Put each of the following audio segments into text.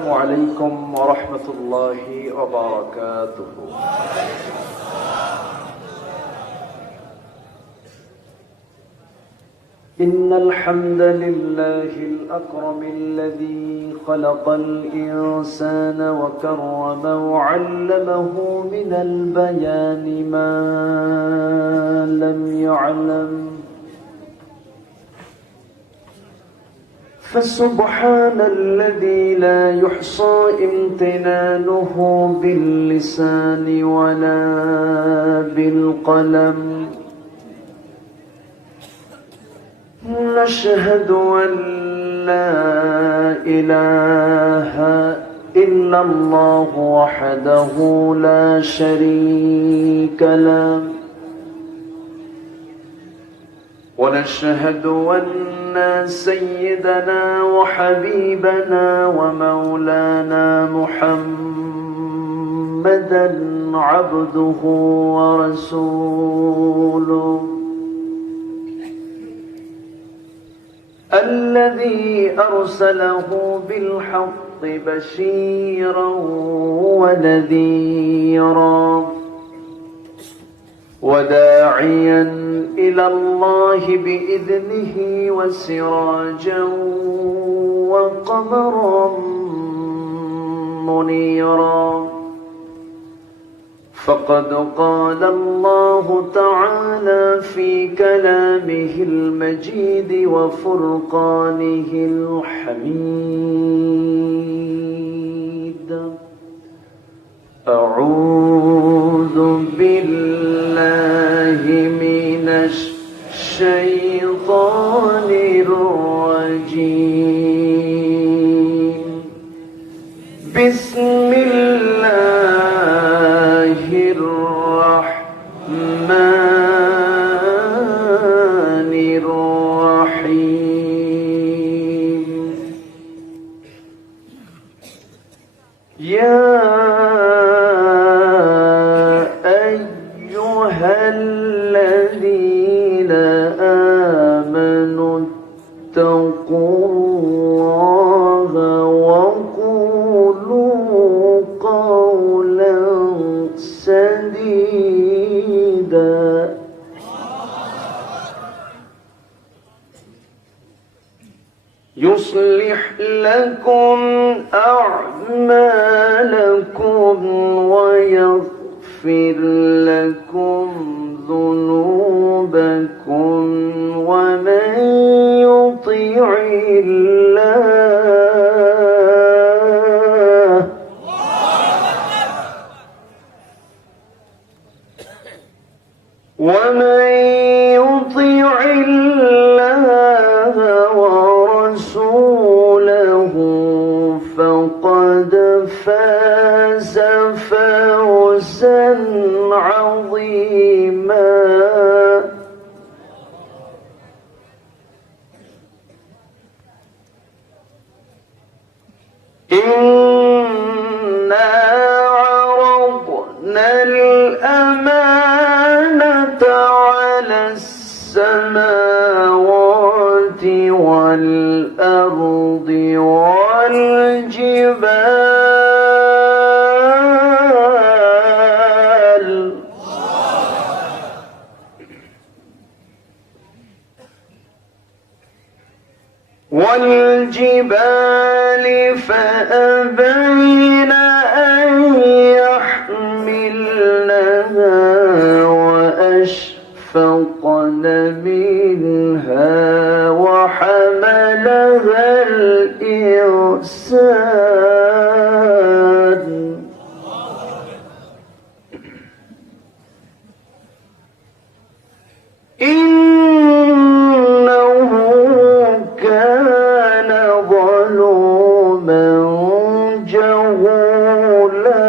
السلام عليكم ورحمة الله وبركاته. إن الحمد لله الأكرم الذي خلق الإنسان وكرمه وعلمه من البيان ما لم يعلم، فسبحان الذي لا يحصى امتنانه باللسان ولا بالقلم. نشهد أن لا إله إلا الله وحده لا شريك له، ونشهد أن سيدنا وحبيبنا ومولانا محمدا عبده ورسوله، الذي أرسله بالحق بشيرا ونذيرا وداعيا إلى الله بإذنه وسراجا وقمرا منيرا. فقد قال الله تعالى في كلامه المجيد وفرقانه الحميد: أعوذ بالله من الشيطان الرجيم. بسم الله الرحمن الرحيم. يا أيها الذين آمنوا اتقوا الله وقولوا قولا سديدا يصلح لكم أعمالكم ويغفر لكم ذنوبكم، ومن يطع الله ورسوله فقد فاز فوزا عظيما. إنا عرضنا الأمانة على السماوات والأرض والجبال فأبين أن يحملنها وأشفقن منها وحملها الإنسان إنه كان ظلوما جهولا.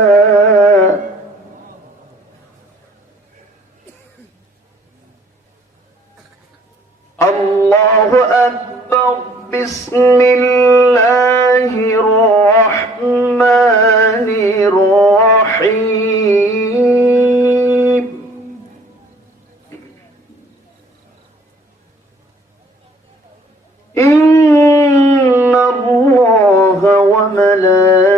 الله أكبر. بسم الله الرحمن الرحيم. إن الله وملائكته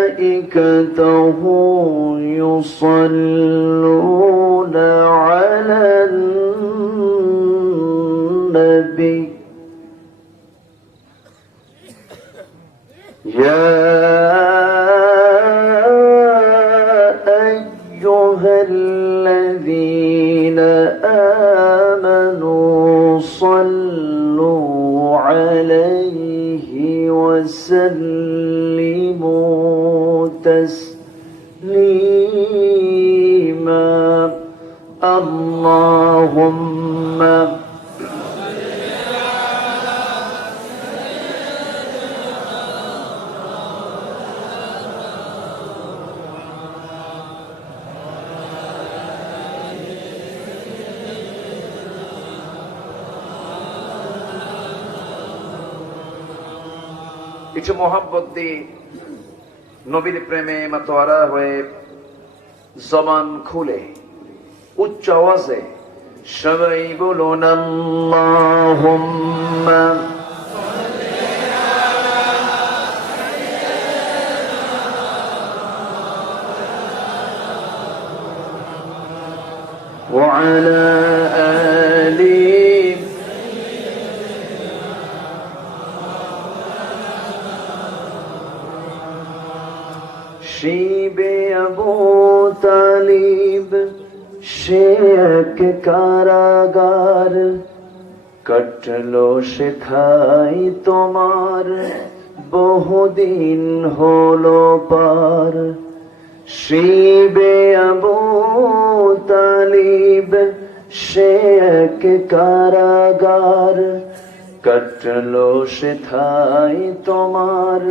الذين آمنوا صلوا عليه وسلموا تسليما اللهم কিছু মোহাব্বত দিয়ে নবীর প্রেমে মাতোয়ারা হয়ে জবান খুলে উচ্চ আওয়াজে সবাই বলুন আল্লাহুম্মা ওয়া আলা আলি শিবে আবু তালিব সে এক কারাগার কাটলো শেখাই তোমার বহুদিন হলো পার শিবে আবু তালিব সে এক কারাগার কাটলো শেখাই তোমার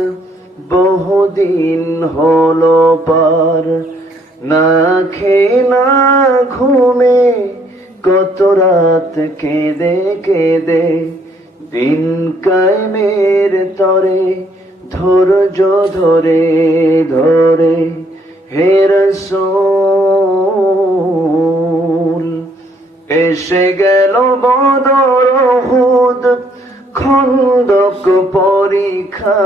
বহুদিন হলো পার না খেয়ে না ঘুমে কত রাত কেঁদে কেঁদে দিন কায়েমের তরে ধৈর্য ধরে ধরে হে রাসূল এসে গেল বদর উহুদ খন্দক পরীক্ষা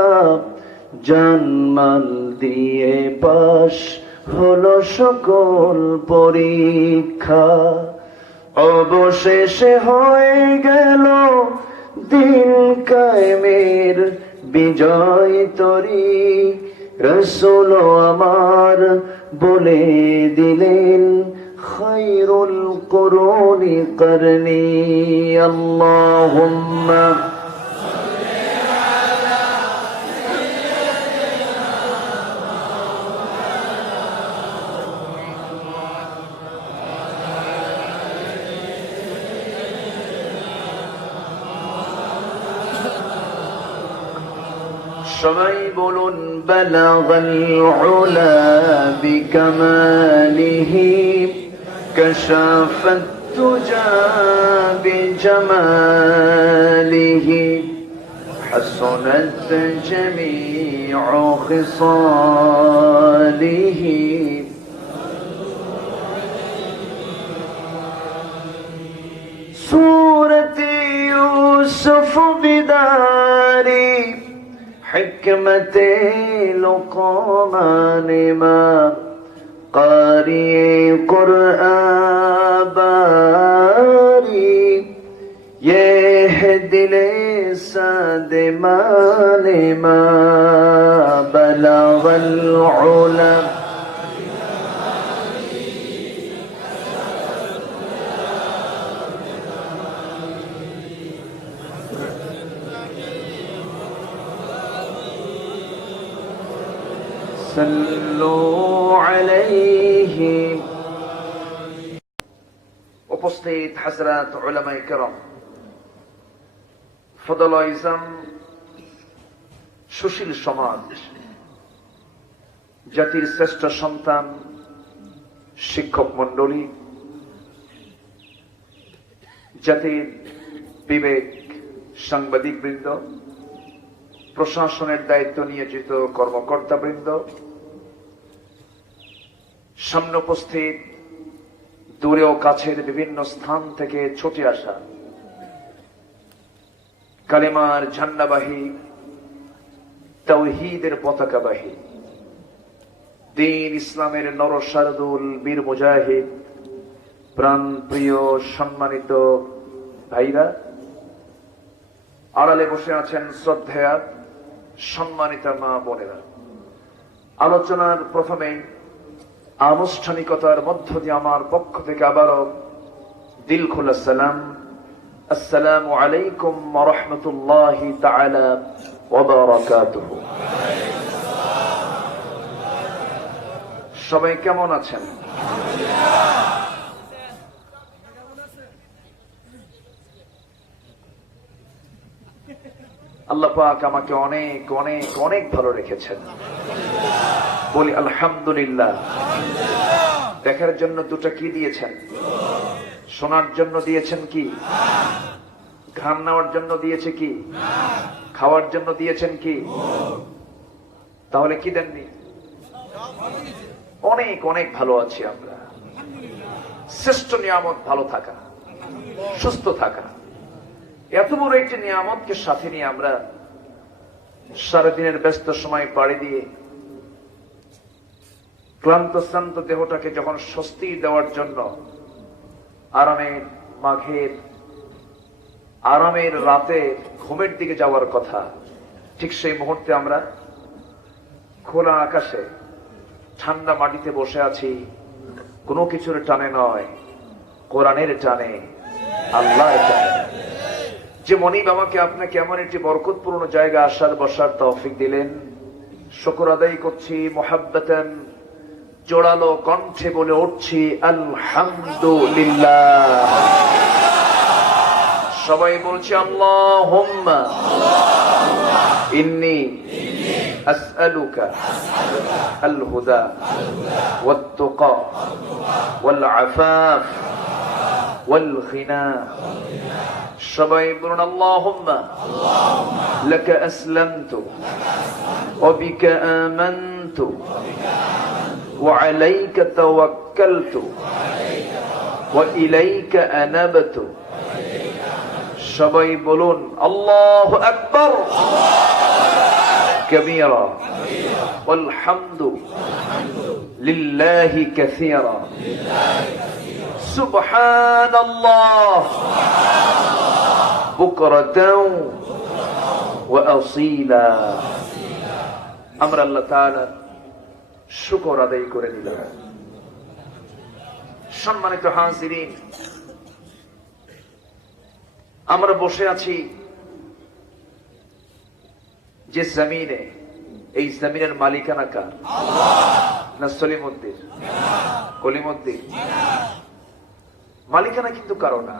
জানমাল দিয়ে পাশ হলো সকল পরীক্ষা অবশেষে হয়ে গেল দিন কায়েমের বিজয় তরী রাসূল আমার বলে দিলেন খায়রুল কুরুনি করনি আল্লাহুম্মা সবাই বলুন বালাগাল উলা বিকামালিহি কাশাফাত তুজা বিজামালিহি হাসানাত জামিউ খিসালিহি সূরত ইউসুফ বিদারি حكمت لقمان ما قارئ قرآن باری یہ دل سادمان ما بلغ العلا উপস্থিত হযরত উলামায়ে কেরাম ফদল ইসলাম সুশীল সমাজ জাতির শ্রেষ্ঠ সন্তান শিক্ষক মণ্ডলী জাতির বিবেক সাংবাদিক বৃন্দ প্রশাসনের দায়িত্ব নিয়োজিত কর্মকর্তা বৃন্দ সামনে উপস্থিত দূরে ও কাছের বিভিন্ন স্থান থেকে ছুটে আসা কালেমার ঝান্ডাবাহী তাওহীদের পতাকাবাহী দ্বীন ইসলামের নরশারদুল বীর মুজাহিদ প্রাণ প্রিয় সম্মানিত ভাইরা, আড়ালে বসে আছেন শ্রদ্ধেয়া সম্মানিত মা বোনেরা। আলোচনার প্রথমেই আনুষ্ঠানিকতার মধ্য দিয়ে আমার পক্ষ থেকে আবারও দিল খোলা সালাম, আসসালামু আলাইকুম ওয়া রাহমাতুল্লাহি তাআলা ওয়া বারাকাতুহু। সবাই কেমন আছেন? আল্লাহ পাক আমাকে অনেক অনেক অনেক ভালো রেখেছেন, বলি আলহামদুলিল্লাহ। দেখার জন্য দুটো কি দিয়েছেন? শোনার জন্য দিয়েছেন কি? ঘ্রাণ নেওয়ার জন্য দিয়েছে কি? খাওয়ার জন্য দিয়েছেন কি? তাহলে কি দেননি? অনেক অনেক ভালো আছি আমরা। শ্রেষ্ঠ নিয়ামত ভালো থাকা, সুস্থ থাকা। এত বড় একটি নিয়ামতকে সাথে নিয়ে আমরা সারাদিনের ব্যস্ত সময় পাড়ি দিয়ে ক্লান্ত শ্রান্ত দেহটাকে যখন স্বস্তি দেওয়ার জন্য আরামের মাঘের আরামের রাতে ঘুমের দিকে যাওয়ার কথা, ঠিক সেই মুহূর্তে আমরা খোলা আকাশে ঠান্ডা মাটিতে বসে আছি। কোনো কিছুর টানে নয়, কোরআনের টানে, আল্লাহর টানে। যে মনিব আমাকে আপনাকে এমন একটি বরকতপূর্ণ জায়গা আসার বসার তৌফিক দিলেন, শুকর আদায় করছি। মুহাব্বতান জোড়ালো কণ্ঠে বলে উঠছি আলহামদুলিল্লাহ। সবাই বলছি আল্লাহুম্মা ইন্নী আসআলুকা আল হুদা ওয়াত তুকা ওয়াল আফাফ ওয়াল গিনা। সবাই বলুন আল্লাহুম্মা লাকা আসলামতু ওয়া বিকা আমানতু ওয়া আলাইকা তাওয়াক্কালতু ওয়া ইলাইকা আনাবতু। সবাই বলুন আল্লাহু আকবার কাবীরা ওয়াল হামদু লিল্লাহি কাসীরা সুবহানাল্লাহ বুকরাতাও ওয়া আসীলা। আমরা আল্লাহ তাআলা শুকর আদায় করে নিলাম। সম্মানিত হাজিরিন, আমরা বসে আছি যে জমিনে, এই জমিনের মালিকানা কার? না সলিমউদ্দিন, কলিমউদ্দিন? মালিকানা কিন্তু কারো না।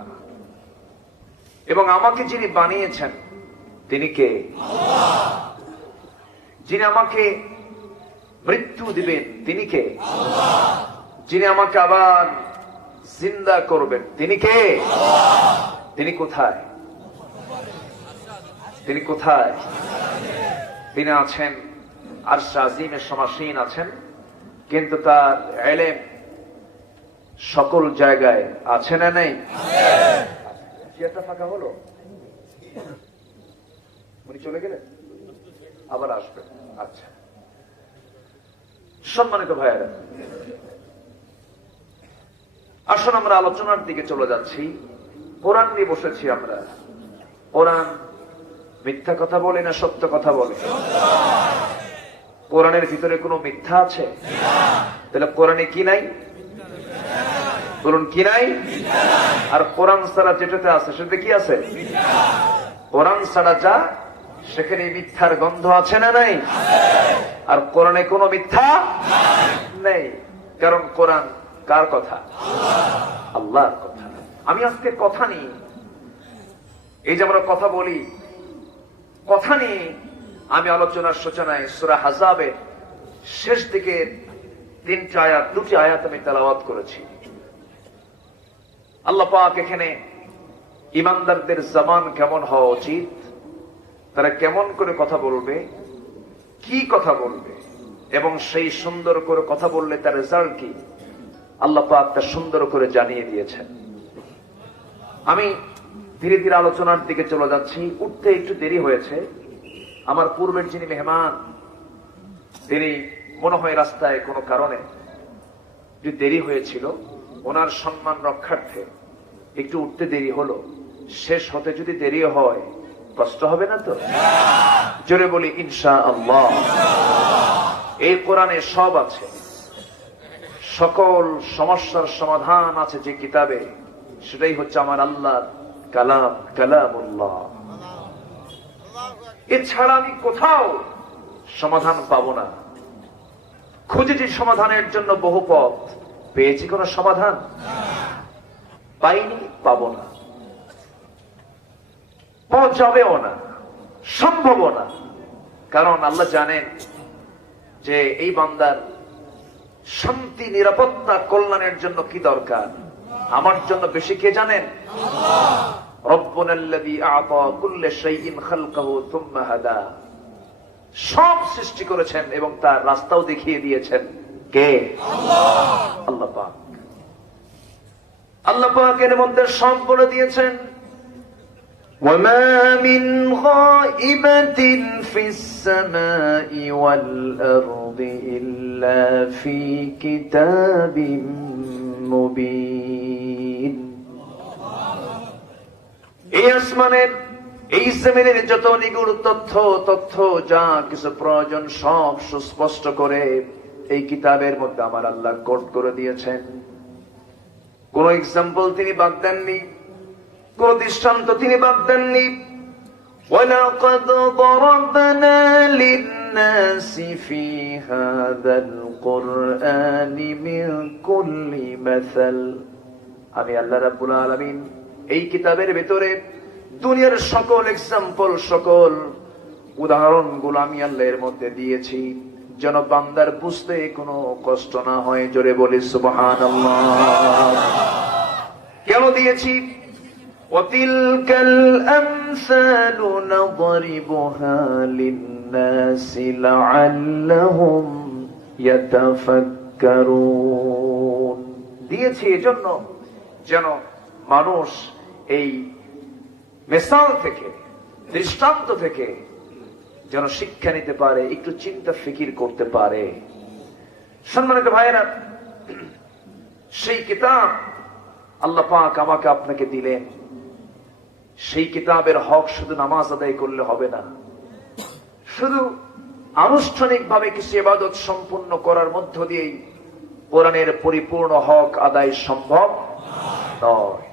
এবং আমাকে যিনি বানিয়েছেন তিনি কে? যিনি আমাকে মৃত্যু দিবেন তিনি কে? যিনি আমাকে আবার জিন্দা করবেন তিনি কে? তিনি কোথায়? তিনি কোথায়? তিনি আছেন আরশ আজিমে সমাসীন আছেন, কিন্তু তার ইলম সকল জায়গায় আছে না নেই? চেয়ারটা ফাঁকা হলো, উনি চলে গেলেন, আবার আসবেন। আচ্ছা, সম্মানিত ভাইয়েরা, আসুন আমরা আলোচনার দিকে চলে যাচ্ছি। কোরআন নিয়ে বসেছি আমরা। কোরআন মিথ্যা কথা বলে না সত্য কথা বলে? কোরআনের ভিতরে কোনো মিথ্যা আছে? তাহলে কোরআনে কি নাই? বলুন কি নাই? আর কোরআন ছাড়া যেটাতে আছে সেটাতে কি আছে? কোরআন ছাড়া যা, সেখানে মিথ্যার গন্ধ আছে না নাই? আর কোরআনে কোনো মিথ্যা নেই, কারণ কোরআন কার কথা? আল্লাহর কথা। আমি আজকে কথা নিয়ে, এই যে আমরা কথা বলি, কথা নিয়ে আমি আলোচনার সূচনায় সূরা আহজাবের শেষ দিকে দুটি আয়াত আমি তেলাওয়াত করেছি। আল্লাহ পাক এখানে ইমানদারদের জবান কেমন হওয়া উচিত, তারা কেমন করে কথা বলবে, কি কথা বলবে, এবং সেই সুন্দর করে কথা বললে তার রেজাল্ট কি, আল্লাহ পাক তা সুন্দর করে জানিয়ে দিয়েছেন। আমি ধীরে ধীরে আলোচনার দিকে চলে যাচ্ছি। উঠতে একটু দেরি হয়েছে। আমার পূর্বের যিনি মেহমান, তিনি মনে হয় রাস্তায় কোনো কারণে একটু দেরি হয়েছিল, ওনার সম্মান রক্ষার্থে একটু উঠতে দেরি হলো। শেষ হতে যদি দেরি হয় কষ্ট হবে না তো? জোরে বলি ইনশাআল্লাহ। এই কোরআনে সব আছে, সকল সমস্যার সমাধান আছে যে কিতাবে, সেটাই হচ্ছে আমার আল্লাহর কালাম, কালামুল্লাহ। এছাড়া আমি কোথাও সমাধান পাবো না। খুঁজেছি সমাধানের জন্য বহু পথ, পেয়েছি কোন সমাধান? পাইনি, পাবো না, পাওয়া যাবেও না, সম্ভবও না। কারণ আল্লাহ জানেন যে এই বান্দার শান্তি, নিরাপত্তা, কল্যাণের জন্য কি দরকার। আমার জন্য বেশি কে জানেন? রব্বুনাল্লাযী আ'তা কুল্লা শাইইন খালকাহু সুম্মা হাদা। সব সৃষ্টি করেছেন এবং তার রাস্তাও দেখিয়ে দিয়েছেন কে? আল্লাহ পাক। আল্লাহ পাকের মধ্যে সব বলে দিয়েছেন, وما من غائبة في السماء والأرض إلا في كتاب مبين। এই আসমানের, এই জমিনের যত নিগুড় তথ্য যা কিছু প্রয়োজন সব সুস্পষ্ট করে এই কিতাবের মধ্যে আমার আল্লাহ কোট করে দিয়েছেন। কোন এক্সাম্পল তিনি বাদ দেননি, কোন দৃষ্টান্ত তিনি বাদ দেননি। وَلَقَدْ ضَرَبْنَا لِلنَّاسِ فِي هَذَا الْقُرْآنِ مِنْ كُلِّ مَثَلٍ। আমি আল্লাহ রাব্বুল আলামিন এই কিতাবের ভিতরে দুনিয়ার সকল এক্সাম্পল, সকল উদাহরণগুলো আমি আল্লাহ এর মধ্যে দিয়েছি, যেন বান্দার বুঝতে কোনো কষ্ট না হয়। জোরে বলি সুবহানাল্লাহ। কেন দিয়েছি? وَتِلْكَ الْأَمْثَالُ نَضْرِبُهَا لِلنَّاسِ لَعَلَّهُمْ يَتَفَكَّرُونَ। দিয়েছি এজন্য যেন মানুষ এই মিসাল থেকে, দৃষ্টান্ত থেকে যেন শিক্ষা নিতে পারে, একটু চিন্তা ফিকির করতে পারে। সম্মানিত ভাইয়েরা, সেই কিতাব আল্লাহ পাক আমাকে আপনাকে দিলেন। সেই কিতাবের হক শুধু নামাজ আদায় করলে হবে না, শুধু আনুষ্ঠানিকভাবে কিছু ইবাদত সম্পূর্ণ করার মধ্য দিয়েই কোরআনের পরিপূর্ণ হক আদায় সম্ভব নয়।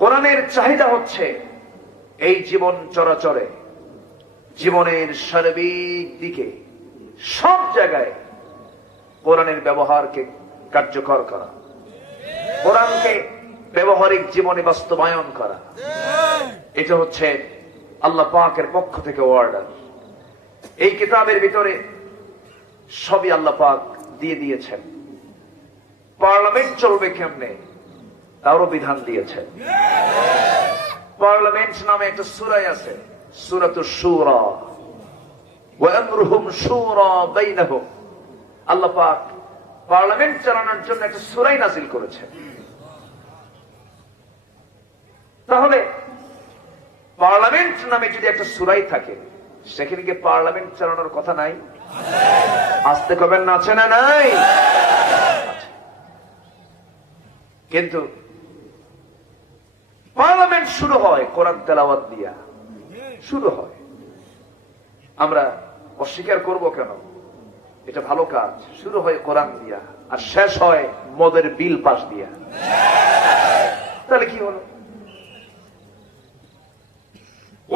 কোরআনের চাহিদা হচ্ছে এই জীবন চরাচরে, জীবনের সার্বিক দিকে, সব জায়গায় কোরআনের ব্যবহারকে কার্যকর করা, কোরআনকে ব্যবহারিক জীবনে বাস্তবায়ন করা। এটা হচ্ছে আল্লাহ পাকের পক্ষ থেকে অর্ডার। এই কিতাবের ভিতরে সবই আল্লাহ পাক দিয়ে দিয়েছেন। পার্লামেন্ট চলবে কেমনে তারও বিধান দিয়েছেন। পার্লামেন্ট নামে একটা সূরা আছে, সূরাতুশ শুরা, ওয়া আমরুহুম শুরা বাইনাহুম। আল্লাহ পাক পার্লামেন্ট চালানোর জন্য একটা সূরাই নাযিল করেছেন। তাহলে পার্লামেন্ট নামে যদি একটা সূরাই থাকে, সেখানে কি পার্লামেন্ট চালানোর কথা নাই? আসতে কবেন না, আছে না নাই? কিন্তু পার্লামেন্ট শুরু হয় কোরআন তেলাওয়াত দিয়া, শুরু হয়। আমরা অস্বীকার করব কেন? এটা ভালো কাজ। শুরু হয় কোরআন দিয়া আর শেষ হয় মদের বিল পাস দিয়া। তাহলে কি হলো?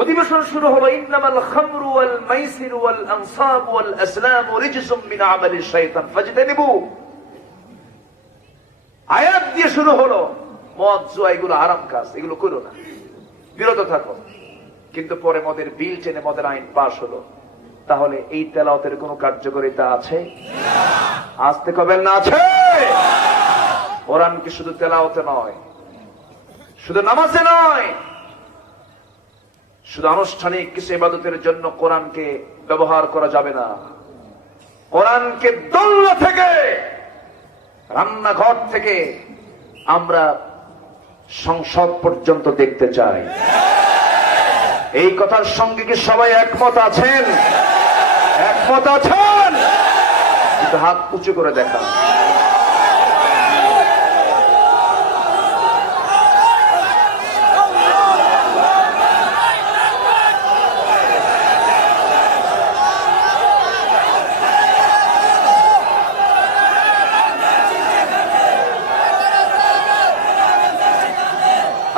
অধিবেশন শুরু হলো, ইন্নামাল খামরু ওয়াল মাইসিরু ওয়াল আনসাব ওয়াল আসলামু রিজসুম মিন আমালিশ শাইতান ফাজতানিবু। আয়াত দিয়ে শুরু হলো, মদ জুয়া এগুলো হারাম কাজ, এগুলো করো না, বিরত থাকো। কিন্তু পরে মদের বিল টেনে মদের আইন পাস হলো। তাহলে এই তেলাওয়াতের কোনো কার্যকারিতা আছে? আসতে কবেন না, আছে? কোরআন কি শুধু তেলাওয়াতে নয়, শুধু নামাজে নয়, শুধু আনুষ্ঠানিক কিছু ইবাদতের জন্য কোরআনকে ব্যবহার করা যাবে না। কোরআনকে দোলনা থেকে, রান্নাঘর থেকে আমরা সংসদ পর্যন্ত দেখতে চাই। এই কথার সঙ্গে কি সবাই একমত আছেন? একমত আছেন? হাত উঁচু করে দেখা।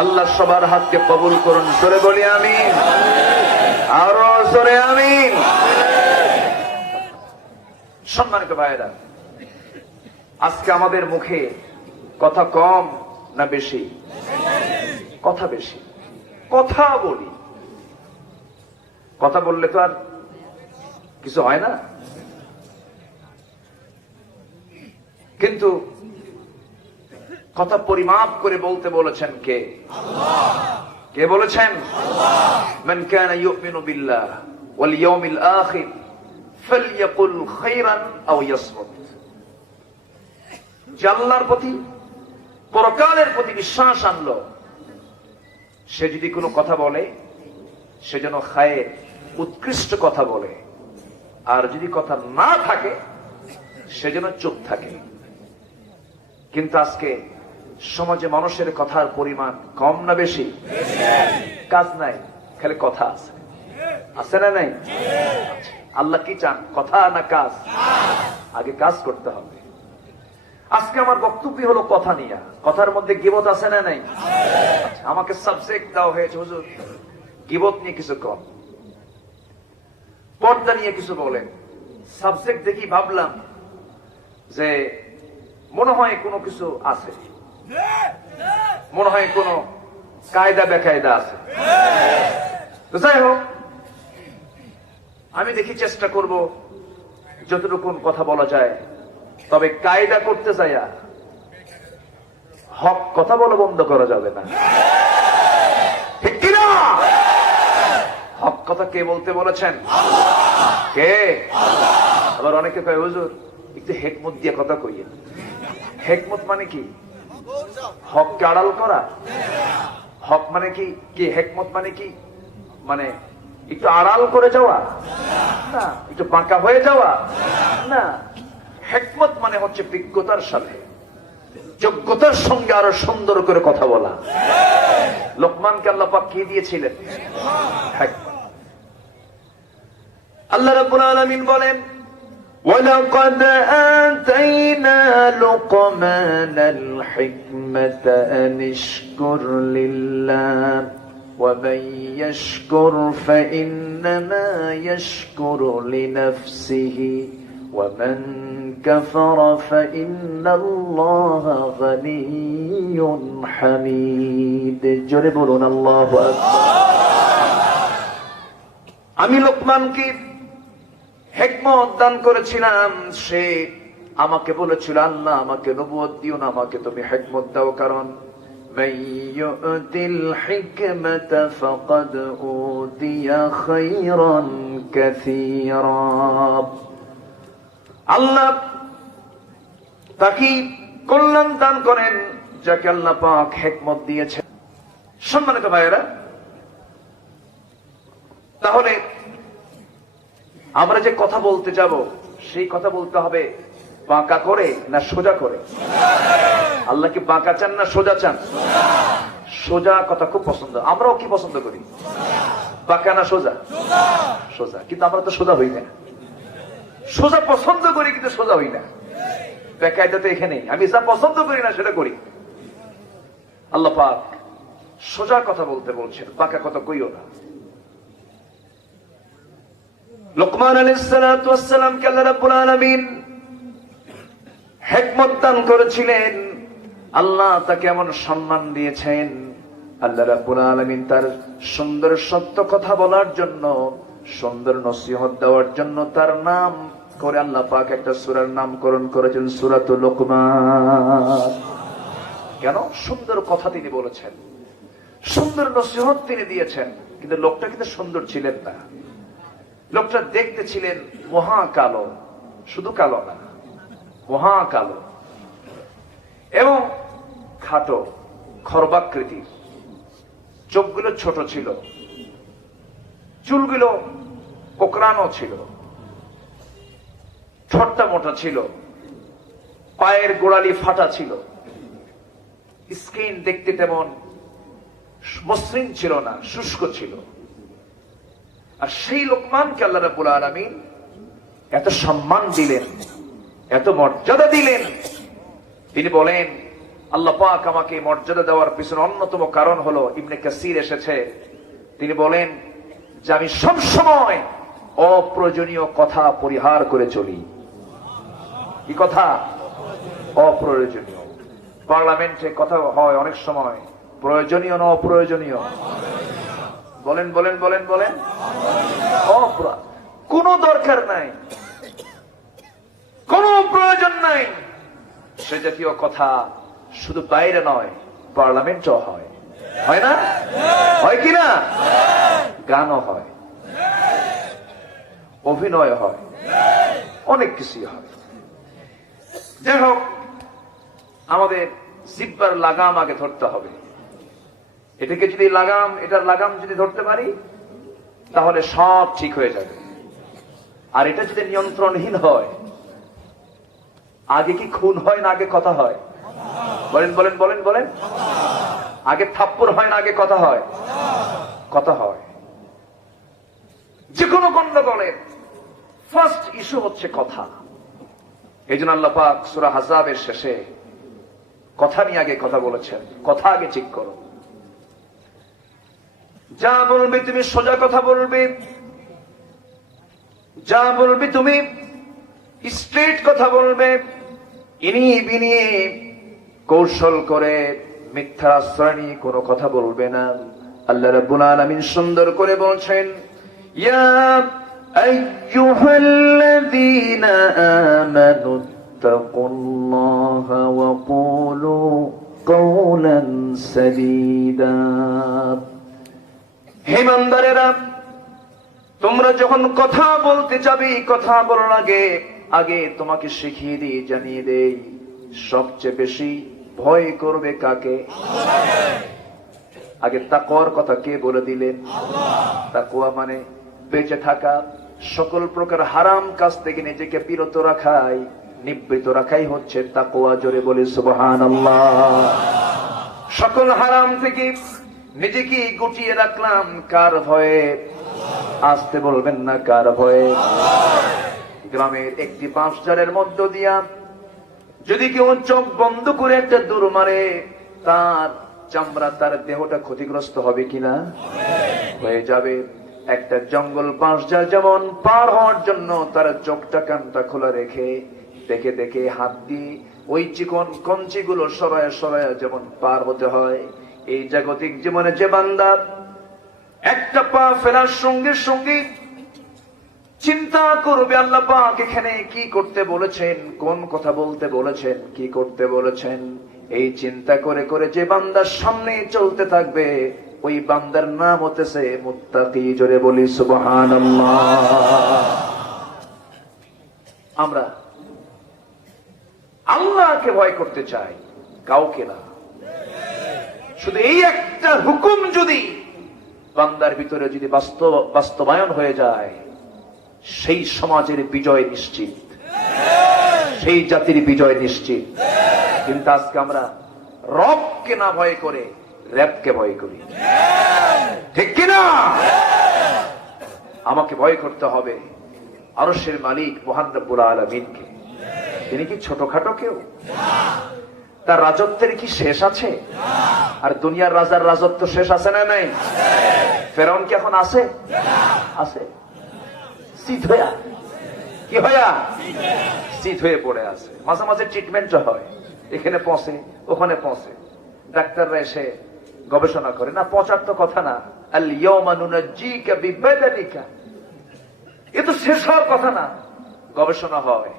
আল্লাহ সবার হাতকে কবুল করুন, জোরে বলি আমিন, আরো জোরে আমিন। সম্মানিত ভাইয়েরা, আজকে আমাদের মুখে কথা কম না বেশি? কথা বেশি। কথা বলি, কথা বললে তো আর কিছু হয় না, কিন্তু কথা পরিমাপ করে বলতে বলেছেন কে? কে বলেছেন? মান কানা ইউমিনু বিল্লাহ ওয়াল ইয়াউমিল আখির ফালইয়াকুল খায়রান আও ইয়াসমুত। যে আল্লাহর প্রতি, পরকালের প্রতি বিশ্বাস আনলো, সে যদি কোনো কথা বলে সে যেন খায়ের, উৎকৃষ্ট কথা বলে, আর যদি কথা না থাকে সে যেন চুপ থাকে। কিন্তু আজকে সমাজে মানুষের কথার পরিমাণ কম না বেশি? কাজ নাই, খালি কথা আছে, আছে না নাই? আল্লাহ কি চান, কথা না কাজ? আগে কাজ করতে হবে। আজকে আমার বক্তব্য হলো কথা নিয়ে। কথার মধ্যে গীবত আছে না নাই? আমাকে সাবজেক্ট দেওয়া হয়েছে, হুজুর গীবত নিয়ে কিছু কম, পর্দা নিয়ে কিছু বলেন। সাবজেক্ট দেখি ভাবলাম যে মনে হয় কোনো কিছু আছে, মনে হয় কোনো কায়দা বেকায়দা আছে। তো যাই হোক, আমি দেখি চেষ্টা করব যতটুকু কথা বলা যায়, তবে কায়দা করতে যাইয়া হক কথা বলা বন্ধ করা যাবে না, ঠিক কিনা? হক কথা কে বলতে বলেছেন? কে? আবার অনেকে কয় হুজুর একটু হেকমত দিয়ে কথা কইয়েন। হেকমত মানে কি? হককে আড়াল করা। হক মানে কি? কি হেকমত মানে কি? মানে একটু আড়াল করে যাওয়া না, একটু বাঁকা হয়ে যাওয়া না। হেকমত মানে হচ্ছে বিজ্ঞতার সাথে, যোগ্যতার সঙ্গে আরো সুন্দর করে কথা বলা। লোকমানকে আল্লাহ পাক কি দিয়েছিলেন? হেকমত। আল্লাহ রাব্বুল আলামিন বলেন, وَلَقَدْ آتَيْنَا لُقْمَانَ الْحِكْمَةَ أَنِ اشْكُرْ لِلَّهِ وَمَنْ يَشْكُرْ فَإِنَّمَا يَشْكُرُ لِنَفْسِهِ وَمَنْ كَفَرَ فَإِنَّ اللَّهَ غَنِيٌّ حَمِيدٌ। জোরে বলুন আল্লাহু আকবার। আমি লোকমানকে হিকমত দান করেছিলাম, সে আমাকে বলেছিল আল্লাহ আমাকে নবুয়ত দিও না, আমাকে তুমি হিকমত দাও, কারণ মান ইউতিল হিকমাতা ফাকাদ উতিয়া খায়রান কাসীরা। আল্লাহ তাকে কল্যাণ দান করেন যাকে আল্লাহ পাক হিকমত দিয়েছেন। সম্মানিত ভাইয়েরা, তাহলে আমরা যে কথা বলতে যাব, সেই কথা বলতে হবে বাঁকা করে না সোজা করে? আল্লাহ কি বাঁকা চান না সোজা চান? সোজা কথা খুব পছন্দ। আমরাও কি পছন্দ করি? বাঁকা না সোজা? সোজা। কিন্তু আমরা তো সোজা হই না। সোজা পছন্দ করি কিন্তু সোজা হই না। বেকায়দা তো এখানেই। আমি যা পছন্দ করি না সেটা করি। আল্লাহ পাক সোজা কথা বলতে বলছেন, বাঁকা কথা কইও না। লোকমান আলাইহিস সালাতু ওয়াস সালামকে আল্লাহ রাব্বুল আলামিন হিকমত দান করেছিলেন। আল্লাহ তাকে এমন সম্মান দিয়েছেন। আল্লাহ রাব্বুল আলামিন তার সুন্দর সত্য কথা বলার জন্য, সুন্দর নসিহত দেওয়ার জন্য তার নাম করে আল্লাহ পাক একটা সূরার নামকরণ করেছেন, সূরাতুল লোকমান। কেন? সুন্দর কথা তিনি বলেছেন, সুন্দর নসিহত তিনি দিয়েছেন। কিন্তু লোকটা কিন্তু সুন্দর ছিলেন না। লোকটা দেখতে ছিলেন মহা কালো, শুধু কালো না, মহা কালো এবং খাটো, খর্বাকৃতির। চোখগুলো ছোট ছিল, চুলগুলো কোকড়ানো ছিল, ঠোঁটটা মোটা ছিল, পায়ের গোড়ালি ফাটা ছিল, স্কিন দেখতে তেমন মসৃণ ছিল না, শুষ্ক ছিল। আর সেই লোকমানকে আল্লাহ রাব্বুল আলামিন এত সম্মান দিলেন, এত মর্যাদা দিলেন। তিনি বলেন আল্লাহ পাক আমাকে মর্যাদা দেওয়ার পিছনে অন্যতম কারণ হলো ইবনে কাসির এসেছে, তিনি বলেন যে আমি সব সময় অপ্রয়োজনীয় কথা পরিহার করে চলি। কি কথা? অপ্রয়োজনীয়। পার্লামেন্টে কথা হয় অনেক সময় প্রয়োজনীয় না অপ্রয়োজনীয়? বলেন বলেন বলেন বলেন। কোনো দরকার নাই, কোনো প্রয়োজন নাই সে জাতীয় কথা শুধু বাইরে নয়, পার্লামেন্টও হয়। হয় না? হয় কিনা? গানও হয়, অভিনয় হয়, অনেক কিছুই হয়। যাই হোক, আমাদের জিহ্বার লাগাম আগে ধরতে হবে। এটাকে যদি এটার লাগাম যদি ধরতে পারি তাহলে সব ঠিক হয়ে যাবে। আর এটা যদি নিয়ন্ত্রণহীন হয়, আগে কি খুন হয় না আগে কথা হয়? বলেন বলেন বলেন বলেন। আগে থাপ্পড় হয় না আগে কথা হয়? কথা হয়। যে কোনো গন্ডগোলের ফার্স্ট ইস্যু হচ্ছে কথা। এই জন্য আল্লাহ পাক সূরা আহজাবের শেষে কথা নিয়ে আগে কথা বলেছেন, কথা আগে ঠিক করো। যা বলবে তুমি সোজা কথা বলবে, যা বলবে তুমি স্ট্রেট কথা বলবে, ইনিয়ে বিনিয়ে কৌশল করে মিথ্যা আশ্রয় নিয়ে কোনো কথা বলবে না। আল্লাহ রাব্বুল আলামিন সুন্দর করে বলছেন, ইয়া আইয়ুহাল্লাযীনা আমানু তাকুল্লাহা ওয়া কুলু কাওলান সাদীদা। হে ইমানদারেরা, তোমরা যখন কথা বলতে যাবে, কথা বলার আগে তোমাকে শিখিয়ে দিই, জানিয়ে দেই, সবচেয়ে বেশি ভয় করবে কাকে? আগে তাকওয়ার কথা কে বলে দিলেন? তাকওয়া মানে বেঁচে থাকা, সকল প্রকার হারাম কাজ থেকে নিজেকে বিরত রাখাই, নিবৃত রাখাই হচ্ছে তাকওয়া। জোরে বলি সুবহানাল্লাহ। সকল হারাম থেকে নিজেকে গুটিয়ে রাখলাম কার ভয়ে? আসতে বলবেন না, কার ভয়ে? গ্রামের একটি বাঁশঝাড়ের মধ্য দিয়া যদি কেউ চোখ বন্ধ করে একটা দৌড় মারে, তার চামড়া, তার দেহটা ক্ষতিগ্রস্ত হবে কিনা? হয়ে যাবে। একটা জঙ্গল বাঁশঝাড় যেমন পার হওয়ার জন্য তার চোখটা কানটা খোলা রেখে দেখে দেখে হাত দিয়ে ওই চিকন কঞ্চিগুলো সরায়া সরায়া যেমন পার হতে হয়, এই জাগতিক জীবনে যে বান্দা একটা পা ফেলার সঙ্গে সঙ্গে চিন্তা করবে আল্লাহ পাক এখানে কি করতে বলেছেন, কোন কথা বলতে বলেছেন, কি করতে বলেছেন, এই চিন্তা করে করে যে বান্দার সামনে চলতে থাকবে, ওই বান্দার নাম হতেছে মুত্তাকি। জোরে বলি সুবহানাল্লাহ। আমরা আল্লাহকে ভয় করতে চাই, কাউকে না। শুধু এই একটা হুকুম যদি বান্দার ভিতরে যদি বাস্তবায়ন হয়ে যায়, সেই সমাজের বিজয় নিশ্চিত, সেই জাতির বিজয় নিশ্চিত। কিন্তু আজকে আমরা রবকে না ভয় করে র‍্যাবকে ভয় করি, ঠিক কিনা? আমাকে ভয় করতে হবে আরশের মালিক মহান রব্বুল আলামিনকে। তিনি কি ছোটখাটো কেউ? তার রাজত্বের কি শেষ আছে? আর দুনিয়ার রাজার রাজত্ব শেষ আছে না নাই? ফেরাউন কি এখন আছে? আছে। শীত হইয়া কি হইয়া শীত হয়ে পড়ে আছে। মাঝে মাঝে ট্রিটমেন্ট হয়, এখানে পৌঁছে ওখানে পৌঁছে, ডাক্তাররা এসে গবেষণা করে। না, পচার তো কথা না। আল ইয়াউমা নুনাজ্জিকা বিবাদানিকা, এ তো শেষ হওয়ার কথা না। গবেষণা হয়,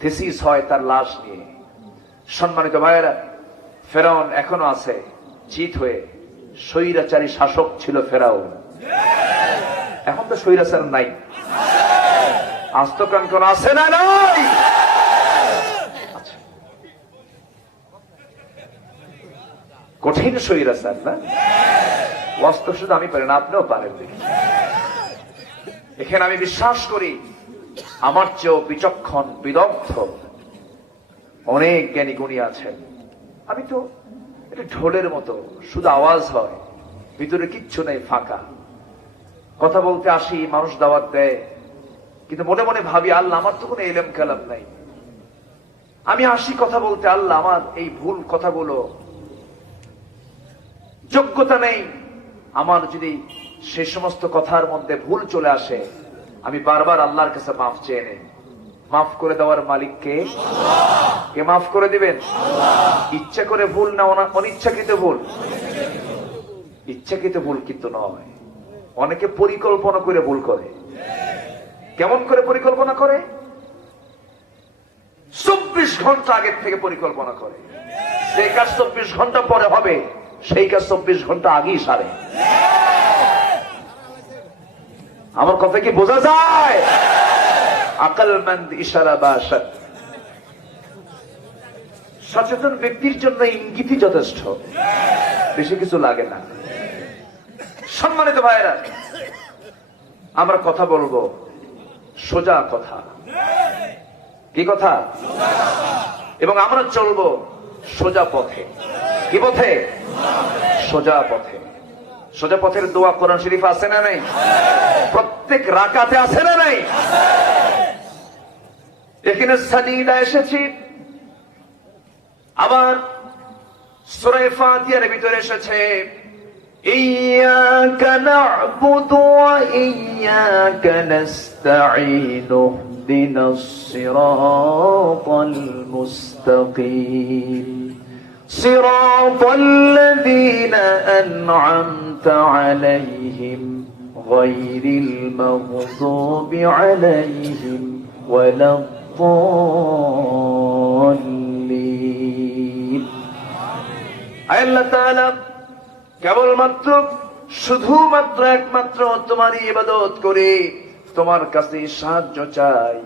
থিসিস হয় তার লাশ নিয়ে। সম্মানিত ভাইয়েরা, ফেরাউন এখনো আছে চিত হয়ে। স্বৈরাচারী শাসক ছিল ফেরাউন, এখন তো স্বৈরাচার নাই। আস্তকান কোন আছে না নাই? কঠিন স্বৈরাচার না? বাস্তব শুধু আমি পারি না, আপনিও পারেন। এখানে আমি বিশ্বাস করি আমার চেয়েও বিচক্ষণ বিদগ্ধ অনেক জ্ঞানী গুণী আছেন। আমি তো এটা ঢোলের মতো, শুধু আওয়াজ হয়, ভিতরে কিচ্ছু নেই, ফাঁকা। কথা বলতে আসি, মানুষ দাওয়াত দেয়, কিন্তু মনে মনে ভাবি আল্লাহ আমার তো কোনো এলেম কালাম নাই, আমি আসি কথা বলতে, আল্লাহ আমার এই ভুল কথাগুলো যোগ্যতা নেই। আমার যদি সে সমস্ত কথার মধ্যে ভুল চলে আসে, আমি বারবার আল্লাহর কাছে মাফ চেয়ে নেই। মাফ করে দেওয়ার মালিক কে? কে মাফ করে দিবেন? ইচ্ছা করে ভুল না, অনিচ্ছাকৃত ভুল? ইচ্ছাকৃত ভুল কিন্তু নয়। অনেকে পরিকল্পনা করে ভুল করে। কেমন করে পরিকল্পনা করে? 24 ঘন্টা আগের থেকে পরিকল্পনা করে। সেই কাজ 24 ঘন্টা পরে হবে, সেই কাজ 24 ঘন্টা আগেই সারে। আমার কথা কি বোঝা যায়? আকলমন্দ ইশারা বাশাত। সচেতন ব্যক্তির জন্য ইঙ্গিতই যথেষ্ট, বেশি কিছু লাগে না। সম্মানিত ভাইরা, আমরা কথা বলবো সোজা কথা। কি কথা? এবং আমরা চলবো সোজা পথে। কি পথে? সোজা পথে। সোজা পথের দোয়া কোরআন শরীফ আছে না নাই? প্রত্যেক রাকাতে আছে না নাই? এখানে সাজিদা এসেছি, আবার সূরা ফাতিহার ভিতরে এসেছে ইয়াকা না'বুদু ওয়া ইয়াকা নাস্তাঈন ইহদিনাস সিরাতাল মুস্তাকিম সিরাতাল লাযীনা আন'আমতা আলাইহিম গায়রিল মাগযুবি আলাইহিম ওয়ালাদ-দাল্লিন। আল্লাহ তাআলা কেবলমাত্র শুধুমাত্র একমাত্র তোমারই ইবাদত করে তোমার কাছে সাহায্য চাই।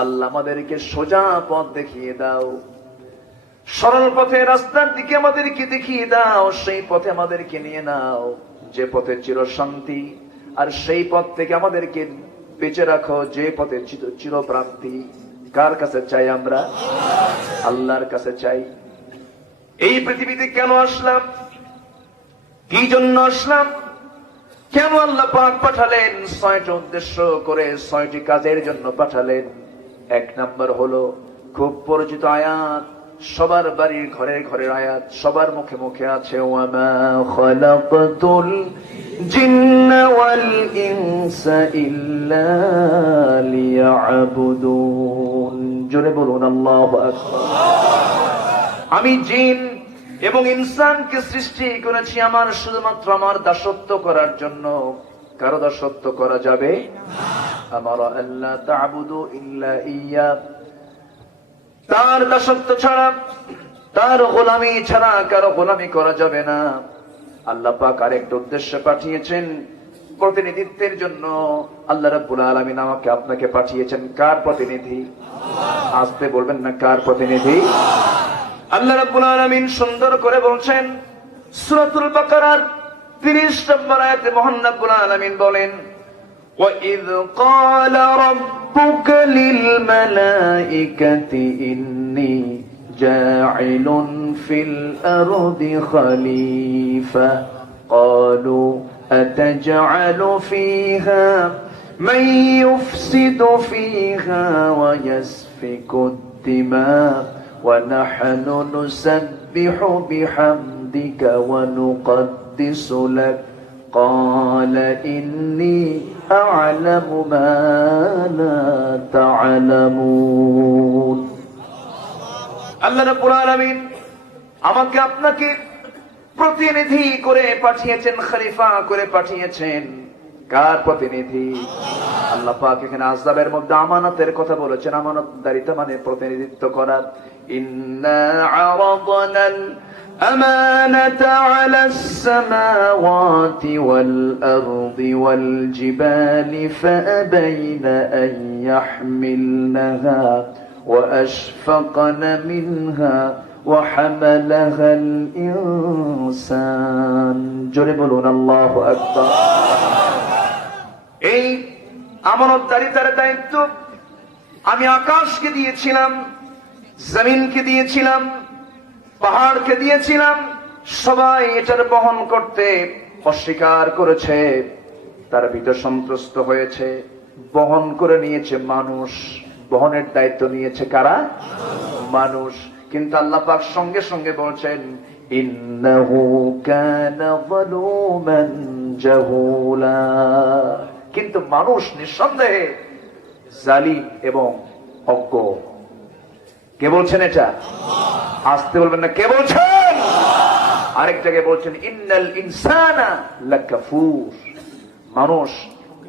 আল্লাহ আমাদেরকে সোজা পথ দেখিয়ে দাও, সরল পথে রাস্তার দিকে আমাদেরকে দেখিয়ে দাও, সেই পথে আমাদেরকে নিয়ে নাও যে পথে চির শান্তি, আর সেই পথ থেকে আমাদেরকে বেঁচে রাখো যে পথে চিরপ্রান্তি। কার কাছে চাই আমরা? আল্লাহর কাছে চাই। এই পৃথিবীতে কেন আসলাম? কি জন্য আসলাম? কেন আল্লাহ পাক পাঠালেন? 6টি উদ্দেশ্য করে 6টি কাজের জন্য পাঠালেন। 1 নাম্বার হলো খুব পরিচিত আয়াত, সবার বাড়ির ঘরের ঘরের আয়াত, সবার মুখে মুখে আছে, ওয়ামা খালাকতুল জিন্না ওয়াল ইনসা ইল্লা লিয়াবুদুন। জোরে বলুন আল্লাহু আকবার। আমি জিন এবং ইনসানকে সৃষ্টি করেছি আমার শুধুমাত্র আমার দাসত্ব করার জন্য। কারো দাসত্ব করা যাবে? আমার আল্লাহ তা'বুদু ইল্লা ইয়্যা, তার দাসত্ব ছাড়া, তার গোলামি ছাড়া কারো গোলামি করা যাবে না। আল্লাহ পাক আরেকটা উদ্দেশ্য পাঠিয়েছেন, প্রতিনিধিত্বের জন্য। আল্লাহ রাব্বুল আলামিন আমাকে আপনাকে পাঠিয়েছেন কার প্রতিনিধি? আসতে বলবেন না, কার প্রতিনিধি? আল্লাহ রাব্বুল আলামিন সুন্দর করে বলছেন সূরাতুল বাকারার 30 নম্বর আয়াতে মহান রাব্বুল আলামিন বলেন, وَإِذْ قَالَ رَبُّكَ لِلْمَلَائِكَةِ إِنِّي جَاعِلٌ فِي الْأَرْضِ خَلِيفَةً قَالُوا أَتَجْعَلُ فِيهَا مَن يُفْسِدُ فِيهَا وَيَسْفِكُ الدِّمَاءَ وَنَحْنُ نُسَبِّحُ بِحَمْدِكَ وَنُقَدِّسُ لَكَ قال إني أعلم ما لا تعلمون। আল্লাহ রাব্বুল আলামিন আমাকে আপনাকে প্রতিনিধি করে পাঠিয়েছেন, খলিফা করে পাঠিয়েছেন। কার প্রতিনিধি? আল্লাহ পাক এখানে আযাবের মধ্যে আমানতের কথা বলেছেন। আমানতদারিতা মানে প্রতিনিধিত্ব করা। ইন্না আরাদনাল أمانة على السماوات والأرض والجبال فأبين أن يحملنها وأشفقن منها وحملها الإنسان جربون الله أكبر। এই আমানতদারিতার দায়িত্ব আমি আকাশকে দিয়েছিলাম, জমিনকে দিয়েছিলাম, পাহাড়কে দিয়েছিলাম। সবাই এটার বহন করতে অস্বীকার করেছে, তার ভিতর সন্ত্রস্ত হয়েছে। বহন করে নিয়েছে মানুষ। বহনের দায়িত্ব নিয়েছে কারা? মানুষ। কিন্তু আল্লাহ পাক সঙ্গে সঙ্গে বলছেন ইন্নাহু কানা যালুমান জাহুলা, কিন্তু মানুষ নিঃসন্দেহে জালিম এবং অজ্ঞ। কে বলছেন এটা? আসতে বলবেন না, কে বলছেন? আরেক জায়গায় বলছেন ইন্নাল ইনসানা লাকাফুর, মানুষ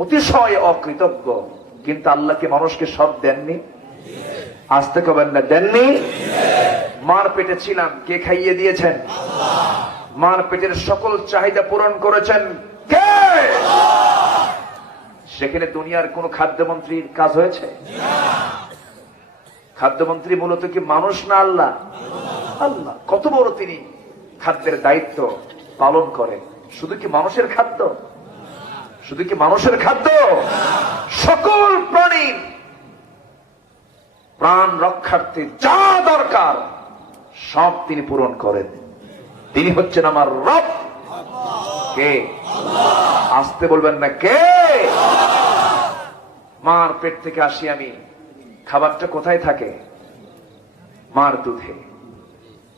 অতিশয় অকৃতজ্ঞ। কিন্তু আল্লাহকে মানুষকে সব দেননি? আসতে কবেন না, দেননি। মার পেটে ছিলাম, কে খাইয়ে দিয়েছেন? মার পেটের সকল চাহিদা পূরণ করেছেন কে? সেখানে দুনিয়ার কোন খাদ্যমন্ত্রীর কাজ হয়েছে? খাদ্যমন্ত্রী মূলত কি মানুষ না আল্লাহ? আল্লাহ। কত বড় তিনি খাদ্যের দায়িত্ব পালন করেন। শুধু কি মানুষের খাদ্য? শুধু কি মানুষের খাদ্য? সকল প্রাণীর প্রাণ রক্ষার্থে যা দরকার সব তিনি পূরণ করেন। তিনি হচ্ছেন আমার রব। কে? আসতে বলবেন না, কে? মার পেট থেকে আসি আমি, খাবারটা কোথায় থাকে? মার দুধে,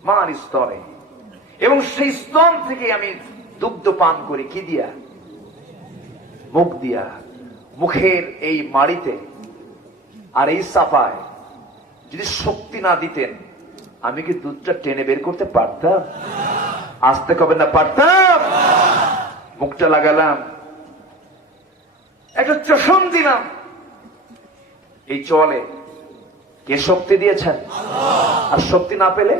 মার স্তনে, এবং সেই স্তন থেকে আমি দুগ্ধ পান করি কি দিয়া? মুখ দিয়া। মুখের এই মাড়িতে আর এই চাপায় যদি শক্তি না দিতেন আমি কি দুধটা টেনে বের করতে পারতাম? আসতে কবে না, পারতাম। মুখটা লাগালাম, একটা চষণ দিলাম, এই চলে কে শক্তি দিয়েছেন? আর শক্তি না পেলে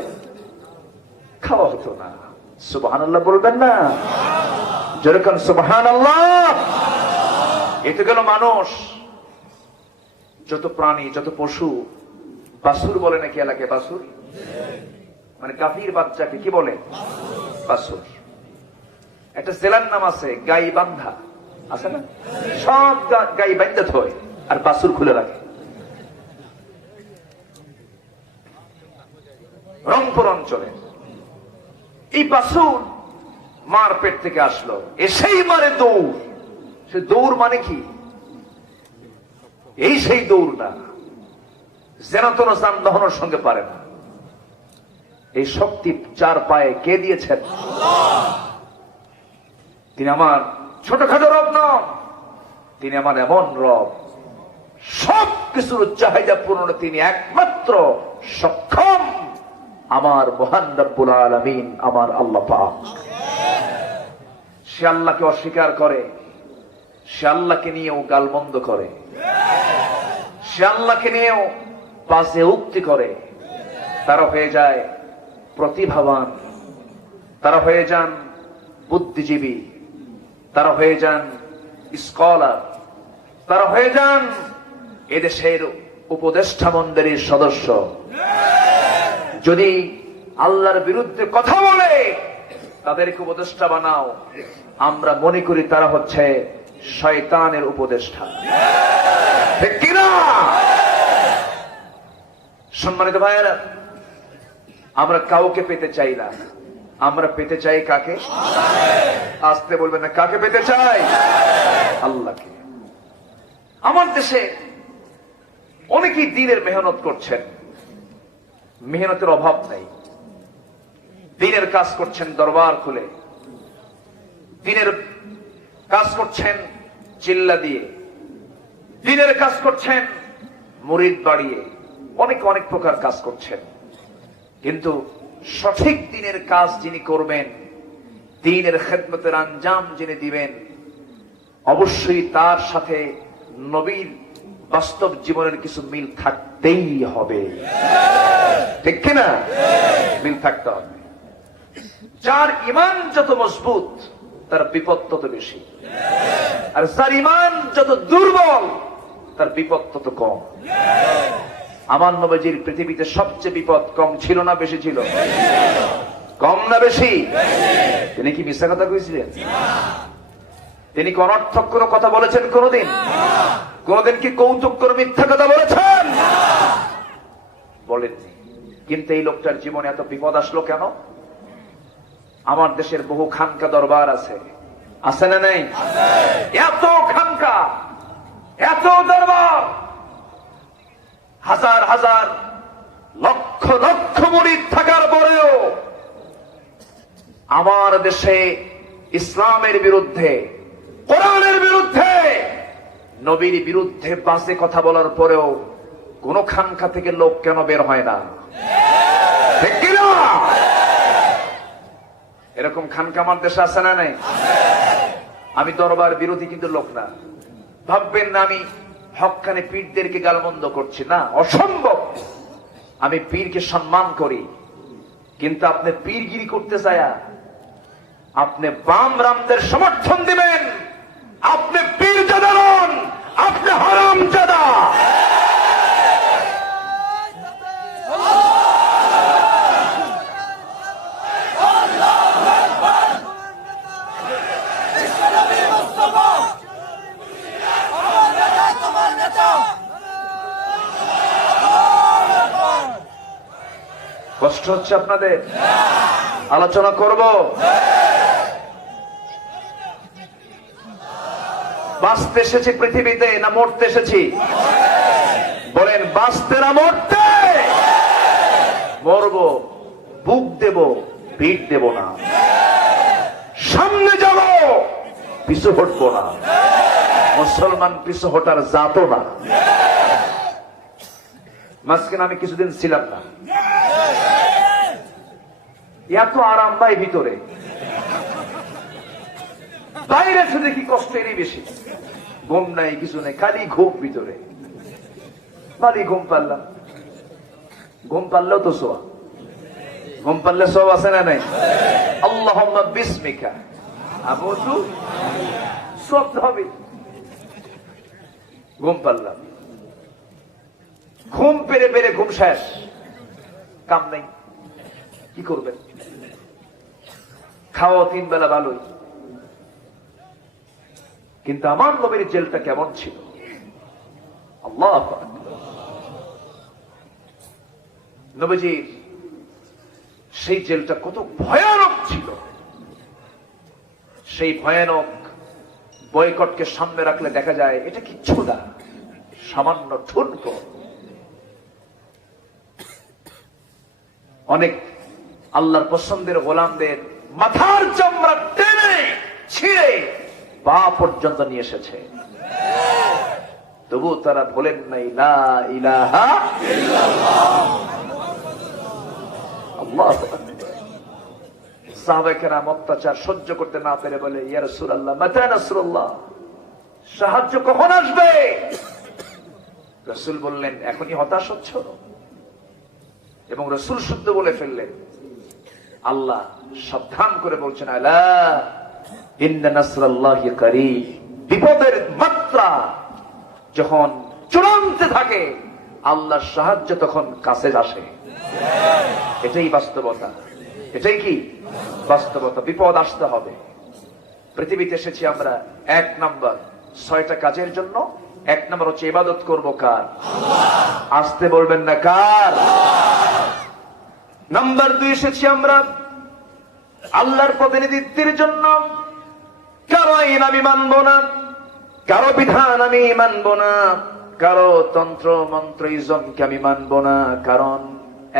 খাওয়া হতো না। সুবহানাল্লাহ বলবেন না? যেরকম সুবহানাল্লাহ। এতে গেল মানুষ। যত প্রাণী, যত পশু, বাসুর বলে নাকি এলাকায়? বাসুর মানে কাফির বাচ্চাকে কি বলে? বাসুর। একটা জেলার নাম আছে গাই বান্ধা, আছে না? সব গাই বান্ধা থয় আর বাসুর খুলে রাখে। রংপুর অঞ্চলে এই বাসুর মার পেট থেকে আসলো, এসেই মারে দৌড়। সে দৌড় মানে কি? এই সেই দৌড় না, যেন তেন যানবাহনের সঙ্গে পারে না। এই শক্তি চার পায়ে কে দিয়েছেন? তিনি আমার ছোটখাটো রব নন, তিনি আমার এমন রব, সব কিছুর চাহিদা পূরণে তিনি একমাত্র সক্ষম। আমার মহান রব্বুল আলামিন, আমার আল্লাহ পাক। সে আল্লাহকে অস্বীকার করে, সে আল্লাহকে নিয়েও গালমন্দ করে, সে আল্লাহকে নিয়েও বাজে উক্তি করে। তারা হয়ে যায় প্রতিভাবান, তারা হয়ে যান বুদ্ধিজীবী, তারা হয়ে যান স্কলার, তারা হয়ে যান এদেশের উপদেষ্টা মণ্ডলীর সদস্য। যদি আল্লাহর বিরুদ্ধে কথা বলে তাদেরকে উপদেষ্টা বানাও, আমরা মনে করি তারা হচ্ছে শয়তানের উপদেষ্টা। ঠিক কিনা? সম্মানিত ভাইয়েরা, আমরা কাউকে পেতে চাই না, আমরা পেতে চাই কাকে? আসতে বলবেন না, কাকে পেতে চাই? আল্লাহকে। আমার দেশে অনেকেই দিনের মেহনত করছেন, মেহনতের অভাব নাই। দিনের কাজ করছেন দরবার খুলে, দিনের কাজ করছেন চিল্লা দিয়ে, দিনের কাজ করছেন মুরিদ বাড়িয়ে, অনেকে অনেক প্রকার কাজ করছেন। কিন্তু সঠিক দিনের কাজ যিনি করবেন, দিনের খেদমতের আঞ্জাম যিনি দিবেন, অবশ্যই তার সাথে নবীর বাস্তব জীবনের কিছু মিল থাকতেই হবে। ঠিক কিনা? মিল থাকতে হবে। যার ইমান যত মজবুত তার বিপদ তত বেশি, আর যার ইমান যত দুর্বল তার বিপদ তত কম। আমার নবীজির পৃথিবীতে সবচেয়ে বিপদ কম ছিল না বেশি ছিল? কম না বেশি? তিনি কি মিথ্যা কথা কইছিলেন? তিনি কি অনর্থক কোনো কথা বলেছেন কোনদিন? কোনদিন কি কৌতুক করে মিথ্যা কথা বলেছেন? বলেননি। কিন্তু এই লোকটার জীবনে এত বিপদ আসলো কেন? আমার দেশের বহু খানকা দরবার আছে, আছে না নেই? এত খানকা, এত দরবার, হাজার হাজার লক্ষ লক্ষ মুরিদ থাকার পরেও আমার দেশে ইসলামের বিরুদ্ধে, কোরআনের বিরুদ্ধে, নবীর বিরুদ্ধে বাজে কথা বলার পরেও কোন খানকা থেকে লোক কেন বের হয় না? ঠিক কি না? এরকম খানকা আমার দেশে আছে না নাই? আমি দরবার বিরোধী কিন্তু লোক না, ভাববেন না আমি হক্কানে পীরদেরকে গালমন্দ করছি, না, অসম্ভব। আমি পীরকে সম্মান করি, কিন্তু আপনি পীরগিরি করতে চায়া আপনি বাম রামদের সমর্থন দিবেন, আপনি পীরজাদা নন, আপনি হারামজাদা। কষ্ট হচ্ছে আপনাদের? আলোচনা করব। বাঁচতে এসেছি পৃথিবীতে না মরতে এসেছি? বলেন, বাঁচতে না মরতে? মরবো, বুক দেব, পিঠ দেব না, সামনে যাব, পিছু হটবো না। মুসলমান পিছু হটার জাতও না। মাঝখানে আমি কিছুদিন ছিলাম না, এত আরাম পাই ভিতরে, বাইরে শুধু কি কষ্টেরই বেশি। ঘুম নাই, কিছু নাই, খালি ঘুম ভিতরে। খালি ঘুম পারলাম, ঘুম পারলেও তো সোয়া, ঘুম পারলে সব আছে না নাই? আল্লাহুম্মা বিসমিকা আমুতু, সব হবে। ঘুম পারলাম, ঘুম পেরে পেরে ঘুম শেষ, কাম নেই, কি করবেন? খাওয়া 3 বেলা ভালোই, কিন্তু আমার নবীর জেলটা কেমন ছিল? আল্লাহু আকবার। নবীজি সেই জেলটা কত ভয়ানক ছিল। সেই ভয়ানক বয়কটকে সামনে রাখলে দেখা যায় এটা কিচ্ছু না, সামান্য ঠুনকো। অনেক আল্লাহর পছন্দের গোলামদের মাথার চামড়া টেনে ছিঁড়ে পা পর্যন্ত নিয়ে এসেছে, তবু তারা বলেন নাই লা ইলাহা ইল্লাল্লাহ। আল্লাহু আকবার। সাহাবায়ে কেরাম অত্যাচার সহ্য করতে না পেরে বলে, ইয়া রাসূলুল্লাহ মাতা নাসরুল্লাহ, সাহায্য কখন আসবে? রাসূল বললেন, এখনই হতাশ হচ্ছ? এবং রাসূল শুদ্ধ বলে ফেললেন, আল্লাহ সাবধান করে বলছেন, আলা ইন্না নাসরাল্লাহি কারীব। বিপদের মাত্রা যখন চূড়ান্তে থাকে, আল্লাহর সাহায্য তখন কাছে আসে। এটাই বাস্তবতা, এটাই কি বাস্তবতা। বিপদ আসতে হবে। পৃথিবীতে এসেছি আমরা 1 নাম্বার 6টা কাজের জন্য। 1 নাম্বার হচ্ছে ইবাদত করব কার? আসতে বলবেন না, কার? নাম্বার 2 এসেছি আমরা আল্লাহর প্রতিনিধিত্বের জন্য। কারো আইন আমি মানব না, কারো বিধান আমি মানব না, কারো তন্ত্র মন্ত্র ইজমকে আমি মানব না। কারণ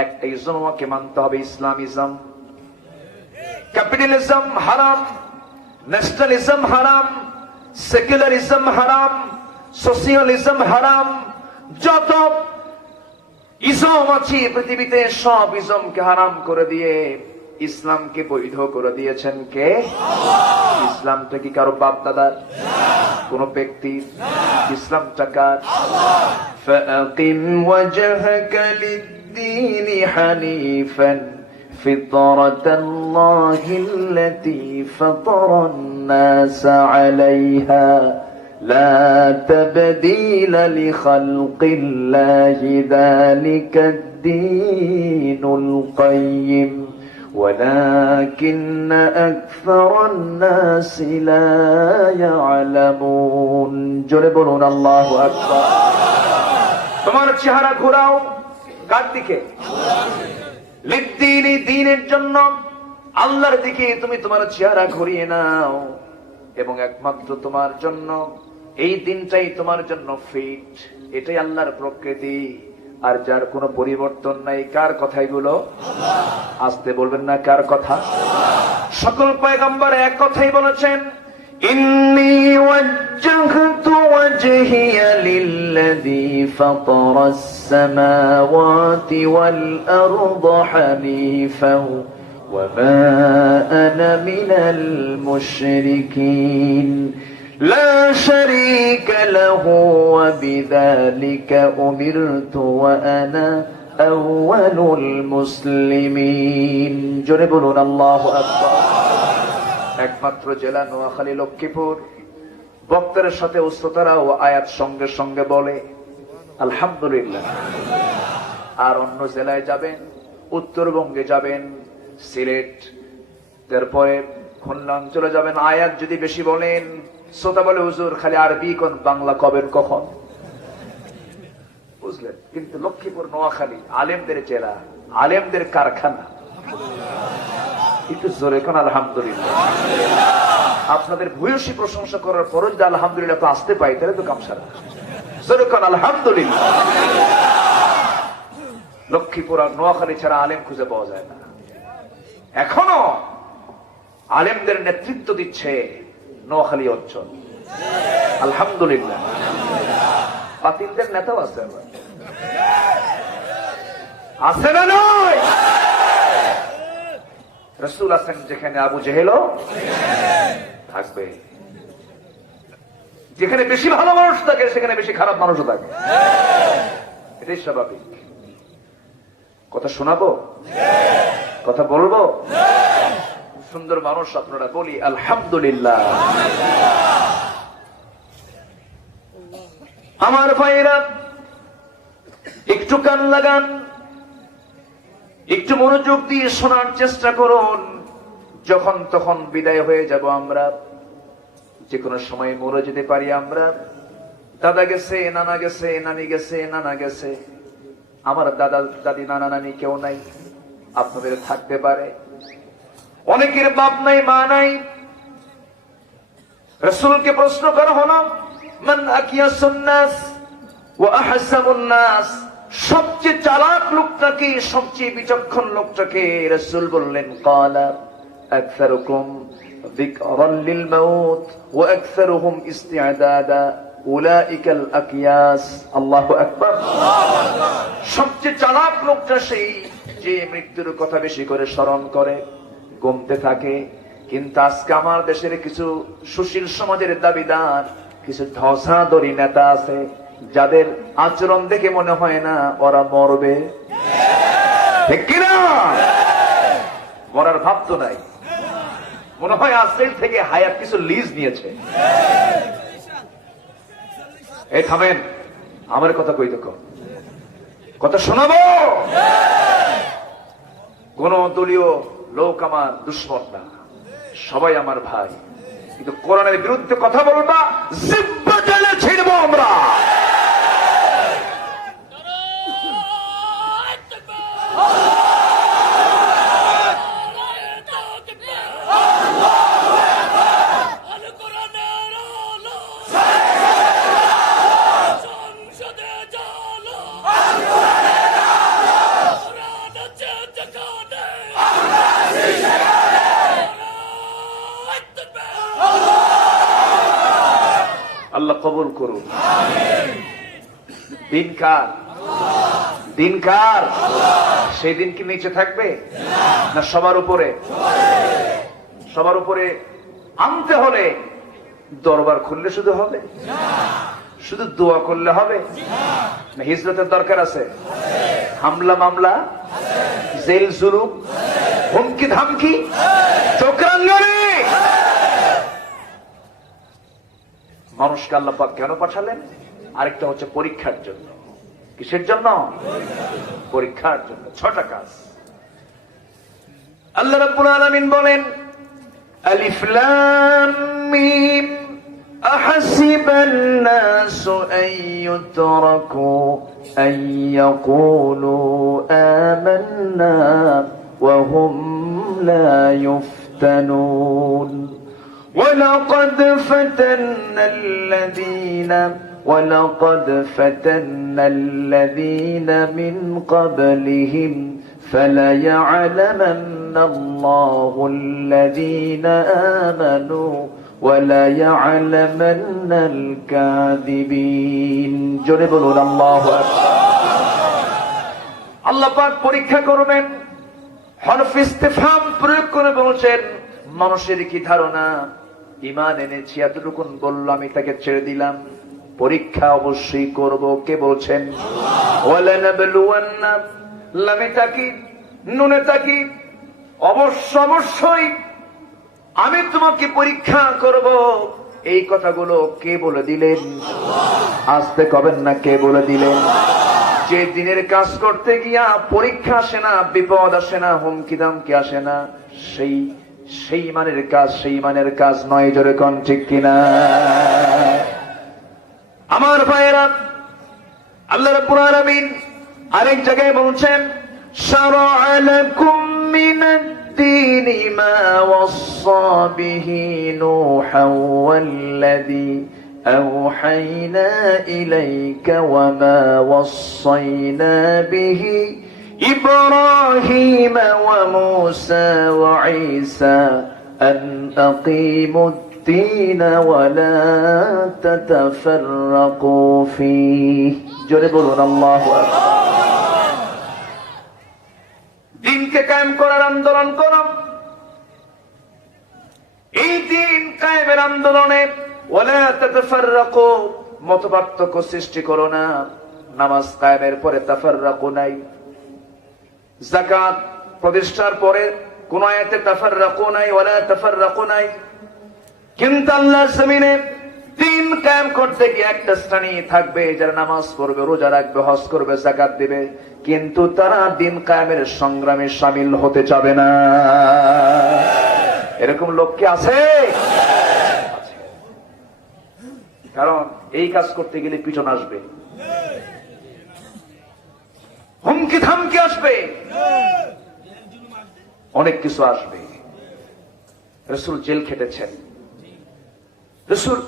একটা ইজম আমাকে মানতে হবে, ইসলামিজম। ক্যাপিটালিজম হারাম, ন্যাশনালিজম হারাম, সেকুলারিজম হারাম, সোশিয়ালিজম হারাম। যত ইজম আছে পৃথিবীতে সব ইজমকে হারাম করে দিয়ে ইসলামকে বৈধ করে দিয়েছেন কে? ইসলামটা কি কারো বাপ দাদার, কোন ব্যক্তির? ইসলামটা কার? ফাকিম ওয়াজহাকা লিদ-দীনি হানিফান ফিতরাতাল্লাহিল্লাতী ফাতারান-নাস আলাইহা লা তাবদীলা লিখালকিল্লাহি যালিকাদ-দীনুল কাইয়্যিম ولكن أكثر الناس لا يعلمون। জোরে বলুন আল্লাহু আকবার। তোমার চেহারা ঘোরাও কার দিকে? লিদ্দীনি, দ্বীনের জন্য, আল্লাহর দিকে তুমি তোমার চেহারা ঘুরিয়ে নাও, এবং একমাত্র তোমার জন্য এই দিনটাই তোমার জন্য ফিট। এটাই আল্লাহর প্রকৃতি। আর যার কোনো পরিবর্তন নাই। কার কথা এগুলো? আসতে বলবেন না, কার কথা? সকল পয়গম্বর এক কথাই বলেছেন, ইন্নী ওয়াজ্জাহতু ওয়াজহিয়া লিল্লাযী ফাতারাস সামাওয়াতি ওয়াল আরদা হানিফাও ওয়া মা আনা মিনাল মুশরিকিন লা শারীকা লাহু ওয়া বিযালিকা উমিরতু ওয়া আনা আউয়ালুল মুসলিমিন। জোরে বলুন আল্লাহু আকবার। একমাত্র জেলা নোয়াখালী, লক্ষ্মীপুর। বক্তারের সাথে উচ্চতারাও আয়াত সঙ্গে সঙ্গে বলে আলহামদুলিল্লাহ। আর অন্য জেলায় যাবেন, উত্তরবঙ্গে যাবেন, সিলেট, তারপরে খুলনা অঞ্চলে যাবেন, আয়াত যদি বেশি বলেন, শ্রোতা বলে হুজুর খালি আরবি কোন, বাংলা কবেন কখন? বুঝলেন? কিন্তু লক্ষ্মীপুর নোয়াখালী আলেমদের জেলা, আলেমদের কারখানা। একটু জোরে কোন আলহামদুলিল্লাহ। আপনাদের ভূয়সী প্রশংসা করার পরও যদি আলহামদুলিল্লাহ তো আসতে পাই, তাহলে তো কামসারা। জোরে কোন আলহামদুলিল্লাহ। লক্ষ্মীপুর আর নোয়াখালী ছাড়া আলেম খুঁজে পাওয়া যায় না। এখনো আলেমদের নেতৃত্ব দিচ্ছে নোয়াখালী অঞ্চল, আলহামদুলিল্লাহ। বাতিলদের নেতাও আছে, আছে না নয়? রাসূল আছেন যেখানে, আবু জেহেলও থাকবে। যেখানে বেশি ভালো মানুষ থাকে সেখানে বেশি খারাপ মানুষও থাকে, এটাই স্বাভাবিক। কথা শোনাবো, কথা বলবো। সুন্দর মানুষ আপনারা, বলি আলহামদুলিল্লাহ। আমার ভাইরা একটু কান লাগান, একটু মনোযোগ দিয়ে শোনার চেষ্টা করুন। যখন তখন বিদায় হয়ে যাব আমরা, যে কোনো সময় মরে যেতে পারি আমরা। দাদা গেছে, নানা গেছে, নানি গেছে, নানা গেছে। আমার দাদা দাদি নানা নানি কেউ নাই, আপনাদের থাকতে পারে। অনেকের বাপ নাই, মা নাই। রাসূলকে প্রশ্ন করা হলো, মান আকিয়াসুন নাস ওয়া আহসাবুন নাস, সবচেয়ে চালাক লোকটাকে, সবচেয়ে বিচক্ষণ লোকটাকে? রাসূল বললেন, ক্বালা আকসারুকুম যিকরান লিল মাউত ওয়া আকসারুহুম ইসতিআদাদা উলাইকাল আকিয়াস। আল্লাহু আকবার। সবচেয়ে চালাক লোকটা সেই যে মৃত্যুর কথা বেশি করে স্মরণ করে, ঘুমতে থাকে। কিন্তু আজকে আমার দেশের কিছু সুশীল সমাজের দাবিদার, কিছু ধসাধরি নেতা আছে, যাদের আচরণ দেখে মনে হয় না ওরা মরবে, ঠিক কিনা? মরার ভাব তো নাই, মনে হয় আজরাইল থেকে হায়াত কিছু লিজ নিয়েছে। এই থামেন, আমার কথা কই, দেখো কথা শোনাবো। কোন দলীয় লোক আমার দুশ্মন না, সবাই আমার ভাই। কিন্তু কোরআনের বিরুদ্ধে কথা বলবা, জিব্বা টেনে ছিড়ব আমরা। আল্লাহ কবুল করুন। দিন কার? দিন কার? সেই দিন কি নিচে থাকবে না সবার উপরে? সবার উপরে আনতে হলে দরবার খুললে শুধু হবে? শুধু দোয়া করলে হবে না? হিজরতের দরকার আছে? হামলা মামলা, জেল জুলুম, হুমকি ধামকি, চক্রাঙ্গনে মানুষকে আল্লাহ পাক কেন পাঠালেন? আরেকটা হচ্ছে পরীক্ষার জন্য। কিসের জন্য? পরীক্ষার জন্য। 6টা কাজ আল্লাহ রাব্বুল আলামিন বলেন, আলিফ লাম মিম আহাসিবান নাসু আইয়ুতরাকু আইয়াকুলু আমান্না ওয়া হুম লা ইফতানুন ولقد فتنا الذين ولقد فتنا الذين من قبلهم فليعلمن الله الذين آمنوا وَلَيَعْلَمَنَّ الْكَاذِبِينَ জোরে বলুন আল্লাহু আকবার। আল্লাহ পাক পরীক্ষা করবেন, হরফ ইস্তিফহাম প্রয়োগ করে বলছেন মানুষের কি ধারণা, ঈমান এনেছি এতটুকুন বলল আমি তাকে ছেড়ে দিলাম, পরীক্ষা অবশ্যই করব। কে বলছেন? ওয়ালানাবলুওয়ান্না, লামে তাকিদ নুনে তাকিদ, অবশ্যই আমি তোমাকে পরীক্ষা করব। এই কথাগুলো কে বলে দিলেন? আসতে কবেন না, কে বলে দিলেন? যে দিনের কাজ করতে গিয়া পরীক্ষা আসে না, বিপদ আসে না, হুমকি দামকি আসে না, সেই মানের কাজ নয়। জোরে কোন ঠিক কিনা? আমার ভাইয়েরা, আল্লাহ রাব্বুল আলামিন আরেক জায়গায় বলছেন শারা'a লাকুম মিনাদ الدين ما وصى به نوحا والذي أوحينا إليك وما وصينا به إبراهيم وموسى وعيسى أن أقيموا الدين ولا تتفرقوا فيه جربوا الله أكبر। দিনকে কায়েম করার আন্দোলন করো, এই দিন কায়েমের আন্দোলনে ওয়ালা তাতাফাররাকু, মতপার্থক্য সৃষ্টি করো না। নামাজ কায়েমের পরে তাফাররাকু নাই, যাকাত প্রতিষ্ঠার পরে কোন আয়াতে তাফাররাকু নাই, ওয়ালা তাফাররাকু নাই। কিন্তু আল্লাহর জমিনে দিন কায়েম করতে গিয়ে একটা শ্রেণী থাকবে যারা নামাজ পড়বে, রোজা রাখবে, হজ করবে, যাকাত দিবে, কিন্তু তারা দিন কায়েমের সংগ্রামে শামিল হতে চাবে না। এরকম লোক কি আছে? কারণ এই কাজ করতে গেলে পিছন আসবে, হুমকি ধামকি আসবে, অনেক কিছু আসবে। রাসূল জেল খেটেছেন, রাসূল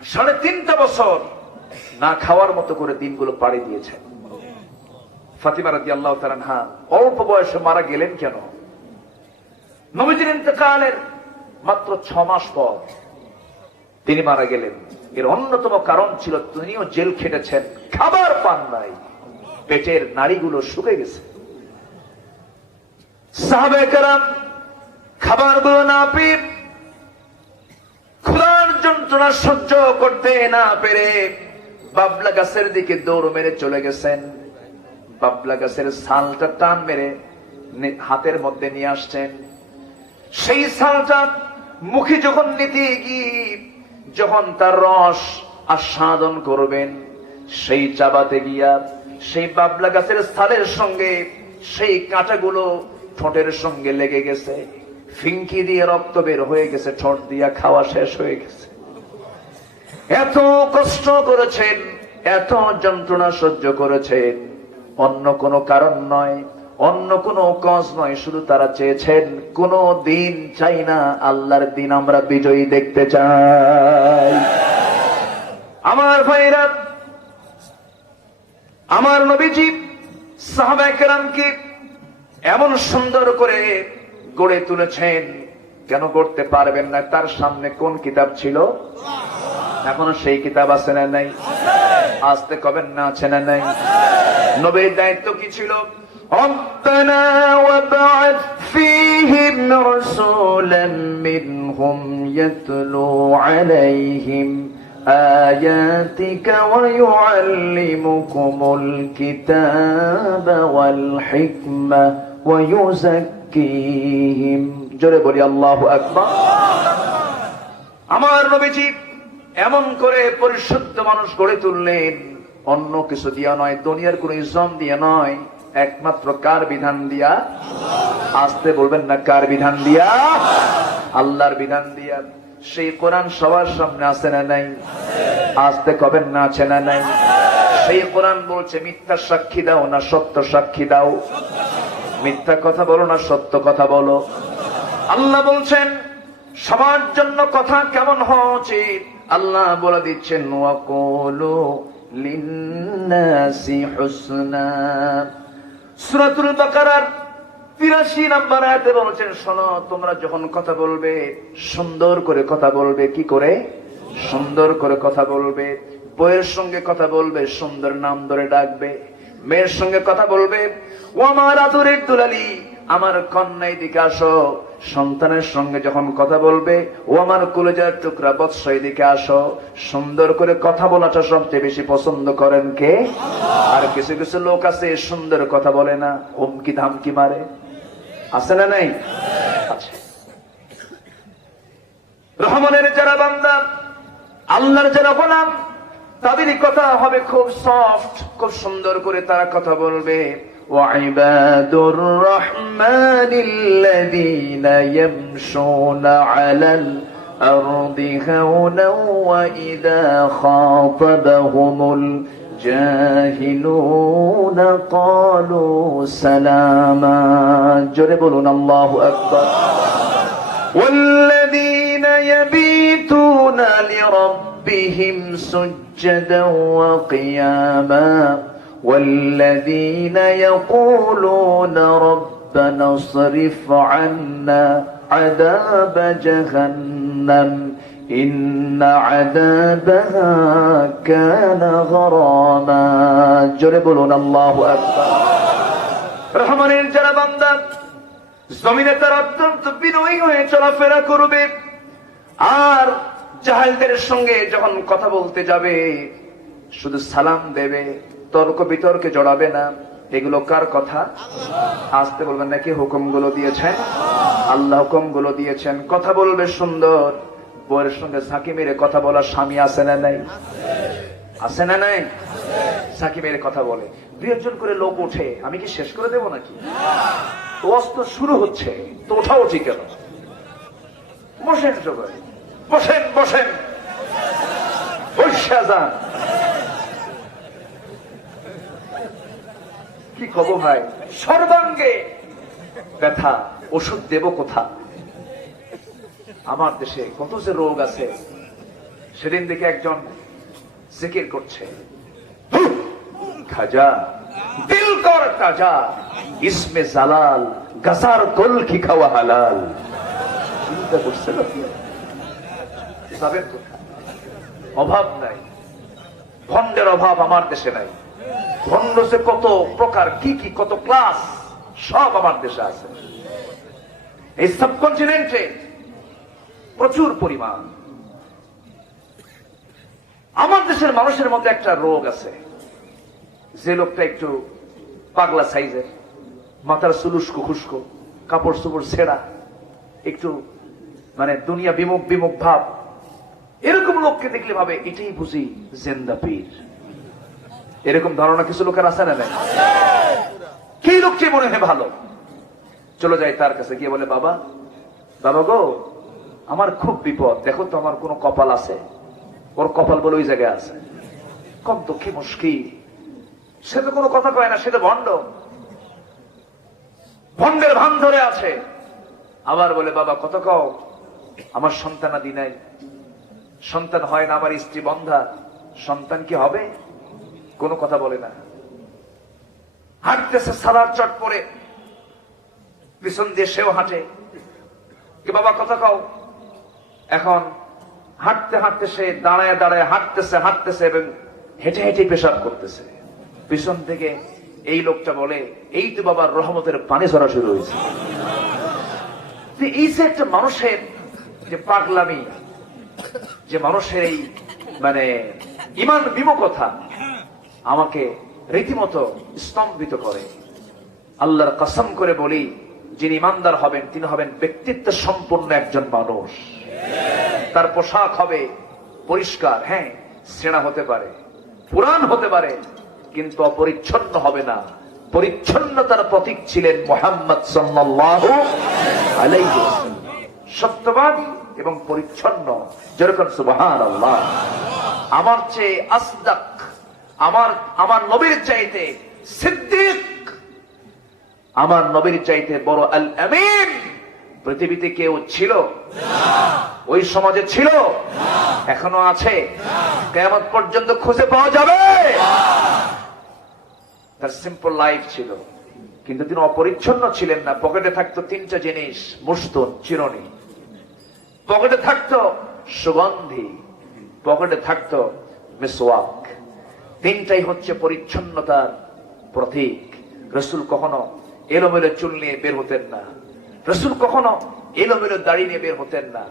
3.5 বছর না খাওয়ার মতো করে দিনগুলো পাড়ি দিয়েছেন। ফাতিমা রাদিয়াল্লাহু তাআলা আনহা অল্প বয়সে মারা গেলেন কেন? নবীজির ইন্তেকালের মাত্র 6 মাস পর তিনি মারা গেলেন। এর অন্যতম কারণ ছিল তিনিও জেল খেটেছেন, খাবার পান নাই, পেটের নাড়িগুলো শুকিয়ে গেছে। সাহাবায়ে কেরাম খাবারগুলো না পেয়ে, ক্ষুধার যন্ত্রণা সহ্য করতে না পেরে বাবলা গাছের দিকে দৌড় মেরে চলে গেছেন। বাবলা গাছের ছালটা টান মেরে হাতের মধ্যে নিয়ে আসছেন। সেই ছালটা মুখে যখন নিতে গিয়ে যখন তার রস আস্বাদন করবেন, সেই চাবাতে গিয়া সেই বাবলা গাছের ছালের সঙ্গে সেই কাঁটাগুলো ঠোঁটের সঙ্গে লেগে গেছে, ফিঙ্কি দিয়ে রক্ত বের হয়ে গেছে, ঠোঁট দিয়া খাওয়া শেষ হয়ে গেছে। এত কষ্ট করেছেন, এত যন্ত্রণা সহ্য করেছেন, অন্য কোনো কারণ নয়, অন্য কোনো কজ নয়, শুধু তারা চেয়েছেন কোন দিন চাই না, আল্লাহর দিন আমরা বিজয়ী দেখতে চাই। আমার ভাইরা, আমার নবীজি সাহাবায়ে কেরামকে এমন সুন্দর করে গড়ে তুলেছেন। কেন গড়তে পারবেন না? তার সামনে কোন কিতাব ছিল? এখনো সেই কিতাব আছে না নাই? আসতে কবেন না, আছে না নাই? নবীর দায়িত্ব কি ছিল? ربنا وابعث فيهم رسولا منهم يتلو عليهم آياتك ويعلمكم الكتاب والحكمة ويزكيهم জোরে বলি আল্লাহু আকবার। আমার নবীজি এমন করে পরিশুদ্ধ মানুষ গড়ে তুললেন, অন্য কিছু দিয়া নয়, দুনিয়ার কোন ইসলাম দিয়া নয়, একমাত্র কার বিধান দিয়া? আসতে বলবেন না, কার বিধান দিয়া? আল্লাহর বিধান দিয়া। সেই কোরআন সবার সামনে আছে না নাই? আসতে কবেন না, আছে না নাই? সেই কোরআন বলছে মিথ্যা সাক্ষী দাও না সত্য সাক্ষী দাও, মিথ্যা কথা বলো না সত্য কথা বলো। আল্লাহ বলছেন সবার জন্য কথা কেমন হওয়া উচিত? আল্লাহ বলে দিচ্ছেন ওয়াকুলু লিন্নাসি হুসনা। সূরাতুল বাকারার ৮৩ নম্বর আয়াতে বলেছেন, শোনো তোমরা যখন কথা বলবে সুন্দর করে কথা বলবে। কি করে? সুন্দর করে কথা বলবে। বউয়ের সঙ্গে কথা বলবে, সুন্দর নাম ধরে ডাকবে। মেয়ের সঙ্গে কথা বলবে, ও আমার আদরের দুলালি, আমার কন্যাই দিকে আসো। সন্তানের সঙ্গে যখন কথা বলবে, ও আমার কলেজার টুকরা বৎস এদিকে আসো। সুন্দর করে কথা বলাটা সবচেয়ে বেশি পছন্দ করেন কে? আর কিছু কিছু লোক আছে সুন্দর কথা বলে না, হুমকি ধামকি মারে। আছে না নাই? আছে। রহমানের যারা বান্দা, আল্লাহর যারা গোলাম, তাদের কথা হবে খুব সফট, খুব সুন্দর করে তারা কথা বলবে। وعباد الرحمن الذين يمشون على الأرض هونا وإذا خاطبهم الجاهلون قالوا سلاما. جرب بولون الله أكبر. والذين يبيتون لربهم سجدا وقياما والذين يقولون ربنا اصرف عنا عذاب جهنم إن عذابها كان غراما. جرب بولون الله أكبر. রহমানের যারা বান্দা জমিনে তারা অত্যন্ত বিনয়ী হয়ে চলাফেরা করবে, আর জাহেলদের সঙ্গে যখন কথা বলতে যাবে শুধু সালাম দেবে, তর্ক বিতর্কে জড়াবে না। এগুলো কার কথা? আসতে বলবেন নাকি? হুকুমগুলো দিয়েছেন আল্লাহ, হুকুমগুলো দিয়েছেন। কথা বলবে সুন্দর। বউয়ের সঙ্গে সাকি মেরে কথা বলা স্বামী আছে না নাই? আছে না নাই? সাকি মেরে কথা বলে, দুই একজন করে লোক ওঠে, আমি কি শেষ করে দেবো নাকি? তো অস্ত্র শুরু হচ্ছে, তো ওঠা উঠি কেন? বসেন সবাই, বসেন বসেন, বৈশা যান। কি খবর ভাই? সর্বাঙ্গে ব্যথা, ওষুধ দেব কোথা? আমার দেশে কত যে রোগ আছে। সেদিন দেখে একজন জিকির করছে, খাজা দিল কর তাজা, ইসমে জালাল গাজার গোল কি খাওয়া হালাল। চিন্তা করছেন যাবেন কোথায়? অভাব নাই, ভণ্ডের অভাব আমার দেশে নাই। ভণ্ড যে কত প্রকার, কি কি কত ক্লাস, সব আমার দেশে আছে। এই সাবকন্টিনেন্টে প্রচুর পরিমাণ। আমার দেশের মানুষের মধ্যে একটা রোগ আছে, যে লোকটা একটু পাগলা সাইজের, মাথার চুলুস্কো খুস্কো, কাপড় চোপড় ছেঁড়া, একটু মানে দুনিয়া বিমুখ বিমুখ ভাব, এরকম লোককে দেখলে ভাবে এটাই বুঝি জেন্দা পীর। এরকম ধারণা কিছু লোকের আছে না? কি লোকটি মনে হয় ভালো, চলে যায় তার কাছে, গিয়ে বলে, বাবা বাবা গো, আমার খুব বিপদ, দেখো তো আমার কোন কপাল আছে? ওর কপাল বলে ওই জায়গায় আছে। কম তো কি মুশকিল, সে তো কোনো কথা কয় না, সে তো ভণ্ড, ভণ্ডের ভান ধরে আছে। আবার বলে, বাবা কত কও, আমার সন্তানাদি নাই, সন্তান হয় না, আমার স্ত্রী বন্ধা, সন্তান কি হবে? কোনো কথা বলে না। হাঁটতেছে সালার চট পরে, পিছন দিয়ে সেও হাঁটে, কি বাবা কথা কও। এখন হাঁটতে হাঁটতে সে দাঁড়ায় দাঁড়ায় হাঁটতেছে হাঁটতেছে এবং হেঁটে হেঁটে পেশাব করতেছে। পিছন থেকে এই লোকটা বলে, এই তো বাবার রহমতের পানি ঝরা শুরু হয়েছে। এই যে একটা মানুষের যে পাগলামি, যে মানুষের এই মানে ইমান বিমুখতা আমাকে রীতিমতো স্তম্ভিত করে। আল্লাহর কসম করে বলি, যিনি ইমানদার হবেন তিনি হবেন ব্যক্তিত্ব সম্পন্ন একজন মানুষ। তার পোশাক হবে পরিষ্কার, হ্যাঁ ছেঁড়া হতে পারে, পুরান হতে পারে, কিন্তু অপরিচ্ছন্ন হবে না। পরিচ্ছন্নতার প্রতীক ছিলেন মুহাম্মদ সাল্লাল্লাহু আলাইহি ওয়াসাল্লাম। সত্যবাদী এবং পরিচ্ছন্ন, যেরকম সুবহানাল্লাহ। আমার চেয়ে আসদাক, আমার নবীর চাইতে সিদ্দিক, আমার নবীর চাইতে বড় আল আমিন, পৃথিবীতে কেউ ছিল? ওই সমাজে ছিল? এখনো আছে? কিয়ামত পর্যন্ত খুঁজে পাওয়া যাবে? তার সিম্পল লাইফ ছিল, কিন্তু তিনি অপরিচ্ছন্ন ছিলেন না। পকেটে থাকতো তিনটা জিনিস: মুস্তুন, চিরুনি, পকেটে থাকতো সুগন্ধি, পকেটে থাকতো মিসওয়াক। তিনটাই হচ্ছে পরিচ্ছন্নতার প্রতীক। রাসূল কখনো এলোমেলো চুল নিয়ে বের হতেন না, রাসূল কখনো এলোমেলো দাড়ি নিয়ে বের হতেন না।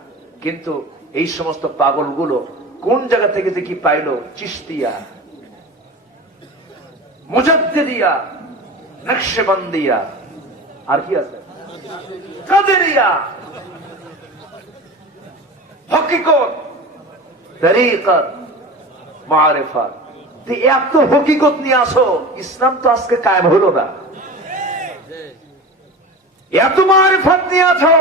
কিন্তু এই সমস্ত পাগলগুলো কোন জায়গা থেকে যে কি পাইলো? চিশতিয়া, মুজাদ্দিদিয়া, নকশবন্দিয়া, আর কি আছে, কাদেরিয়া, হকিকত, তরিকত, মারিফাত। এত হকিকত নিয়ে আসো, ইসলাম তো আজকে কায়েম হলো না। এত মারিফাত নিয়ে আসো,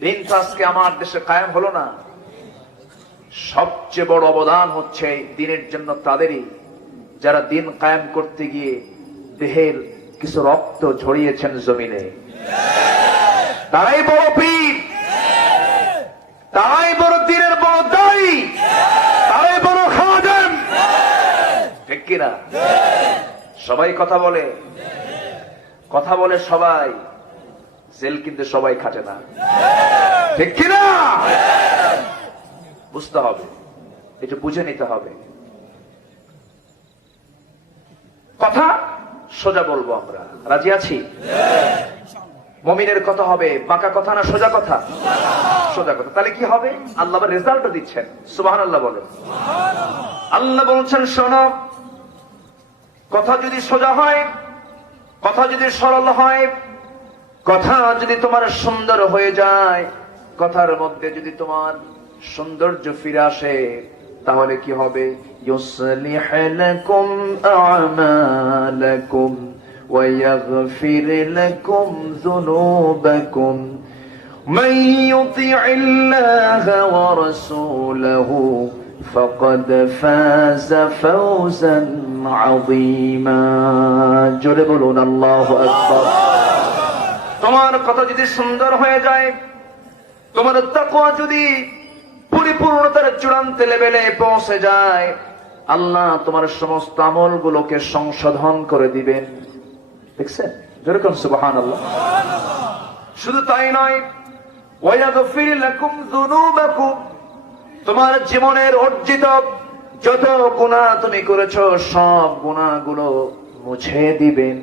দিন তো আজকে আমার দেশে কায়েম হলো না। সবচেয়ে বড় অবদান হচ্ছে দিনের জন্য তাদেরই, যারা দিন কায়েম করতে গিয়ে দেহের কিছু রক্ত ঝরিয়েছেন জমিনে। তারাই বড় পীর, তারাই বড় দিনের বড় দায়ী, তারাই বড় খাদেম। ঠিক কিনা? সবাই কথা বলে, কথা বলে সবাই, জেল কিন্তু সবাই খাটে না। ঠিক কিনা? বুঝতে হবে, এটা বুঝে নিতে হবে। কথা সোজা বলবো আমরা, রাজি আছি? মুমিনের কথা হবে বাঁকা কথা না সোজা কথা? সোজা কথা। তাহলে কি হবে? আল্লাহ রেজাল্টও দিচ্ছেন। সুবহানাল্লাহ বলেন। আল্লাহ বলছেন, শোনো, কথা যদি সোজা হয়, কথা যদি সরল হয়, কথা যদি তোমার সুন্দর হয়ে যায়, কথার মধ্যে যদি তোমার সৌন্দর্য ফিরে আসে, তাহলে কি হবে? ইউসলিহ লাকুম আ'মালাকুম ওয়া ইয়াগফির লাকুম যুনুবাকুম মান ইউতি'ইল্লাহা ওয়া রাসূলাহু ফাকাদ ফাযা ফাওজান আযীমা। জোরে বলুন আল্লাহু আকবার। তোমার কথা যদি সুন্দর হয়ে যায়, তোমার তাকওয়া যদি পরিপূর্ণতার চূড়ান্ত লেভেলে পৌঁছে যায়, আল্লাহ তোমার সমস্ত আমলগুলোকে সংশোধন করে দিবেন। দেখছেন? যেরকম সুবহানাল্লাহ। শুধু তাই নয়, ওয়া ইয়াগফির লাকুম যুনুবাকুম, তোমার জীবনের অর্জিত যত গুনাহ তুমি করেছো সব গুনাহগুলো মুছে দিবেন।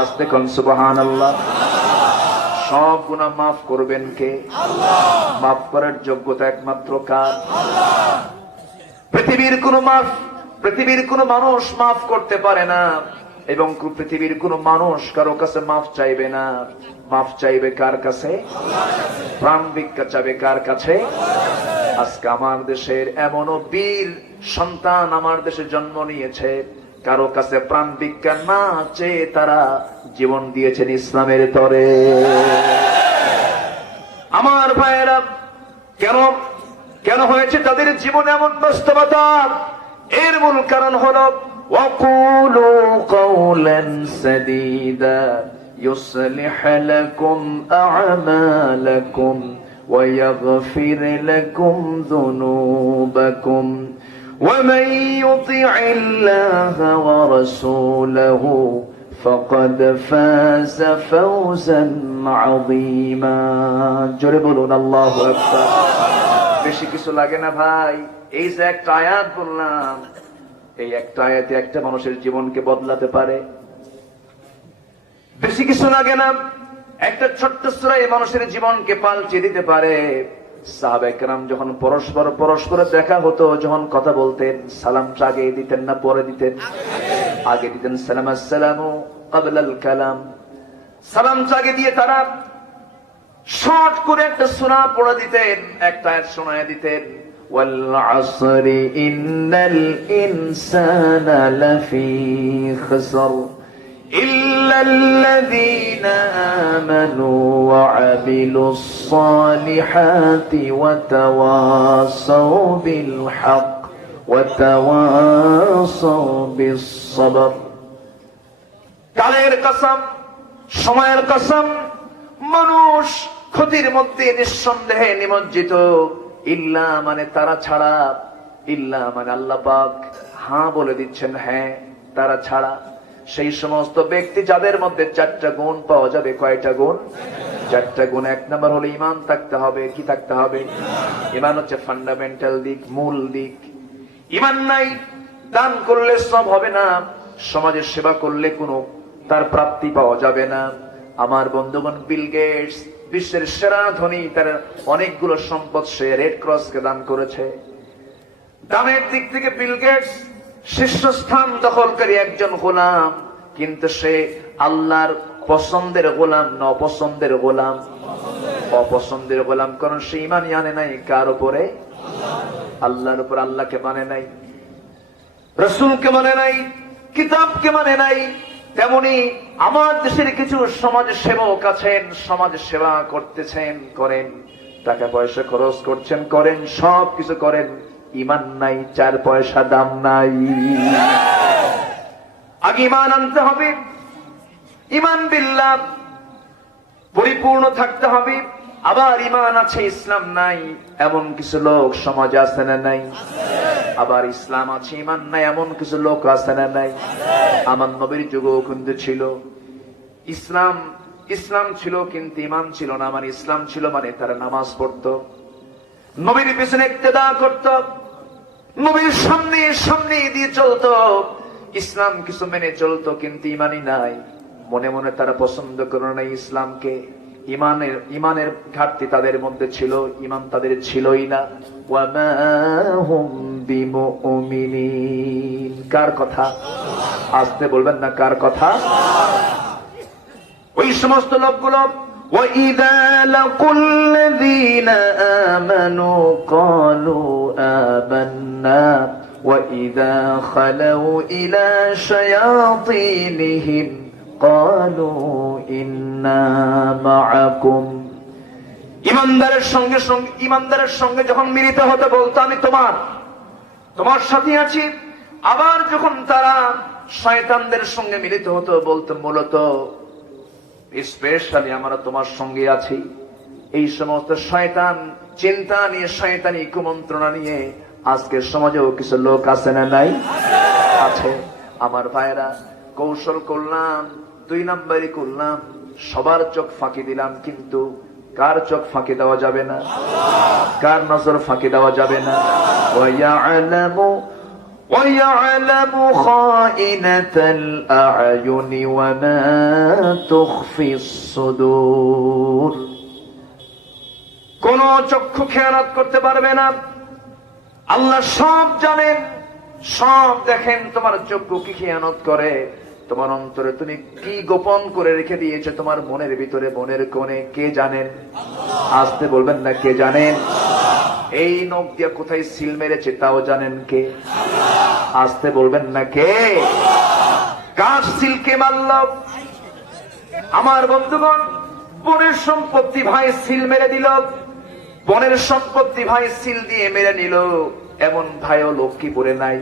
আস্তে কোন সুবহানাল্লাহ। সব গুনাহ মাফ করবেন কে? আল্লাহ। মাফ করার যোগ্যতা একমাত্র কার? আল্লাহ। পৃথিবীর কোন মানুষ মাফ করতে পারে না, এবং পৃথিবীর কোন মানুষ কারো কাছে মাফ চাইবে না। মাফ চাইবে কার কাছে? প্রাণ ভিক্ষা চাইবে কার কাছে? আজকে আমার দেশের এমনও বীর সন্তান আমার দেশে জন্ম নিয়েছে, কারো কাছে প্রাণ ভিক্ষা না চেয়ে তারা জীবন দিয়েছেন ইসলামের তরে। আমার ভাইয়েরা, কেন হয়েছে তাদের জীবনে এমন বাস্তবতা? এর মূল কারণ হলো ওয়াকুলু কাওলান সাদীদা ইউসলিহ লাকুম আ'মালাকুম ওয়া ইয়াগফির লাকুম যুনুবাকুম ومن يطع الله ورسوله فقد فاز فوزا عظيما। জোরে বলুন আল্লাহু আকবার। বেশি কিছু লাগে না ভাই, এই যে একটা আয়াত বললাম, এই একটা আয়াতে একটা মানুষের জীবনকে বদলাতে পারে। বেশি কিছু লাগে না, একটা ছোট্ট সূরা এই মানুষের জীবনকে পাল্টে দিতে পারে। সাহাবায়ে কেরাম যখন পরস্পর দেখা হতো, যখন কথা বলতেন, সালামটা আগে দিতেন না পরে দিতেন? আগে দিতেন। সালাম আসসালামু ক্বাবলাল কালাম, সালামটা আগে দিয়ে তারা শর্ট করে একটা সূরা পড়ে দিতেন, একটা আয়াত শোনায় দিতেন। ওয়াল আসরি ইন্নাল ইনসানা লাফি খুসর إلا الذين آمنوا وعملوا الصالحات وتواصوا بالحق وتواصوا بالصبر। কালের কসম, সময়ের কসম, মানুষ ক্ষতির মধ্যে নিঃসন্দেহে নিমজ্জিত, ইল্লা মানে তারা ছাড়া, ইল্লা মানে আল্লাহ পাক হ্যাঁ বলে দিচ্ছেন, হ্যাঁ তারা ছাড়া। সেই সমস্ত ব্যক্তি যাদের মধ্যে 4টা গুণ পাওয়া যাবে। কয়টা গুণ? 4টা গুণ। 1 নম্বর হলো ঈমান থাকতে হবে। কি থাকতে হবে? ঈমান হচ্ছে ফান্ডামেন্টাল দিক, মূল দিক। ঈমান নাই, দান করলে সব হবে না, সমাজের সেবা করলে কোনো তার প্রাপ্তি পাওয়া যাবে না। আমার বন্ধুগণ, বিল গেটস বিশ্বের সেরা ধনী, তার অনেকগুলো সম্পদ সে রেড ক্রসকে দান করেছে। দানের দিক থেকে বিল গেটস শীর্ষস্থান দখলকারী একজন গোলাম, কিন্তু সে আল্লাহর পছন্দের গোলাম না অপছন্দের গোলাম? অপছন্দের গোলাম, কারণ সে ঈমানই আনে নাই। কার উপরে? আল্লাহর উপর। আল্লাহকে মানে নাই, রাসূলকে মানে নাই, কিতাবকে মানে নাই। তেমনি আমার দেশের কিছু সমাজ সেবক আছেন, সমাজ সেবা করতেছেন, করেন, টাকা পয়সা খরচ করছেন, করেন, সব কিছু করেন, ঈমান নাই, 4 পয়সা দাম নাই। আগে ঈমান আনতে হবে, ঈমান বিল্লাহ পরিপূর্ণ থাকতে হবে। আবার ঈমান আছে, ইসলাম নাই, এমন কিছু লোক সমাজে আছে না নাই? আবার ইসলাম আছে, ঈমান নাই, এমন কিছু লোক আছে না নাই? আমার নবীর যুগেও কিন্তু ছিল ইসলাম, ইসলাম ছিল কিন্তু ঈমান ছিল না। মানে ইসলাম ছিল মানে তারা নামাজ পড়তো, নবীর পিছনে ইক্তেদা করত, নবীর সামনে সামনে দিয়ে চলতো, ইসলাম কিছু মেনে চলতো, কিন্তু ঈমানই নাই। মনে মনে তারা পছন্দ করে নাই ইসলামকে। ঈমানের ঘাটতি তাদের মধ্যে ছিল, ঈমান তাদের ছিলই না। ওয়ামা হুম বিমুমিনিন। কার কথা? আসতে বলবেন না, কার কথা? ওই সমস্ত লোকগুলো وَإِذَا لَقُوا الَّذِينَ آمَنُوا قَالُوا آمَنَّا وَإِذَا خَلَوْا إِلَى شَيَاطِينِهِمْ قَالُوا إِنَّا مَعَكُمْ। ইমানদারের সঙ্গে যখন মিলিত হতে বলতো আমি তোমার সাথে আছি, আবার যখন তারা শয়তানদের সঙ্গে মিলিত হতো বলতো মূলত স্পেশালি আমরা তোমার সঙ্গে আছি। এই সমস্ত শয়তান চিন্তা নিয়ে, শয়তানি কুমন্ত্রণা নিয়ে আজকের সমাজেও কিছু লোক আছে না নাই? আছে। আমার ভাইরা, কৌশল করলাম, 2 নম্বরই করলাম, সবার চোখ ফাঁকি দিলাম, কিন্তু কার চোখ ফাঁকি দেওয়া যাবে না? কার নজর ফাঁকি দেওয়া যাবে না? وَيَعْلَمُ خَائِنَةَ الْأَعْيُنِ وَمَا تُخْفِي الصُّدُورُ। কোন চক্ষু খেয়ানত করতে পারবে না। আল্লাহ সব জানেন, সব দেখেন। তোমার চক্ষু কি খেয়ানত করে, তোমার অন্তরে তুমি কি গোপন করে রেখে দিয়েছে তোমার মনের ভিতরে, মনের কোণে, কে জানেন? আসতে বলবেন না, কে জানেন? এই নখ দিয়ে কোথায় সিল মেরেছে তাও জানেন কে? আসতে বলবেন না, কে? কার সিল কে মারল? আমার বন্ধুগণ, বোনের সম্পত্তি ভাই সিল মেরে দিল, বোনের সম্পত্তি ভাই সিল দিয়ে মেরে নিল, এমন ভাইও লক্ষ্মীপুরে নাই।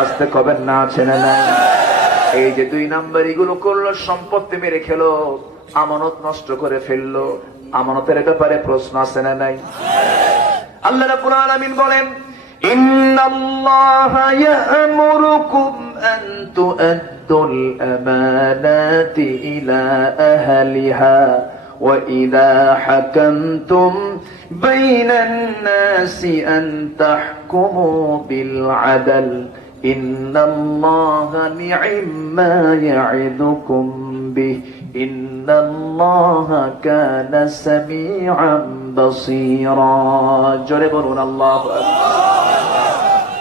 আসতে কবেন না, আছে না নাই? এই যে 2 নম্বর এগুলো করলো, সম্পত্তি মেরে খেলো, আমানত নষ্ট করে ফেললো। আমানতের ব্যাপারে প্রশ্ন আছে না নাই? আল্লাহ রাব্বুল আলামিন বলেন, ইন্নাল্লাহা ইয়া'মুরুকুম আন তু'আদ্দুল আমানাতি ইলা আহলিহা ওয়া ইযা হাকামতুম বাইনান নাসি আন তাহকুমু বিল আদল ইন্নাল্লাহা নি'ম্মা ইয়া'iদুকুম বিহি ইন্নাল্লাহা কানা সামিআন বাসীরা। জোরে বলুন আল্লাহু আকবার।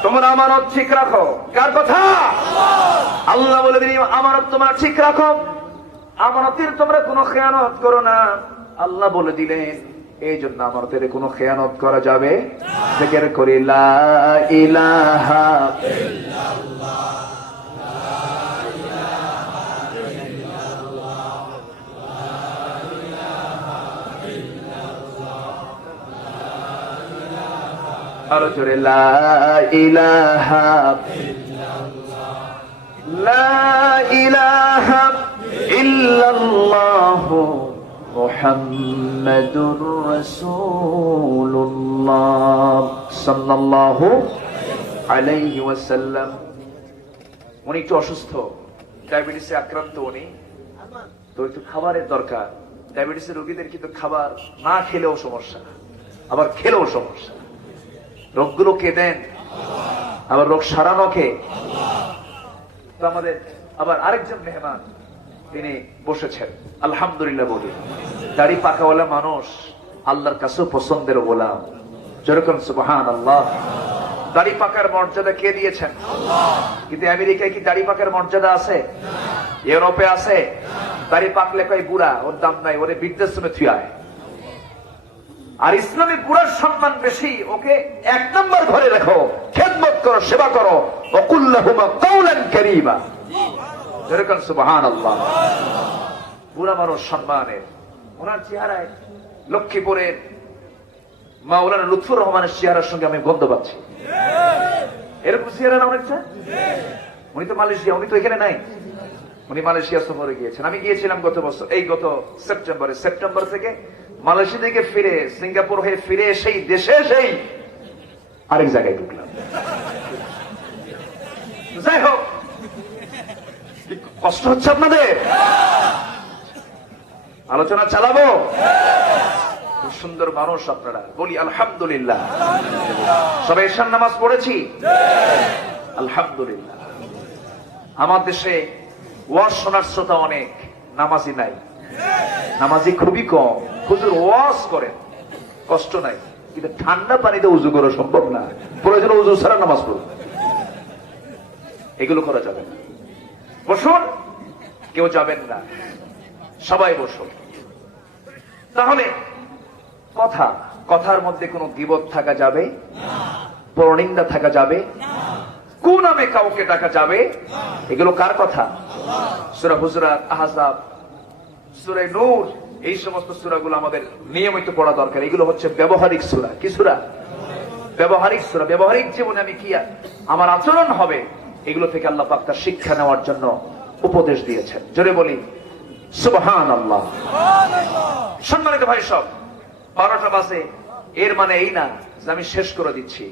তোমরা আমানত ঠিক রাখো। কার কথা? আল্লাহ বলে দিলেন আমানত তোমরা ঠিক রাখো, আমানতের তোমরা কোনো খেয়ানত করো না। আল্লাহ বলে দিলেন, এই জন্য আমানতের কোনো খেয়ানত করা যাবে। জিকির করি লা ইলাহা ইল্লাল্লাহ, আরো জোরে লা ইলাহা ইল্লাল্লাহ, লা ইলাহা ইল্লাল্লাহ মুহাম্মাদুর রাসূলুল্লাহ সাল্লাল্লাহু আলাইহি ওয়াসাল্লাম। উনি একটু অসুস্থ, ডায়াবেটিসে আক্রান্ত উনি, তো একটু খাবারের দরকার। ডায়াবেটিসের রোগীদের কিন্তু খাবার না খেলেও সমস্যা, আবার খেলেও সমস্যা। রোগগুলো কে দেন? আবার রোগ সারানো কে? তো আমাদের আবার আরেকজন মেহমান তিনি বসেছেন, আলহামদুলিল্লাহ বলি। দাড়ি পাকাওয়ালা মানুষ আল্লাহর কাছেও পছন্দের গোলাম, যেরকম সুবহানাল্লাহ। দাড়ি পাকার মর্যাদা কে দিয়েছেন? কিন্তু আমেরিকায় কি দাড়ি পাকার মর্যাদা আছে? ইউরোপে আছে? দাড়ি পাকলে কয় বুড়া, ওর দাম নাই, ওরে বৃদ্ধাশ্রমে থুয়ায়। আর ইসলামে বুড়ার সম্মান বেশি, ওকে এক নম্বর ঘরে রাখো, খেদমত করো, সেবা করো, ওয়াকুল্লাহুমা কাওলান কারীমা, যেরকম সুবহানাল্লাহ। বুড়া মানুষ সম্মানের। ওনার চেহারায় লক্ষ্মীপুরের মাওলানা লুৎফুর রহমানের চেহারার সঙ্গে আমি গন্ধ পাচ্ছি। এরকম চেহারা না অনেকটা? উনি তো মালয়েশিয়া, উনি তো এখানে নাই, উনি মালয়েশিয়া সফরে গিয়েছেন। আমি গিয়েছিলাম গত বছর, এই গত সেপ্টেম্বর থেকে মালয়েশিয়া থেকে ফিরে, সিঙ্গাপুর হয়ে ফিরে সেই দেশে সেই আরেক জায়গায় ঢুকলাম। যাই হোক, কষ্ট হচ্ছে আপনাদের? আলোচনা চালাবো? খুব সুন্দর মানুষ আপনারা, বলি আলহামদুলিল্লাহ। সবাই ঈশার নামাজ পড়েছি? আলহামদুলিল্লাহ। আমার দেশে ওয়াজ শোনার শ্রোতা অনেক, নামাজি নাই, নামাজি খুবই কম। হুজুর ওয়াজ করেন, কষ্ট নাই, কিন্তু ঠান্ডা পানিতে উজু করা সম্ভব না। প্রয়োজন উজু ছাড়া নামাজ পড়ুন, এগুলো করা যাবে না। বসুন, কেউ যাবেন না, সবাই বসুন। তাহলে কথার মধ্যে কোনো গীবত থাকা যাবে, পরনিন্দা থাকা যাবে, কোন নামে কাউকে ডাকা যাবে? এগুলো কার কথা? সূরা হুজুরাত, আহজাব, সূরা নূর, এই সমস্ত সূরাগুলো আমাদের নিয়মিত পড়া দরকার। এগুলো হচ্ছে ব্যবহারিক সূরা। কি সূরা? ব্যবহারিক সূরা। ব্যবহারিক জীবনে আমি কি আমার আচরণ হবে, এগুলো থেকে আল্লাহ পাক তার শিক্ষা নেওয়ার জন্য উপদেশ দিয়েছেন। জোরে বলি সুবহানাল্লাহ। সম্মানিত ভাই সব, 12টা বাজে, এর মানে এই না যে আমি শেষ করে দিচ্ছি।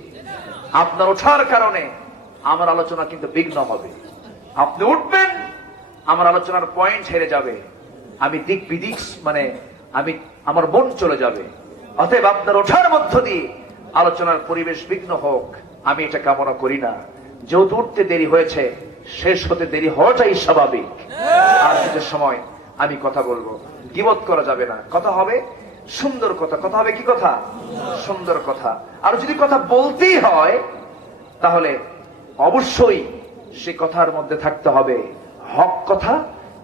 আপনার ওঠার কারণে আমার আলোচনা কিন্তু বিঘ্ন হবে। আপনি উঠবেন, আমার আলোচনার পয়েন্ট হেরে যাবে, আমি দিক বিদিক আমার মন চলে যাবে। অতএব আপনার ওঠার মধ্য দিয়ে আলোচনার পরিবেশ বিঘ্ন হোক, আমি এটা কামনা করি না। যেহেতু উঠতে দেরি হয়েছে, শেষ হতে দেরি হওয়াটাই স্বাভাবিক। আর কিছু সময় আমি কথা বলবো, গীবত করা যাবে না, কথা হবে সুন্দর কথা। কথা হবে কি কথা? সুন্দর কথা। আর যদি কথা বলতেই হয়, তাহলে অবশ্যই সে কথার মধ্যে থাকতে হবে হক কথা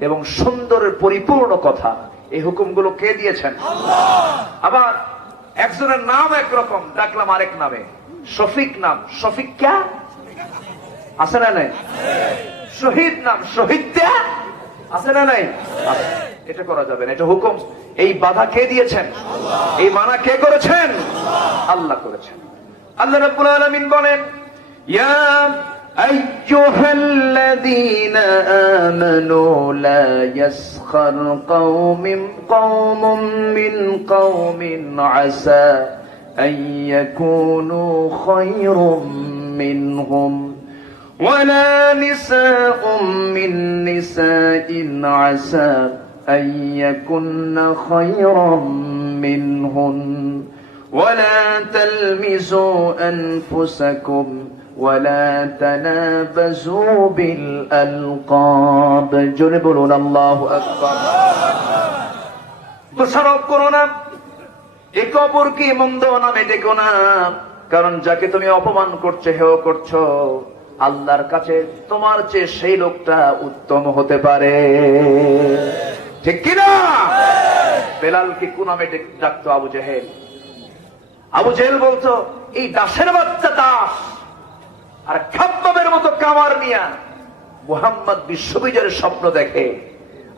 এবং সুন্দরের পরিপূর্ণ কথা। এই হুকুমগুলো কে দিয়েছেন? আবার একজনের নাম একরকম, ডাকলাম আরেক নামে। শফিক নাম, শফিক ক্যা আছে না নাই? শহীদ নাম, শহীদ ক্যা আছে না নাই? এটা করা যাবে না, এটা হুকুম। এই বাধা কে দিয়েছেন? এই মানা কে করেছেন? আল্লাহ করেছেন। আল্লাহ রাব্বুল আলামিন বলেন, ইয়া আইয়ুহাল্লাযীনা আমানু লা ইয়াসখার কওমুম মিন কওমিন আসা আন ইয়াকুনু খায়রুম মিনহুম ওয়ালা নিসাউম মিন নিসাইন আসা أن يكن خيرا منهن ولا تلمزوا أنفسكم ولا تنابزوا بالألقاب جنبون الله أكبر দোষারোপ করো না, একে অপরকে মন্দ নামে ডেকো না, কারণ যাকে তুমি অপমান করছো, হেয় করছো, আল্লাহর কাছে তোমার চেয়ে সেই লোকটা উত্তম হতে পারে। ঠিক কিনা? বেলালকে কোন নামে ডাকতো আবু জেহেল? আবু জেহেল বলতো, এই দাসের বাচ্চা দাস। আর খাব্বাবের মতো কামার নিয়া মুহাম্মদ বিশ্ববিজয়ের স্বপ্ন দেখে।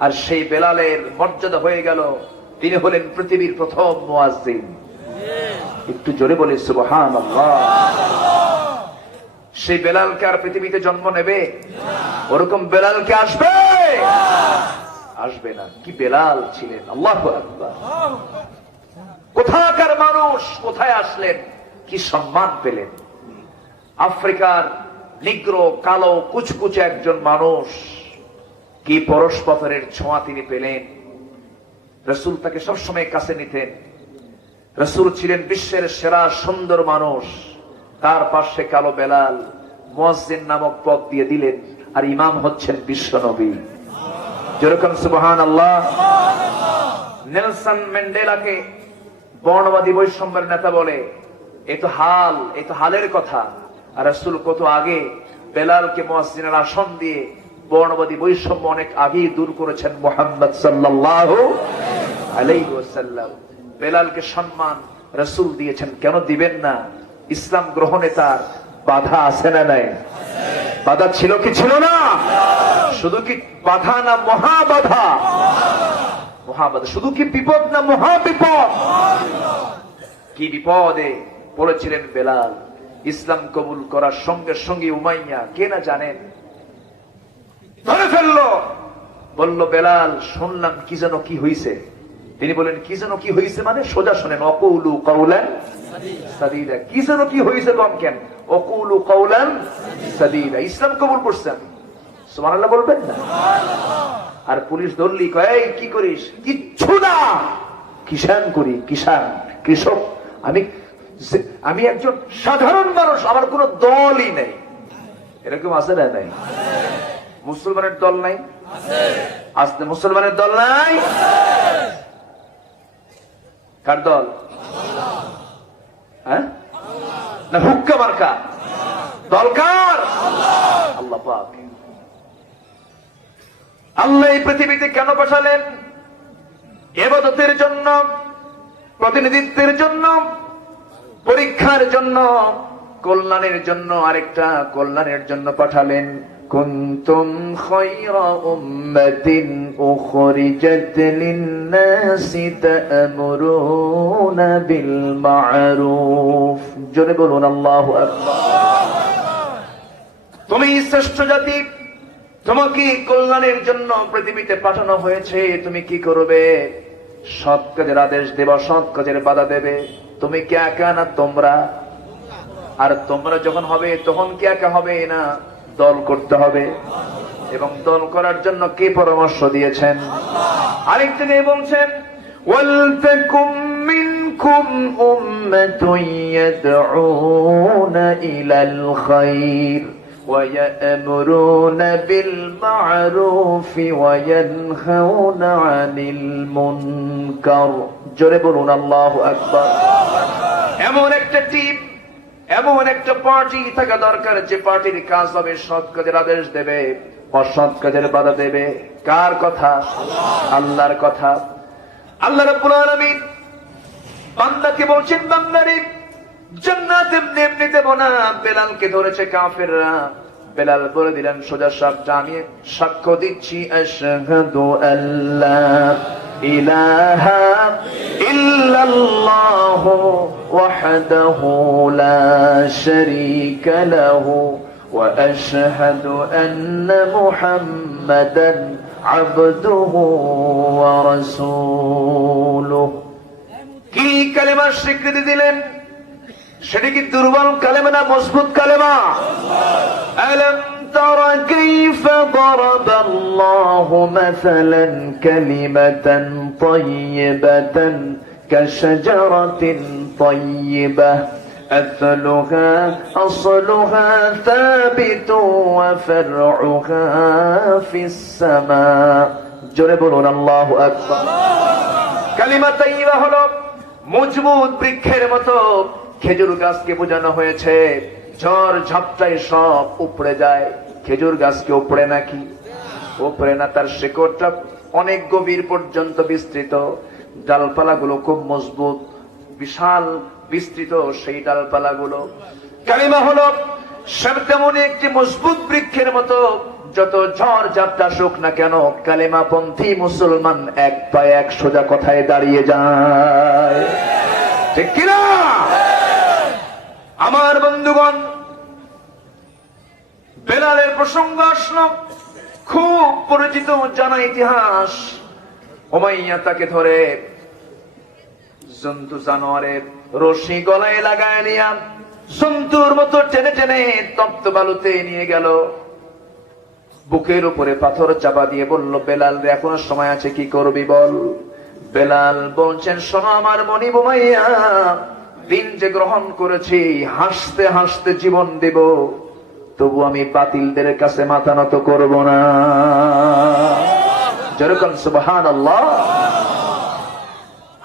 আর সেই বেলালের মর্যাদা হয়ে গেল, তিনি হলেন পৃথিবীর প্রথম মুয়াজ্জিন। একটু জোরে বলি সুবহানাল্লাহ। সেই বেলালকে আর পৃথিবীতে জন্ম নেবে? ওরকম বেলালকে আসবে? আসবে না। কি বেলাল ছিলেন, আল্লাহু আকবার। কোথাকার মানুষ কোথায় আসলেন, কি সম্মান পেলেন। আফ্রিকার নিগ্রো কালো কুচকুচে একজন মানুষ, কি পরশপথরের ছোঁয়া তিনি পেলেন। রাসূল তাকে সবসময় কাছে নিতেন। রাসূল ছিলেন বিশ্বের সেরা সুন্দর মানুষ, তার পাশে কালো বেলাল মুয়াজ্জিন নামক পদ দিয়ে দিলেন, আর ইমাম হচ্ছেন বিশ্ব নবী। যেরকম সুবহানাল্লাহ। নেলসন ম্যান্ডেলাকে বর্ণবাদী বৈষম্যের নেতা বলে, এ তো হালের কথা। আর রাসূল কত আগে বেলালকে মুয়াজ্জিনের আসন দিয়ে বর্ণবাদী বৈষম্য অনেক আগেই দূর করেছেন মুহাম্মদ সাল্লাল্লাহু আলাইহি ওয়াসাল্লাম। বেলালকে সম্মান রাসূল দিয়েছেন, কেন দিবেন না? ইসলাম গ্রহণে তার বাধা আছে না নাই? বাধা ছিল কি ছিল না? শুধু কি বাধা না মহাবাধা? মহাবাধা। শুধু কি বিপদ না মহাবিপদ? কি বিপদে পড়েছিলেন বেলাল। ইসলাম কবুল করার সঙ্গে সঙ্গে উমাইয়া, কে না জানেন, ধরে ফেললো। বলল, বেলাল শুনলাম কি যেন কি হইছে। তিনি বলেন, কি যেন কি হইছে মানে? সোজা শোনেন, অকুলু কাউলান সাদীদা। কি যেন কি হইছে কম কেন? অকুলু কাউলান সাদীদা। ইসলাম কবুল করছেন, সুবহানাল্লাহ বলবেন না? আর পুলিশ ধরলি, কয় এই কি করিস? কিচ্ছু না, কিষান করি, কিষান, কৃষক। আমি একজন সাধারণ মানুষ, আমার কোন দলই নেই। এরকম আছে না নাই? মুসলমানের দল নাই? আসতে মুসলমানের দল নাই? কার দল? হ্যাঁ না হুক্কা মার্কা? দল কার? আল্লাহ পাক। আল্লাহ এই পৃথিবীতে কেন পাঠালেন? ইবাদতের জন্য, প্রতিনিধিত্বের জন্য, পরীক্ষার জন্য, কল্যাণের জন্য। আরেকটা কল্যাণের জন্য পাঠালেন। কুনতুম খায়রা উম্মাতিন উখরিজাত লিন-নাসি তা'মুরুনা বিল মা'রুফ। জোরে বলুন আল্লাহু আকবার। তুমি শ্রেষ্ঠ জাতি, তোমাকে কল্যাণের জন্য পৃথিবীতে পাঠানো হয়েছে। তুমি কি করবে? সৎ কাজের আদেশ দেবে, সৎ কাজের বাধা দেবে। তুমি কি একা না তোমরা? আর তোমরা যখন হবে তখন কি একা হবে না, দল করতে হবে। এবং দল করার জন্য কে পরামর্শ দিয়েছেন? আরেকটা নিয়ে বলছেন, ওয়ালতাকুম মিনকুম উম্মাতুন ইয়াদউনা ইলাল খায়র وَيَأْمُرُونَ بِالْمَعْرُوفِ وَيَنْهَوْنَ عَنِ الْمُنكَرِ। জোরে বলুন আল্লাহু আকবার। এমন একটা টিম, এমন একটা পার্টি থাকা দরকার যে পার্টির কাজ হবে সৎ কাজের আদেশ দেবে, অসৎ কাজের বাধা দেবে। কার কথা? আল্লাহর কথা। আল্লাহ রাব্বুল আলামিন বান্দাকে বলছেন, বান্দারে জান্নাত এমনি এমনি দেব না। বেলালকে ধরেছে কাফেররা। বেলাল বলে দিলেন সোজা সাপটা, আমি সাক্ষ্য দিচ্ছি, আশহাদু আল্লা ইলাহা ইল্লাল্লাহু ওয়াহদাহু লা শারীকা লাহু ওয়া আশহাদু আন্না মুহাম্মাদান আবদুহু ওয়া রাসূলুহু। কি কালেমার স্বীকৃতি দিলেন? সেটা কি দুর্বল কালেমা না মজবুত কালেমা? আলাম তারা কাইফা দারাবাল্লাহু মাসালান কালিমাতান তাইয়্যিবাতান কাশাজারাতিন তাইয়্যিবাহ আসলুহা সাবিতুন ওয়া ফারউহা ফিস সামা। জোরে বলুন আল্লাহু আকবার। কালিমা তাইয়্যিবা হলো মজবুত বৃক্ষের মতো। খেজুর গাছকে বোঝানো হয়েছে, ঝড় ঝাপটায় সব উপড়ে যায়। খেজুর গাছকে উপড়ে নাকি? উপড়ে না, তার শিকড়টা অনেক গভীর পর্যন্ত বিস্তৃত। ডালপালাগুলো খুব মজবুত, বিশাল বিস্তৃত সেই ডালপালাগুলো। কালিমা হলো তেমনই একটি মজবুত বৃক্ষের মতো। যত ঝড় ঝাপটা আসুক না কেন, কালিমাপন্থী মুসলমান এক পায়ে এক সোজা কথায় দাঁড়িয়ে যায়। ঠিক কিনা? আমার বন্ধুগণ, বেলালের প্রসঙ্গ আসলো। খুব পরিচিত জানা ইতিহাস। উমাইয়া তাকে ধরে জন্তু জানোয়ারের রশি গলায় লাগায় নিয়া জন্তুর মতো টেনে টেনে তপ্ত বালুতে নিয়ে গেল। বুকের উপরে পাথর চাপা দিয়ে বলল, বেলাল রে, এখনো সময় আছে, কি করবি বল। বেলাল বলছেন, শোনো আমার মনিব উমাইয়া, দিন যে গ্রহণ করেছি, হাসতে হাসতে জীবন দেব, তবু আমি বাতিলদের কাছে মাথা নত করব না। যেরকম সুবহানাল্লাহ।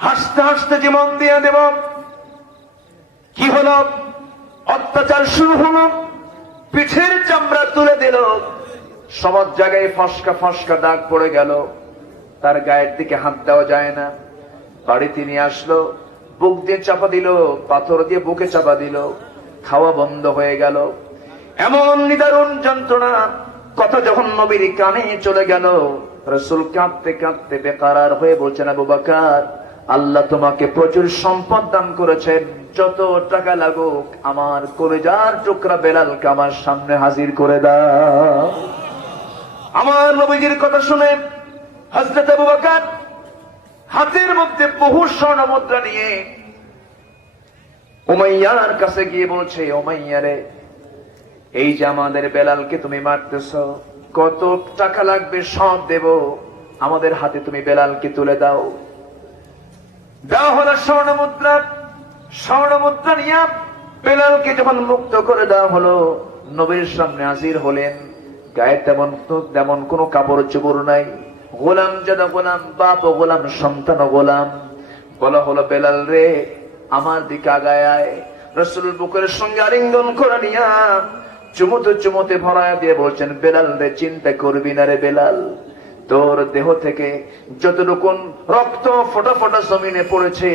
হাসতে হাসতে জীবন দিয়ে দেব। কি হলো? অত্যাচার শুরু হলো, পিঠের চামড়া তুলে দিল, সব জায়গায় ফসকা ফসকা দাগ পড়ে গেল, তার গায়ের দিকে হাত দেওয়া যায় না। বাড়িতে নিয়ে আসলো, বুক দিয়ে চাপা দিল, পাথর দিয়ে বুকে চাপা দিল, খাওয়া বন্ধ হয়ে গেল। এমন নিদারুণ যন্ত্রণা কথা যখন নবীর কানে চলে গেল, রাসূল কাঁদতে কাঁদতে বেকারার হয়ে বলছেন, আবু বকর, আল্লাহ তোমাকে প্রচুর সম্পদ দান করেছেন, যত টাকা লাগুক আমার কলিজার টুকরা বেলালকে আমার সামনে হাজির করে দাও। আমার নবীজির কথা শুনে হযরত আবু বকর হাতের মধ্যে বহু স্বর্ণ মুদ্রা নিয়ে উমাইয়ার কাছে গিয়ে বলছে, উমাইয়া রে, এই যে আমাদের বেলালকে তুমি মারতেছ, কত টাকা লাগবে সব দেব, আমাদের হাতে তুমি বেলালকে তুলে দাও। দেওয়া হলো স্বর্ণ মুদ্রা। স্বর্ণ মুদ্রা নিয়ে বেলালকে যখন মুক্ত করে দেওয়া হলো, নবীর সামনে হাজির হলেন। গায়ে তেমন কোনো কাপড় চোপড় নাই। গোলাম জাদা গোলাম, বাপ গোলাম, সন্তান গোলাম। বলা হলো, বেলাল রে, আমার দিকে আগায় আয়। রাসূল বুকের সঙ্গে আলিঙ্গন করে নিয়া চুমুতে চুমুতে ভরায় দিয়ে বলছেন, বেলাল রে, চিন্তা করবি না রে বেলাল, তোর দেহ থেকে যতটুকু রক্ত ফোটা ফোটা জমিনে পড়েছে,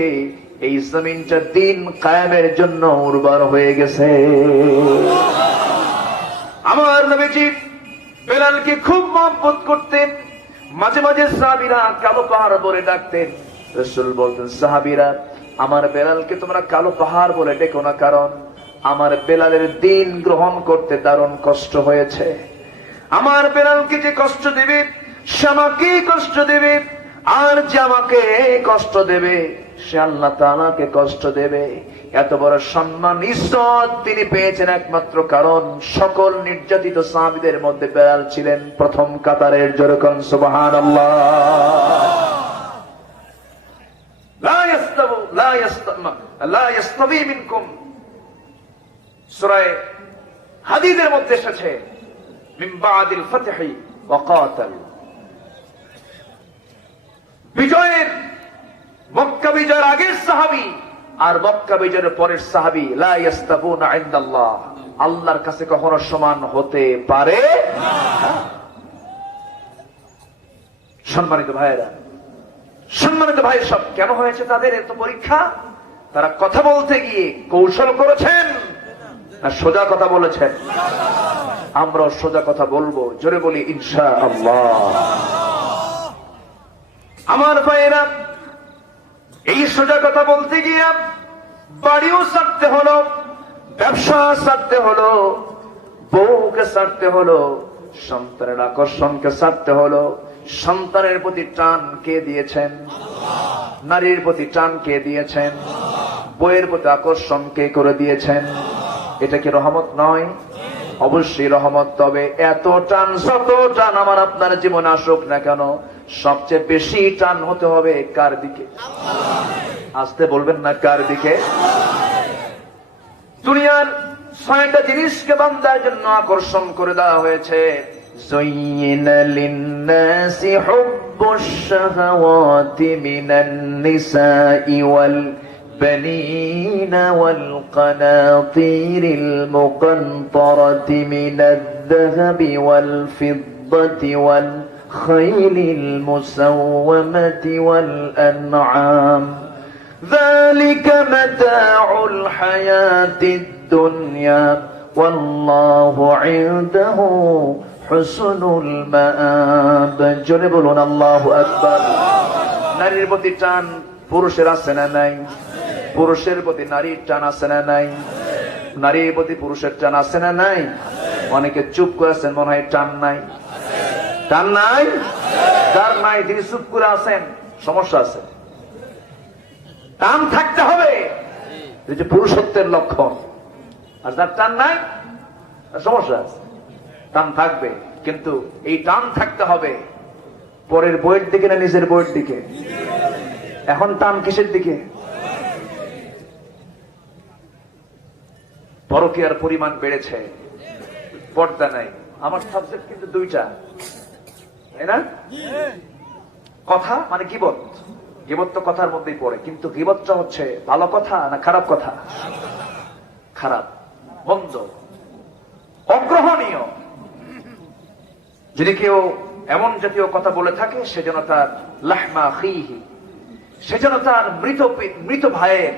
এই জমিনটা দিন কায়েমের জন্য উর্বর হয়ে গেছে। আমার নবীজি বেলালকে খুব মহব্বত করতেন। মাঝে মাঝে সাহাবীরা কালো পাহাড় বলে ডাকতেন। রাসূল বলতেন, সাহাবীরা, আমার বেলালকে তোমরা কালো পাহাড় বলে ডেকো না, কারণ আমার বেলালের দিন গ্রহণ করতে দারুণ কষ্ট হয়েছে। আমার বেলালকে যে কষ্ট দেবে, সে আমাকে কষ্ট দেবে, আর যে আমাকে কষ্ট দেবে, সে আল্লাহ তাআলাকে কষ্ট দেবে। এত বড় সম্মান ইজ্জত তিনি পেয়েছেন একমাত্র কারণ সকল নির্যাতিত সাহাবীদের মধ্যে বেলাল ছিলেন প্রথম কাতারের। যেরকম সুবহানাল্লাহ। লা ইয়াস্তাবি মিনকুম, সূরা হাদীদের মধ্যে এসেছে, মিন বাদিল ফাতহি ওয়া কাতাল। বিজয়ের, মক্কা বিজয়ের আগের সাহাবী আর মক্কা বিজয়ের পরের সাহাবী লা ইয়াস্তাবুনা ইনদাল্লাহ, আল্লাহর কাছে কখনো সমান হতে পারে না। সম্মানিত ভাইয়েরা, সম্মানিত ভাই, সব কেন হয়েছে তাদের এত পরীক্ষা? তারা কথা বলতে গিয়ে কৌশল করেছেন না সোজা কথা বলেছেন? আমরা সোজা কথা বলবো, জোরে বলি ইনশাআল্লাহ। আমার ভাইয়েরা, এই সোজা কথা বলতে গিয়ে বাড়িও ছাড়তে হলো, ব্যবসা ছাড়তে হলো, বউকে ছাড়তে হলো, সন্তানের আকর্ষণকে ছাড়তে হলো। সন্তানের প্রতি টান কে দিয়েছেন? নারীর প্রতি টান কে দিয়েছেন? বইয়ের প্রতি আকর্ষণ কে করে দিয়েছেন? এটা কি রহমত নয়? অবশ্যই রহমত। তবে এত টান, যত টান আমার আপনার জীবনে আসুক না কেন, সবচেয়ে বেশি টান হতে হবে কার দিকে? আসতে বলবেন না, কার দিকে? দুনিয়ার 6টা জিনিসকে বান্দার জন্য আকর্ষণ করে দেওয়া হয়েছে। زين للناس حب الشهوات من النساء والبنين والقناطير المقنطرة من الذهب والفضة والخيل المسومة والأنعام ذلك متاع الحياة الدنيا والله عنده হুসনুল মাআব। জোরে বলুন আল্লাহু আকবার। নারীর প্রতি টান পুরুষের আছে না নাই? পুরুষের প্রতি নারীর টান আছে না নাই? নারীর প্রতি পুরুষের টান আছে না নাই? অনেকে চুপ করেছেন, মনে হয় টান নাই। টান নাই? যার নাই তিনি চুপ করে আছেন, সমস্যা আছে। টান থাকতে হবে, এই যে পুরুষত্বের লক্ষণ। আর যার টান নাই, তার সমস্যা আছে। টান থাকবে, কিন্তু এই টান থাকতে হবে পরের বইয়ের দিকে না নিজের বইয়ের দিকে? এখন টান কিসের দিকে? পরকীয়ার পরিমাণ বেড়েছে, পর্দা নাই। আমার সাবজেক্ট কিন্তু দুইটা, তাই না? কথা মানে গীবত, গীবত তো কথার মধ্যেই পড়ে, কিন্তু গীবতটা হচ্ছে ভালো কথা না খারাপ কথা? খারাপ, মন্দ, অগ্রহণীয়। যদি কেউ এমন জাতীয় কথা বলে থাকে, সেজন্য তার লাহমা আখিহি, সেজন্য তার মৃত ভাইয়ের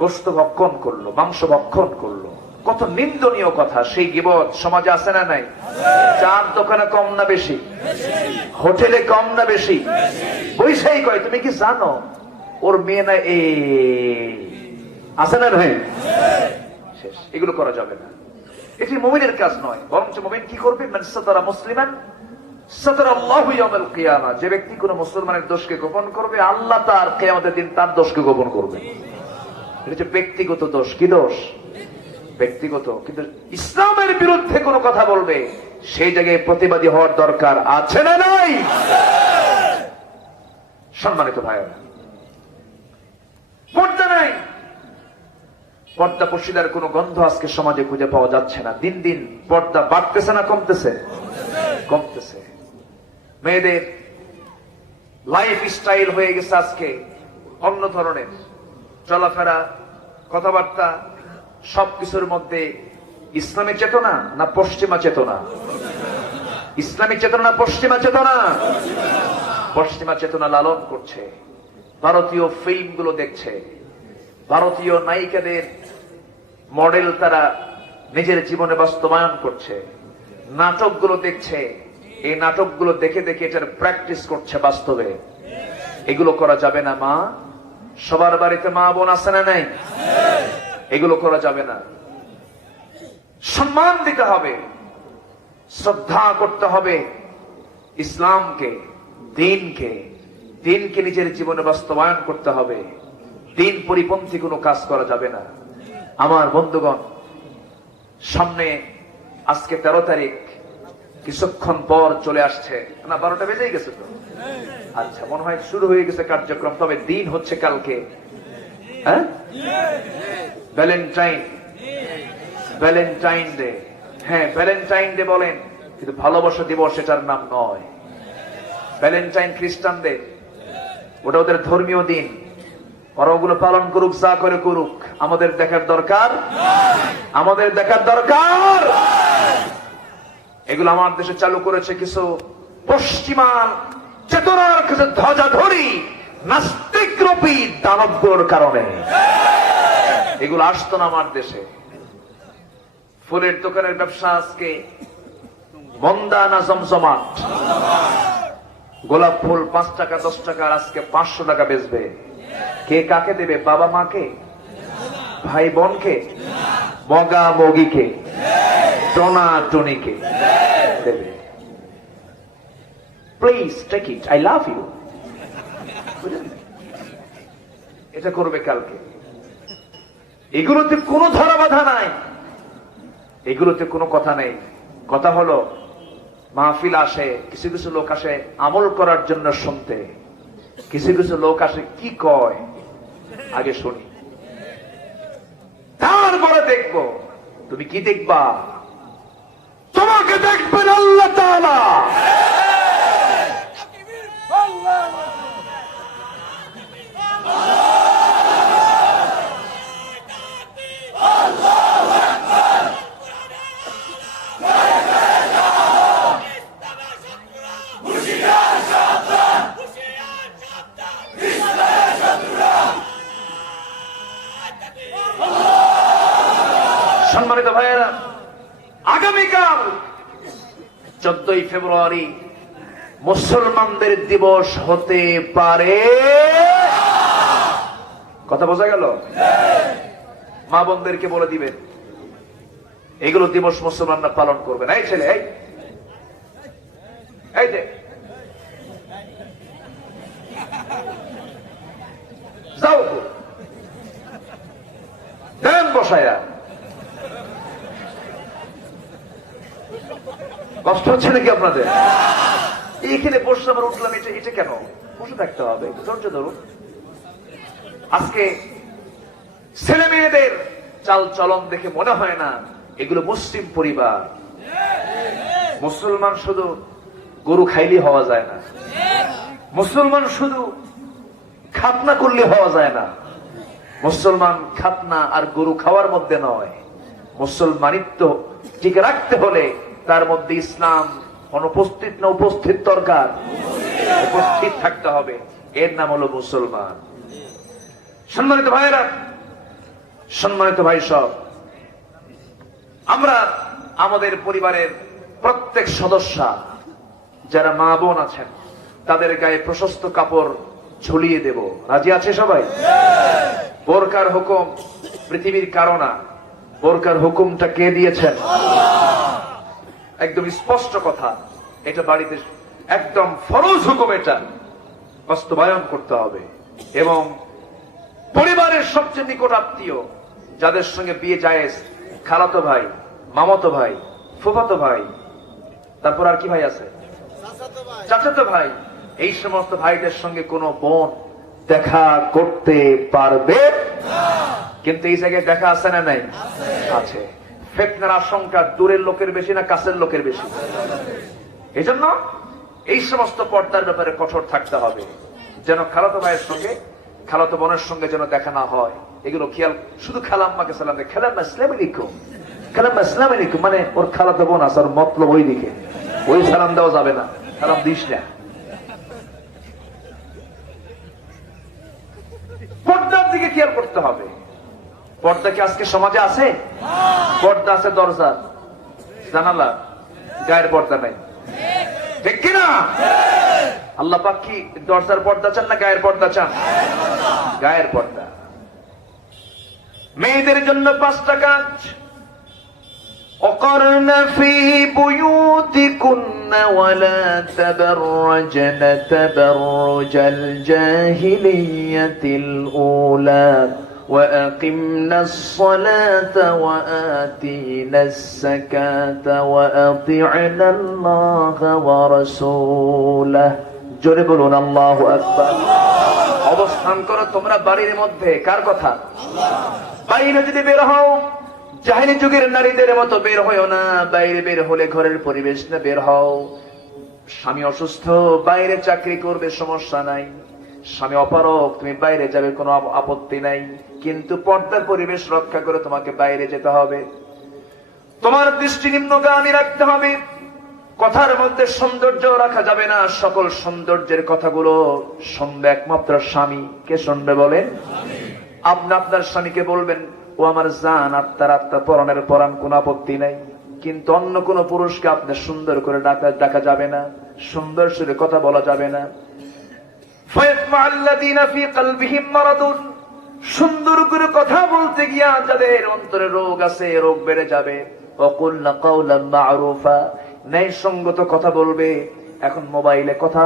গোশত ভক্ষণ করলো, মাংস ভক্ষণ করলো। কত নিন্দনীয় কথা। সেই গীবত সমাজে আছে না নাই? চার দোকানে কম না বেশি? হোটেলে কম না বেশি? বৈশাই কয়, তুমি কি জানো ওর মেয়ে না এ আছে না নাই? শেষ। এগুলো করা যাবে না, এটি মুমিনের কাজ নয়। বরঞ্চ মুমিন কি করবে? মান সাতারা মুসলিমান সাতারাল্লাহু ইয়াউমাল কিয়ামা। যে ব্যক্তি কোন মুসলমানের দোষকে গোপন করবে, আল্লাহ তার কিয়ামতের দিন তার দোষকে গোপন করবে। এটা হচ্ছে ব্যক্তিগত দোষ। কি দোষ? ব্যক্তিগত। কিন্তু ইসলামের বিরুদ্ধে কোন কথা বলবে, সেই জায়গায় প্রতিবাদী হওয়ার দরকার আছে না নাই? সম্মানিত ভাইয়েরা, পর্দা নাই। পর্দা পশিদার কোন গন্ধ আজকে সমাজে খুঁজে পাওয়া যাচ্ছে না। দিন দিন পর্দা বাড়তেছে না কমতেছে? কমতেছে। মেয়েদের লাইফ স্টাইল হয়ে গেছে আজকে অন্য ধরনের। চলাফেরা, কথাবার্তা, সবকিছুর মধ্যে ইসলামী চেতনা না পশ্চিমা চেতনা? ইসলামী চেতনা না পশ্চিমা চেতনা? পশ্চিমা চেতনা লালন করছে। ভারতীয় ফিল্মগুলো দেখছে, ভারতীয় নায়িকাদের মডেল তারা নিজের জীবনে বাস্তবায়ন করছে, নাটকগুলো দেখছে, এই নাটকগুলো দেখে দেখে এটার প্র্যাকটিস করছে বাস্তবে। এগুলো করা যাবে না মা। সবার বাড়িতে মা বোন আছে না নাই? এগুলো করা যাবে না। সম্মান দিতে হবে, শ্রদ্ধা করতে হবে ইসলামকে, দিনকে। দিনকে নিজের জীবনে বাস্তবায়ন করতে হবে। দিন পরিপন্থী কোনো কাজ করা যাবে না। আমার বন্ধুগণ, সামনে আজকে 13 তারিখ, কিছুক্ষণ পর চলে আসছে না? 12টা বেজেই গেছে তো? আচ্ছা, মনে হয় শুরু হয়ে গেছে কার্যক্রম। তবে দিন হচ্ছে কালকে, হ্যাঁ, ভ্যালেন্টাইন, ভ্যালেন্টাইন ডে। হ্যাঁ, ভ্যালেন্টাইন ডে বলেন, কিন্তু ভালোবাসা দিবস এটার নাম নয়। ভ্যালেন্টাইন খ্রিস্টানদের, ওটা ওদের ধর্মীয় দিন। ওরা ওগুলো পালন করুক, যা করে করুক, আমাদের দেখার দরকার, আমাদের দেখার দরকার। এগুলো আমার দেশে চালু করেছে কিছু পশ্চিমা চেতনার কাছে ধ্বজাধরি নাস্তিক রূপী দানবগুলোর কারণে। এগুলো আসতো না আমার দেশে। ফুলের দোকানের ব্যবসা আজকে মন্দা না জমজমাট? গোলাপ ফুল 5 টাকা 10 টাকা, আজকে 500 টাকা বেচবে। কে কাকে দেবে? বাবা মাকে, ভাই বোনকে, মগা মগিকে, টোনা টনিকে দেবে। Please take it, I love you. এটা করবে কালকে। এগুলোতে কোনো ধরা বাধা নাই, এগুলোতে কোনো কথা নেই। কথা হলো, মাহফিল আসে, কিছু কিছু লোক আসে আমল করার জন্য শুনতে, কিছু কিছু লোক আসে কি কয় আগে শুনি, তারপরে দেখবো। তুমি কি দেখবা? তোমাকে দেখবেন আল্লাহ তাআলা। সম্মানিত ভাইয়েরা, আগামীকাল 14ই ফেব্রুয়ারি মুসলমানদের দিবস হতে পারে। কথা বোঝা গেল? মা বোনদেরকে বলে দিবেন, এগুলো দিবস মুসলমানরা পালন করবে না। এই ছেলে, এই যে যাও দেন বসায়া। কষ্ট হচ্ছে নাকি আপনাদের? এইখানে বসে আবার উঠলাম, এটা কেন? বসে থাকতে হবে, ধৈর্য ধরুন। আজকে ছেলে মেয়েদের চাল চলন দেখে মনে হয় না এগুলো মুসলিম পরিবার। মুসলমান শুধু গরু খাইলে হওয়া যায় না, মুসলমান শুধু খাতনা করলে হওয়া যায় না। মুসলমান খাতনা আর গরু খাওয়ার মধ্যে নয়, মুসলমানিত্ব টিকে রাখতে হলে তার মধ্যে ইসলাম অনুপস্থিত না উপস্থিত দরকার? উপস্থিত থাকতে হবে। এর নাম হলো মুসলমান। সম্মানিত ভাইয়েরা, সম্মানিত ভাই সব, আমরা আমাদের পরিবারের প্রত্যেক সদস্য যারা মা বোন আছেন তাদের গায়ে প্রশস্ত কাপড় ঝুলিয়ে দেব। রাজি আছে সবাই? বোরকার হুকুম পৃথিবীর কারণ, বোরকার হুকুমটা কে দিয়েছেন? একদম স্পষ্ট কথা, এটা বাড়িতে একদম ফরজ হুকুম, এটা বাস্তবায়ন করতে হবে। এবং পরিবারের সবচেয়ে নিকট আত্মীয় যাদের সঙ্গে বিয়ে জায়েজ, খালাতো ভাই, মামাতো ভাই, ফুফাতো ভাই, তারপর আর কি ভাই আছে? চাচাতো ভাই, এই সমস্ত ভাইদের সঙ্গে কোনো বোন দেখা করতে পারবে? কিন্তু এই জায়গায় দেখা আছে না নাই? আছে। ফিতনার আশঙ্কা দূরের লোকের বেশি না কাছের লোকের বেশি? এই জন্য এই সমস্ত পর্দার ব্যাপারে কঠোর থাকতে হবে, যেন খালাতো ভাইয়ের সঙ্গে খালাতো বোনের সঙ্গে যেন দেখা না হয়। এগুলো খেয়াল, শুধু খালাম্মাকে সালাম দেয়, খালাম্মা আসসালামু আলাইকুম, খালাম্মা আসসালামু আলাইকুম, মানে ওর খালাতো বোন আছে, ওর মতলব ওই দিকে, ওই সালাম দেওয়া যাবে না, সালাম দিস না। পর্দার দিকে খেয়াল করতে হবে। পর্দা কি আজকে সমাজে আছে? পর্দা আছে দরজা জানালা, গায়ের পর্দা নাই, ঠিক কিনা? আল্লাহ পাক কি দরজার পর্দা চান না গায়ের পর্দা চান? গায়ের পর্দা। মেয়েদের জন্য 5টা কাজ। وقرن في بيوتكن ولا تبرجن تبرج الجاهلية الأولى وأقمنا الصلاة وآتينا الزكاة وأطعنا الله ورسوله। জোরে বলুন আল্লাহু আকবার। অবস্থান করো তোমরা বাড়ির মধ্যে, কার কথা? বাইরে যদি বের হও জাহেলি যুগের নারীদের মতো বের হও না। বাইরে বের হলে ঘরের পরিবেশ না বের হও। স্বামী অসুস্থ, বাইরে চাকরি করবে, সমস্যা নাই। স্বামী অপারক, তুমি বাইরে যাবে, কোনো আপত্তি নাই। কিন্তু পর্দার পরিবেশ রক্ষা করে তোমাকে বাইরে যেতে হবে। তোমার দৃষ্টি নিম্নগামী রাখতে হবে। কথার মধ্যে সৌন্দর্য রাখা যাবে না। সকল সৌন্দর্যের কথাগুলো শুনবে একমাত্র স্বামী। কে শুনবে বলেন? আপনি আপনার স্বামীকে বলবেন, ও আমার জান, আত্মার আত্মা, পরাণের পরাণ, কোন আপত্তি নাই। কিন্তু অন্য কোন পুরুষকে আপনি সুন্দর করে ডাকা যাবে না, সুন্দর সুরে কথা বলা যাবে না। সুন্দর করে কথা বলতে গিয়া যাদের অন্তরে রোগ আছে, রোগ বেড়ে যাবে। ওয়াকুলনা কাওলান মা'রুফা, ন্যায়সঙ্গত কথা বলবে। এখন মোবাইলে কথা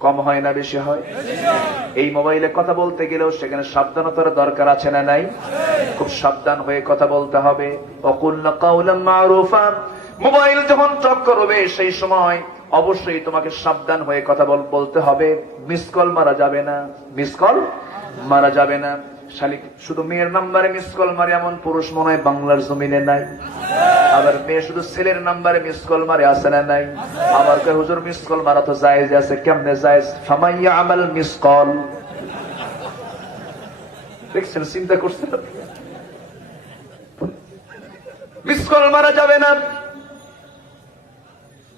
কম হয় না বেশি হয়? এই মোবাইলে কথা বলতে গেলেও সেখানে সাবধানতার দরকার আছে না নাই? খুব সাবধান হয়ে কথা বলতে হবে। ওয়াকুলনা কাওলান মা'রুফা, মোবাইল যখন টক করবে সেই সময় অবশ্যই তোমাকে সাবধান হয়ে কথা বলতে হবে। মিস কল মারা যাবে না, মিস কল মারা যাবে না। শালিক শুধু মেয়ের নাম্বারে মিস কল মারে এমন পুরুষ মনে হয় বাংলার জমিনে নাই। আবার মেয়ে শুধু ছেলের নাম্বারে মিস কল মারে, আছে না নাই? আবার হুজুর মিস কল মারা তো জায়েজ আছে। কেমনে জায়েজ? ফামাইয়া আমাল মিস কল। দেখছেন, চিন্তা করছেন? মিস কল মারা যাবে না।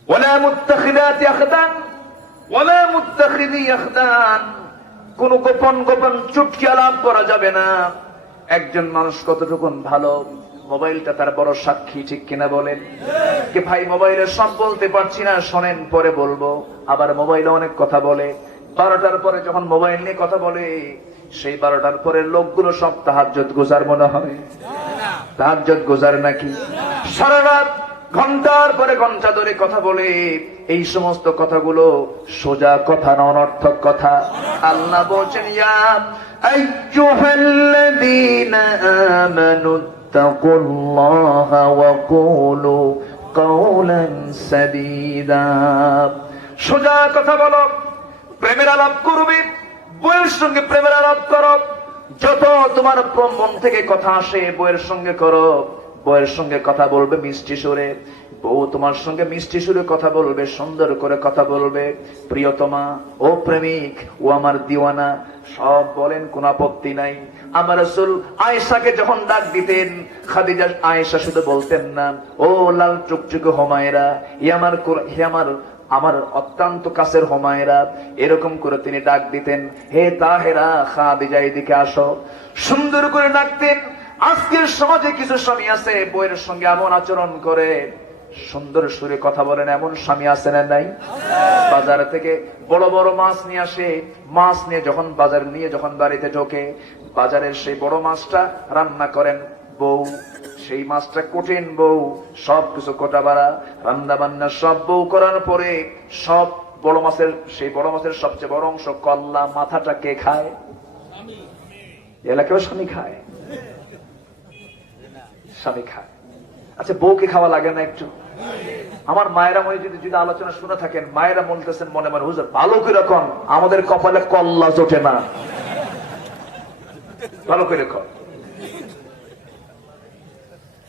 ওয়ালা মুত্তাখিদাতি আখদান ওয়ালা মুত্তাখিদি আখদান, কোন গোপন গোপন চুটকি আলাপ করা যাবে না। একজন মানুষ কতটুকু ভালো, মোবাইলটা তার বড় সাক্ষী, ঠিক কিনা বলেন? কি ভাই মোবাইলে সব বলতে পারছি না, শোনেন পরে বলবো। আবার মোবাইলে অনেক কথা বলে। 12টার পরে যখন মোবাইল নিয়ে কথা বলে, সেই 12টার পরে লোকগুলো সব তাহাজ্জুদ গুজার মনে হয়। তাহাজ্জুদ গুজার নাকি? সারা রাত ঘন্টার পরে ঘন্টা ধরে কথা বলে। এই সমস্ত কথাগুলো সোজা কথা না, অনর্থক কথা। আল্লাহ বলছেন, ইয়া আইয়ুহাল্লাযীনা আমানু তাকুল্লাহা ওয়া কুলু কাওলান সাদীদা। সোজা কথা বলো, প্রেমের আলাপ করবে, বউয়ের সঙ্গে প্রেমের আলাপ করো। যত তোমার মন থেকে কথা আসে বউয়ের সঙ্গে করো। বউয়ের সঙ্গে কথা বলবে মিষ্টি সুরে, বউ তোমার সঙ্গে মিষ্টি সুরে কথা বলবে, সুন্দর করে কথা বলবে। প্রিয়তমা, ও প্রেমিক, ও আমার দিওয়ানা, সব বলেন, কোন আপত্তি নাই। আমার রাসূল আয়েশাকে যখন ডাক দিতেন, খাদিজা আয়েশা শুধু বলতেন না, ও লাল টুকটুকে হুমায়রা, আমার অত্যন্ত কাছের হুমায়রা, এরকম করে তিনি ডাক দিতেন। হে তাহেরা, খাদিজা এদিকে আসো, সুন্দর করে ডাকতেন। আজকের সমাজে কিছু স্বামী আছে বউয়ের সঙ্গে এমন আচরণ করে, সুন্দর সুরে কথা বলেন, এমন স্বামী আছে না নাই? বাজার থেকে বড় বড় মাছ নিয়ে আসে, মাছ নিয়ে যখন বাজার নিয়ে যখন বাড়িতে ঢোকে, বাজারের সেই বড় মাছটা রান্না করেন বউ, সেই মাছটা কঠিন বউ, সবকিছু কোটা বাড়া, রান্না বান্না সব বউ করার পরে সব বড় মাছের, সেই বড় মাছের সবচেয়ে বড় অংশ কল্লা, মাথাটা কে খায়? এলাকাও স্বামী খায়, স্বামী খায়। আচ্ছা, বউকে খাওয়া লাগে না একটু? আমার মায়েরা মনে যদি আলোচনা শুনে থাকেন, মায়েরা বলতেছেন মনে মনে, হুজুর ভালো করে কন, আমাদের কপালে কল্লা জোটে না, ভালো করে কন।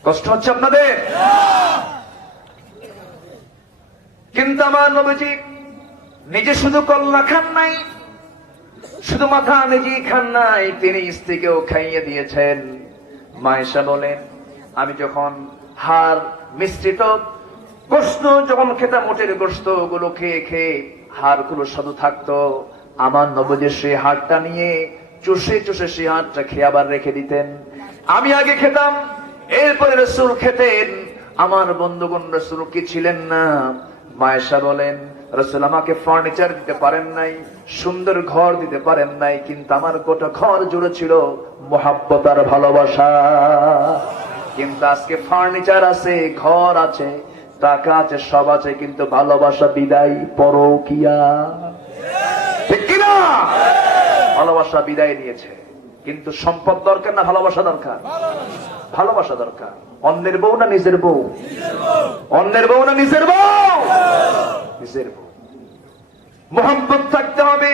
কষ্ট হচ্ছে আপনাদের? কিন্তু আমার নবীজি নিজে শুধু কল্লা খান নাই, শুধু মাথা নিজেই খান নাই, তিনি স্ত্রীকেও খাইয়ে দিয়েছেন। মায়েশা বলেন, আমি যখন হাড় মিশ্রিত গোশত যখন খেতাম, মোটের গোশত গুলো খেয়ে খেয়ে হাড়গুলো শুধু থাকতো, আমার নবীজি সেই হাড়টা নিয়ে চুষে চুষে সেই হাড়টা খেয়ে আবার রেখে দিতেন। আমি আগে খেতাম, এরপরে রাসূল খেতেন। আমার বন্ধুগণ, রাসূল কি ছিলেন না? মায়েশা বলেন, রাসূল আমাকে ফার্নিচার দিতে পারেন নাই, সুন্দর ঘর দিতে পারেন নাই, কিন্তু আমার গোটা ঘর জুড়ে ছিল মুহাব্বত আর ভালোবাসা। কিন্তু আজকে ফার্নিচার আছে, ঘর আছে, টাকা আছে, সব আছে, কিন্তু ভালোবাসা বিদায়, পরকিয়া, ঠিক কিনা? ভালোবাসা বিদায় নিয়েছে। কিন্তু সম্পদ দরকার না ভালোবাসা দরকার? ভালোবাসা দরকার। অন্যের বউ না নিজের বউ? অন্যের বউ না নিজের বউ? নিজের বউ। মোহাম্মত থাকতে হবে,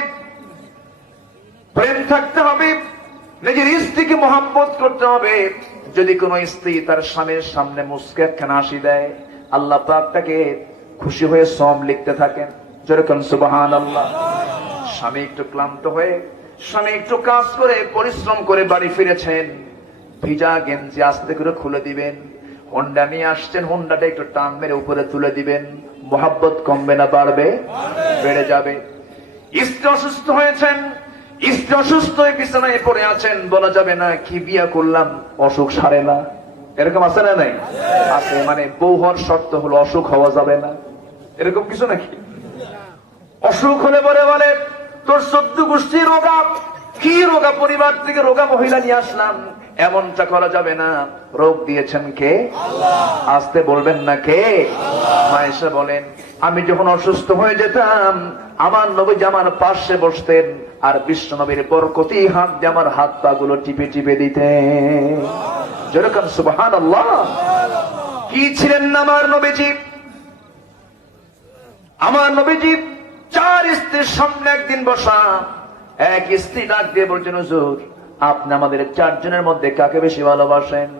প্রেম থাকতে হবে, নিজের স্ত্রীকে মোহাম্মত করতে হবে। যদি কোন স্ত্রী তার স্বামীর সামনে মুস্কে একখানা হাসি দেয়, আল্লাহ পাক তাকে খুশি হয়ে সম লিখতে থাকেন। যেরকম সুবহানাল্লাহ। স্বামী একটু ক্লান্ত হয়ে, স্বামী একটু কাজ করে পরিশ্রম করে বাড়ি ফিরেছেন, ভিজা গেঞ্জি আস্তে করে খুলে দিবেন। হোন্ডা নিয়ে আসছেন, হোন্ডাটা একটু টান মেরে উপরে তুলে দিবেন। মোহাব্বত কমবে না বাড়বে? বেড়ে যাবে। স্ত্রী অসুস্থ হয়েছেন, স্ত্রী অসুস্থ হয়ে বিছানায় পড়ে আছেন, বলা যাবে না কি বিয়া করলাম, অসুখ সারে না। এরকম আছে না নাই? আছে। মানে বউ হওয়ার শর্ত হলো অসুখ হওয়া যাবে না, এরকম কিছু নাকি? অসুখ হলে বলে বলে তোর 14 গোষ্ঠী রোগা, কি রোগা, পরিবার থেকে রোগা মহিলা নিয়ে আসলাম, এমনটা করা যাবে না। রোগ দিয়েছেন কে? আসতে বলবেন না কে? মায়েশা বলেন, আমি যখন অসুস্থ হয়ে যেতাম, আমার নবী আমার পাশে বসতেন, আর বিশ্ব নবীর বরকতি হাত দিয়ে আমার হাত পা গুলো টিপে টিপে দিতেন। যেরকম সুবহানাল্লাহ। কি ছিলেন না আমার নবীজি? আমার নবীজি 4 স্ত্রীর সামনে একদিন বসা, এক স্ত্রী ডাক দিয়ে বলছেন, হুজুর আপনি আমাদের 4 জনের মধ্যে কাকে বেশি ভালোবাসেন?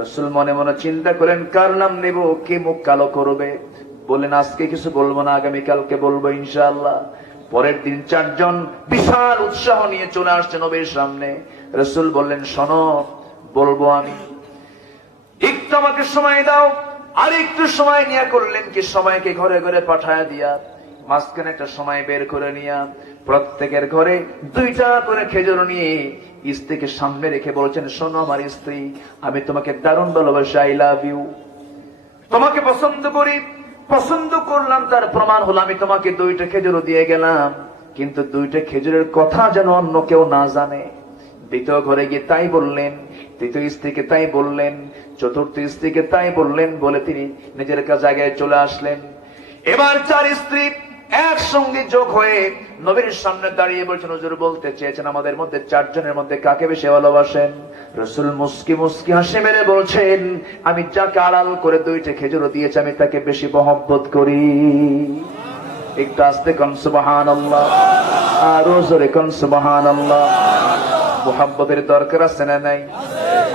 রাসূল মনে মনে চিন্তা করেন, কার নাম নেব, কে মুখ কালো করবে। বললেন, আজকে কিছু বলবো না, আগামীকালকে বলবো ইনশাআল্লাহ। পরের দিন 4 জন বিশাল উৎসাহ নিয়ে চলে আসছে নবীর সামনে। রাসূল বললেন, শোনো, বলবো আমি, একটু আমাকে সময় দাও। আর একটু সময় নিয়ে করলেন কি, সময়কে ঘরে ঘরে পাঠায় দিয়া মাঝখানে একটা সময় বের করে নিয়া প্রত্যেকের ঘরে 2টা করে খেজুর নিয়ে স্ত্রীকে সামনে রেখে বলছেন, শোনো আমার স্ত্রী, আমি তোমাকে দারুণ ভালোবাসি, আই লাভ ইউ, তোমাকে পছন্দ করি, পছন্দ করলাম, তার প্রমাণ হলো আমি তোমাকে 2টা খেজুর দিয়ে গেলাম, কিন্তু 2টা খেজুরের কথা যেন অন্য কেউ না জানে। দ্বিতীয় ঘরে গিয়ে তাই বললেন, তৃতীয় স্ত্রীকে তাই বললেন, চতুর্থ স্ত্রীকে তাই বললেন, বলে তিনি নিজের জায়গায় চলে আসলেন। এবার 4 স্ত্রী একসঙ্গে যোগ হয়ে নবীর সামনে দাঁড়িয়ে বলছেন, হুজুর বলতে চেয়েছেন আমাদের মধ্যে 4 জনের মধ্যে কাকে বেশি ভালোবাসেন? রাসূল মুস্কি মুস্কি হাসি মেরে বলছেন, আমি যাকে আড়াল করে 2টা খেজুর দিয়েছি আমি তাকে বেশি মহব্বত করি। একটু আস্তে কোন সুবহানাল্লাহ, আর জোরে কোন সুবহানাল্লাহ। মহব্বতের দরকার আছে না নাই?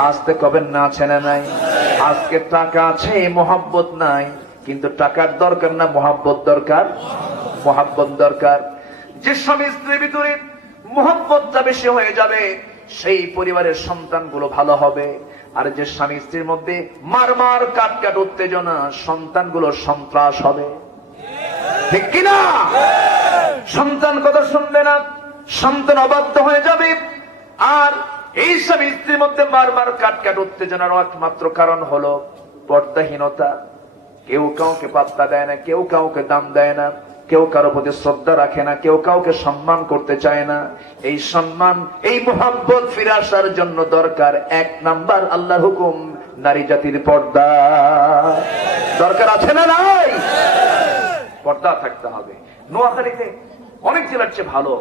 আস্তে কবেন না, আছে না নাই? আজকে টাকা আছে মহব্বত নাই, কিন্তু টাকার দরকার না, মহব্বত দরকার। মহব্বত দরকার। যে স্বামী স্ত্রীর ভিতরে মহব্বতটা বেশি হয়ে যাবে সেই পরিবারের সন্তানগুলো ভালো হবে। আর যে স্বামী স্ত্রীর মধ্যে মারমার কাটকাট উত্তেজনা, সন্তানগুলো সন্ত্রাস হবে। ঠিক কিনা? সন্তান কথা শুনবে না, সন্তান অবাধ্য হয়ে যাবে। আর এই স্বামী স্ত্রীর মধ্যে মারমার কাটকাট উত্তেজনার একমাত্র কারণ হলো পর্দাহীনতা। কেউ কাউকে পাত্তা দেয় না, কেউ কাউকে দাম দেয় না, কেউ কারো প্রতি শ্রদ্ধা রাখে না, কেউ কাউকে সম্মান করতে চায় না। এই সম্মান, এই মোহাব্বত ফিরে আসার জন্য দরকার 1 নাম্বার আল্লাহর হুকুম, নারী জাতির পর্দা। দরকার আছে না নাই? পর্দা থাকতে হবে। নোয়াখালীতে অনেক জেলার চেয়ে ভালো,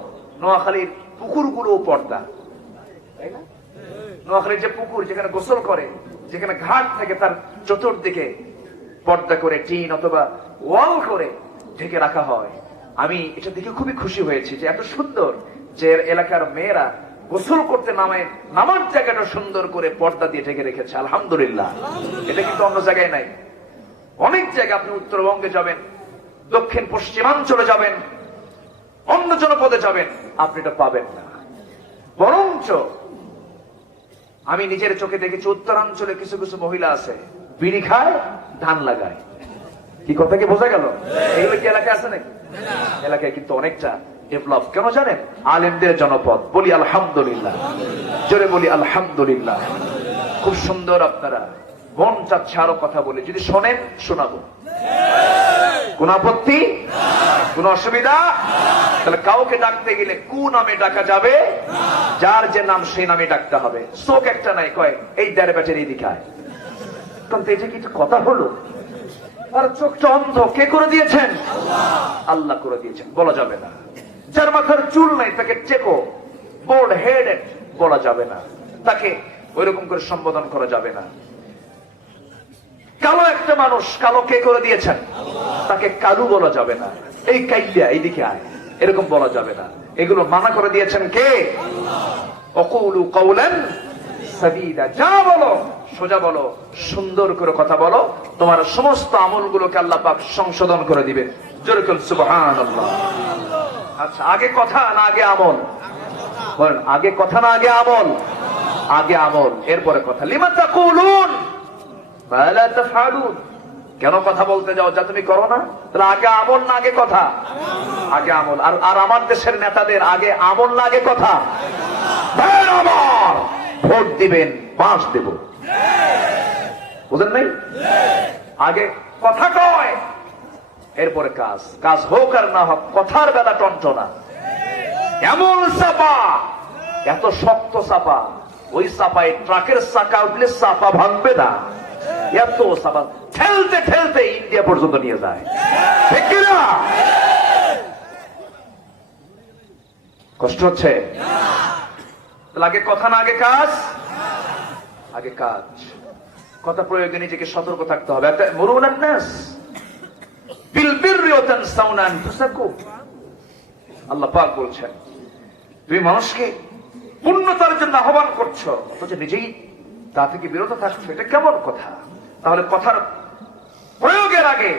নোয়াখালীর পুকুরগুলো পর্দা, তাই না? নোয়াখালীর যে পুকুর, যেখানে গোসল করে, যেখানে ঘাট থেকে তার চতুর্দিকে পর্দা করে টিন অথবা ওয়াল করে ঢেকে রাখা হয়। আমি এটা দেখে খুবই খুশি হয়েছি যে এত সুন্দর যে এলাকার মেয়েরা গোসল করতে নামার জায়গাটা সুন্দর করে পর্দা দিয়ে ঢেকে রেখেছে। আলহামদুলিল্লাহ। এটা কিন্তু অন্য জায়গায় নাই। অনেক জায়গায় আপনি উত্তরবঙ্গে যাবেন, দক্ষিণ পশ্চিমাঞ্চলে যাবেন, অন্য জনপদে যাবেন, আপনি এটা পাবেন না। বরঞ্চ আমি নিজের চোখে দেখেছি উত্তরাঞ্চলে কিছু কিছু মহিলা আছে, বিড়ি খায়, ধান লাগায়। কি কথা কি বোঝা গেল? এগুলো কি এলাকায় আছে নাকি? এলাকায় কিন্তু অনেকটা ডেভেলপ। কেন জানেন? আলেমদের জনপদ। বলি আলহামদুলিল্লাহ, জোরে বলি আলহামদুলিল্লাহ। খুব সুন্দর। আপনারা মন চাচ্ছে আরো কথা বলে, যদি শোনেন শোনাবো। কোন আপত্তি? কোন অসুবিধা? তাহলে কাউকে ডাকতে গেলে কু নামে ডাকা যাবে, যার যে নাম সেই নামে ডাকতে হবে। চোখ একটা নাই, কয় এই দাঁড়ে ব্যাটের এই দিকায়। এটা কি কথা হলো? আর চোখটা অন্ধ কে করে দিয়েছেন? আল্লাহ করে দিয়েছেন, বলা যাবে না। যার মাথার চুল নাই তাকে চেকো, বোল্ড হেডেড বলা যাবে না, তাকে ওইরকম করে সম্বোধন করা যাবে না। কালো একটা মানুষ, কালো কে করে দিয়েছেন? তাকে কালু বলা যাবে না। এই কাইলিয়া, এইদিকে আয়, এরকম বলা যাবে না। এগুলো মানা করে দিয়েছেন কে? অকুলু কাউলান সাদীদা। যা বলো সোজা বলো, সুন্দর করে কথা বলো, তোমার সমস্ত আমলগুলোকে আল্লাহ পাক সংশোধন করে দিবেন। জোরে বলুন সুবহানাল্লাহ। আচ্ছা, আগে কথা না আগে আমল? বলেন, আগে কথা না আগে আমল? আগে আমল, এরপরে কথা। লিমা তাকুলুন মা লা তাফআলুন। কেন কথা বলতে যাও যা তুমি করো না? তাহলে আগে আমল না আগে কথা? আগে আমল। আর আমার দেশের নেতাদের আগে আমল না আগে কথা? আমার ভোট দিবেন, পাঁচ দেব, বুঝেন নাই? আগে কথা কয়, এরপরে কাজ। কাজ হোক আর না হোক, কথার বেলা টনটনা। এমন চাপা, এত শক্ত চাপা, ওই চাপায় ট্রাকের চাকা উঠলে চাপা ভাঙবে না। এত চাপা ঠেলতে ঠেলতে ইন্ডিয়া পর্যন্ত নিয়ে যায়। ঠিক কিনা? কষ্ট হচ্ছে? আগে কথা না আগে কাজ? আগে কাজ। কথা প্রয়োগে নিজেকে সতর্ক থাকতে হবে। মুরুনান নাস বিল বিররি ওয়া তানসাউনা আনফুসাকুম। আল্লাহ পাক বলছেন, তুমি মানুষকে পূর্ণতার জন্য আহ্বান করছো, অথচ নিজেই তা থেকে বিরত থাকছো। এটা কেমন কথা? তাহলে কথার প্রয়োগের আগে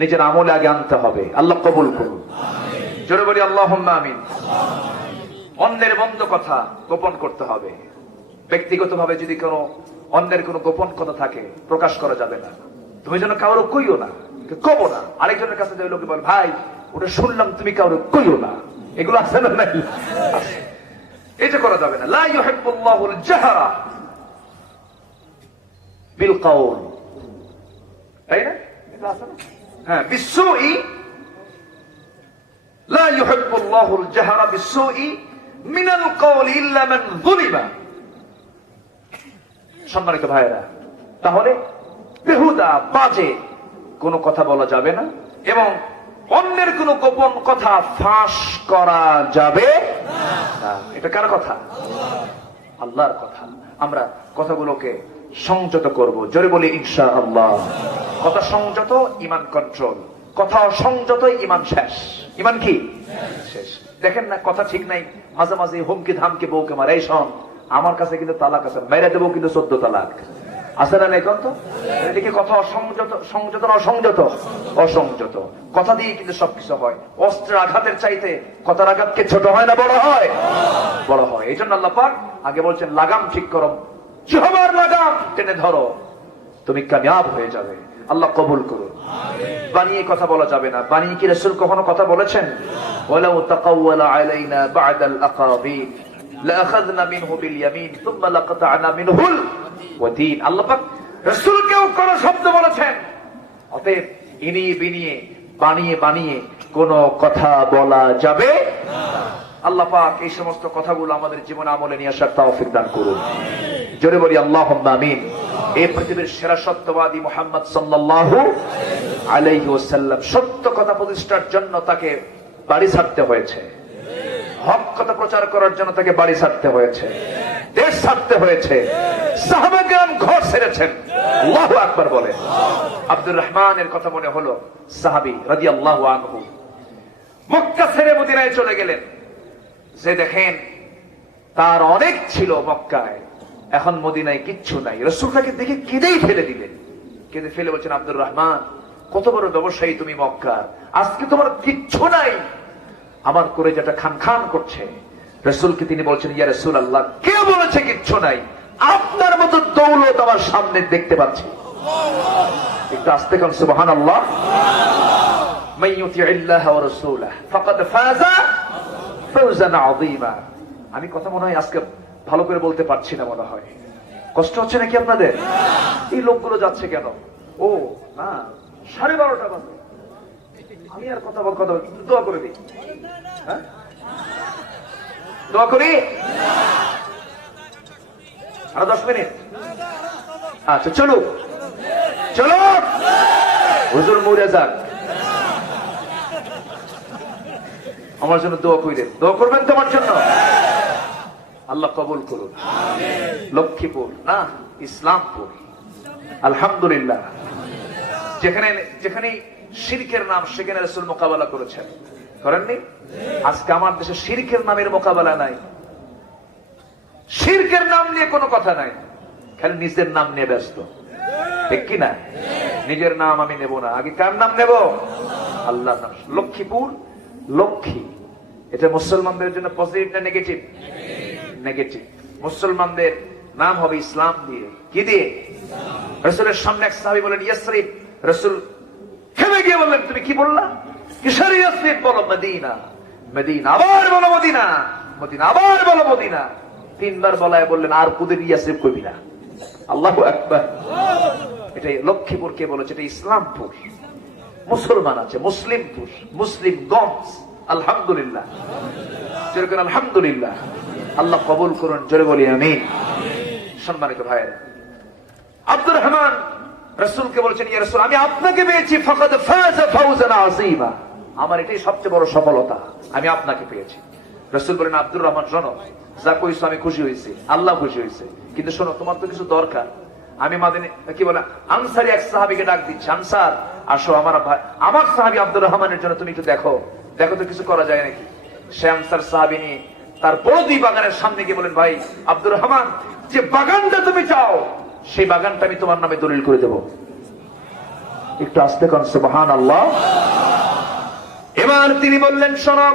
নিজের আমলে আগে আনতে হবে। আল্লাহ কবুল করুন। জোরে বলি আল্লাহুম্মা আমিন। অন্যের মন্দ কথা গোপন করতে হবে। ব্যক্তিগতভাবে যদি কোনো অন্যের কোনো গোপন কথা থাকে, প্রকাশ করা যাবে না। তুমি যেন কারো কইও না, কবো না। আরেকজনের কাছে যে লোকে বল, ভাই ওটা শুনলাম, তুমি কারো কইও না। এগুলো আছে না নাই? এটা করা যাবে না। লা ইউহিব্বুল্লাহুল জাহরা বিল কাউল। তাই না? এটা আছে না? হ্যাঁ, বিসসুই। লা ইউহিব্বুল্লাহুল জাহরা বিসসুই মিনাল কওলি ইল্লা মান যুলিমা। সম্মানিত ভাইরা, তাহলে বেহুদা বাজে কোনো কথা বলা যাবে না এবং অন্যের কোনো গোপন কথা ফাঁস করা যাবে না। এটা কার কথা? আল্লাহর কথা। আমরা কথাগুলোকে সংযত করব, জোরে বলি ইনশাআল্লাহ। কথা সংযত, ইমান কন্ট্রোল। কথা সংযত, ইমান শেষ। ইমান কি শেষ? দেখেন না, কথা ঠিক নাই, মাঝে মাঝে হুমকি ধামকি বউকে মারে, এই শোন আমার কাছে কিন্তু তালাক আছে, মেরে দেবো কিন্তু 14 তালাক আছে না? নাই তো এদিকে কথা অসংযত, সংযত না অসংযত? অসংযত। কথা দিয়ে কিন্তু সবকিছু হয়। অস্ত্রের আঘাতের চাইতে কথার আঘাত কে ছোট হয় না বড় হয়? বড় হয়। এই জন্য আল্লাহ পাক আগে বলছেন লাগাম ঠিক করো, জিহ্বার লাগাম টেনে ধরো, তুমি কামিয়াব হয়ে যাবে। আল্লাহ কবুল করুন। বানিয়ে কথা বলা যাবে না। বানিয়ে কি রাসূল কখনো কথা বলেছেন? ওয়ালাউ তাকাওয়ালা আলাইনা বা'দাল আকাবির লাআখাযনা মিনহু বিল ইয়ামিন সুম্মা লাকাতা'না মিনহুল ওয়াতিন। আল্লাহ পাক রাসূলকেও কোন শব্দ বলেছেন। অতএব ইনিয়ে বিনিয়ে বানিয়ে বানিয়ে কোন কথা বলা যাবে না। আল্লাহ পাক এই সমস্ত কথাগুলো আমাদের জীবনে আমলে নিয়ে আসার তৌফিক দান করুন। জোরে বলি আল্লাহুম্মা আমিন। এই পৃথিবীর সেরা সত্যবাদী মুহাম্মদ সাল্লাল্লাহু আলাইহি ওয়াসাল্লাম, সত্য কথা প্রতিষ্ঠার জন্য তাকে বাড়ি ছাড়তে হয়েছে, হক কথা প্রচার করার জন্য তাকে বাড়ি ছাড়তে হয়েছে, দেশ ছাড়তে হয়েছে, সাহাবায়ে কেরাম ঘর ছেড়েছেন। আল্লাহু আকবার বলে। আব্দুর রহমানের কথা মনে হলো, সাহাবী রাদিয়াল্লাহু আনহু মক্কা ছেড়ে মদিনায় চলে গেলেন। যে দেখেন তার অনেক ছিল মক্কায়, এখন মদিনায় কিচ্ছু নাই। রাসূলকে দেখে কেঁদেই ফেলে দিলেন। কেঁদে ফেলে বলছেন, আব্দুর রহমান, কত বড় ব্যবসায়ী তুমি মক্কার, আজকে তোমার কিচ্ছু নাই, আমার কলেজাটা খান খান করছে। রাসূলকে তিনি বলছেন, ইয়া রাসূলুল্লাহ, কে বলেছে কিচ্ছু নাই? আপনার মতো দৌলত আমার সামনে দেখতে পাচ্ছি। একটু আস্তে কান সুবহানাল্লাহ। মান ইউতিইল্লাহ ওয়া রাসূলাহু ফাকাদ ফাযা ফাওজান আযীমা। আমি কথা মনে হয় আজকে ভালো করে বলতে পারছি না, মনে হয় কষ্ট হচ্ছে নাকি আপনাদের? এই লোকগুলো যাচ্ছে কেন? ও না, 12:30 বাজে। আমি আর কথা দোয়া করে দিই। হ্যাঁ, দোয়া করি। আর 10 মিনিট। আচ্ছা চলো চলো, হুজুর মরে যাক, আমার জন্য দোয়া করেন। দোয়া করবেন তো আমার জন্য? আল্লাহ কবুল করুন। লক্ষ্মীপুর না, ইসলামপুর, আলহামদুলিল্লাহ। যেখানে যেখানে শিরকের নাম, সেখানে রাসূল মোকাবেলা করেছেন, করেননি? আজকে আমার দেশে শিরকের নামের মোকাবেলা নাই, শিরকের নাম নিয়ে কোনো কথা নাই, খালি নিজের নাম নিয়ে ব্যস্ত, ঠিক কি না? নিজের নাম আমি নেব না, আগে কার নাম নেব? আল্লাহর নাম। লক্ষ্মীপুর, লক্ষ্মী, এটা মুসলমানদের জন্য পজিটিভ না নেগেটিভ? নেগেটিভ। মুসলমানদের নাম হবে ইসলাম দিয়ে। কি দিয়ে? রাসূলের সামনে এক সাহাবী বলেন ইয়াসরিব। রাসূল থেমে গিয়ে বললেন, তুমি কি বললা? কিসের ইয়াসরিব? বলো মদিনা। মদিনা। আবার বলো মদিনা। মদিনা। আবার বলো মদিনা। 3 বার বলায় বললেন, আর কুদের ইয়াসরিব কইবি না। আল্লাহু আকবার। এটাই লক্ষ্মীপুর কে বলেছে? এটা ইসলামপুর। মুসলমান আছে, মুসলিমপুর, মুসলিমগঞ্জ। আলহামদুলিল্লাহ, জোরে বলেন আলহামদুলিল্লাহ। আল্লাহ কবুল করুন, জোরে বলি আমিন। সম্মানিত ভাইয়েরা, আব্দুর রহমান রাসূলকে বলেছেন, ইয়া রাসূল, আমি আপনাকে পেয়েছি, ফাকাদ ফাযা ফাওজান আযীমা, আমার এটাই সবচেয়ে বড় সফলতা, আমি আপনাকে পেয়েছি। রাসূল বলেন, আব্দুর রহমান শোনো, যা কইছো আমি খুশি হয়েছি, আল্লাহ খুশি হয়েছে, কিন্তু শোনো, তোমার তো কিছু দরকার। আমি মাদিনা কি বলে আনসারী এক সাহাবীকে ডাক দিচ্ছি, আনসার আসো, আমার ভাই, আমার সাহাবী আব্দুর রহমানের জন্য তুমি একটু দেখো, দেখো তো কিছু করা যায় নাকি। সে আনসার সাহাবী নিয়ে তার বড় 2 বাগানের সামনে গিয়ে বলেন, ভাই আব্দুর রহমান, যে বাগানটা তুমি চাও, সেই বাগানটা আমি তোমার নামে দলিল করে দেব। একটু আস্তে কোন সুবহানাল্লাহ। এবার তিনি বললেন, শোনো,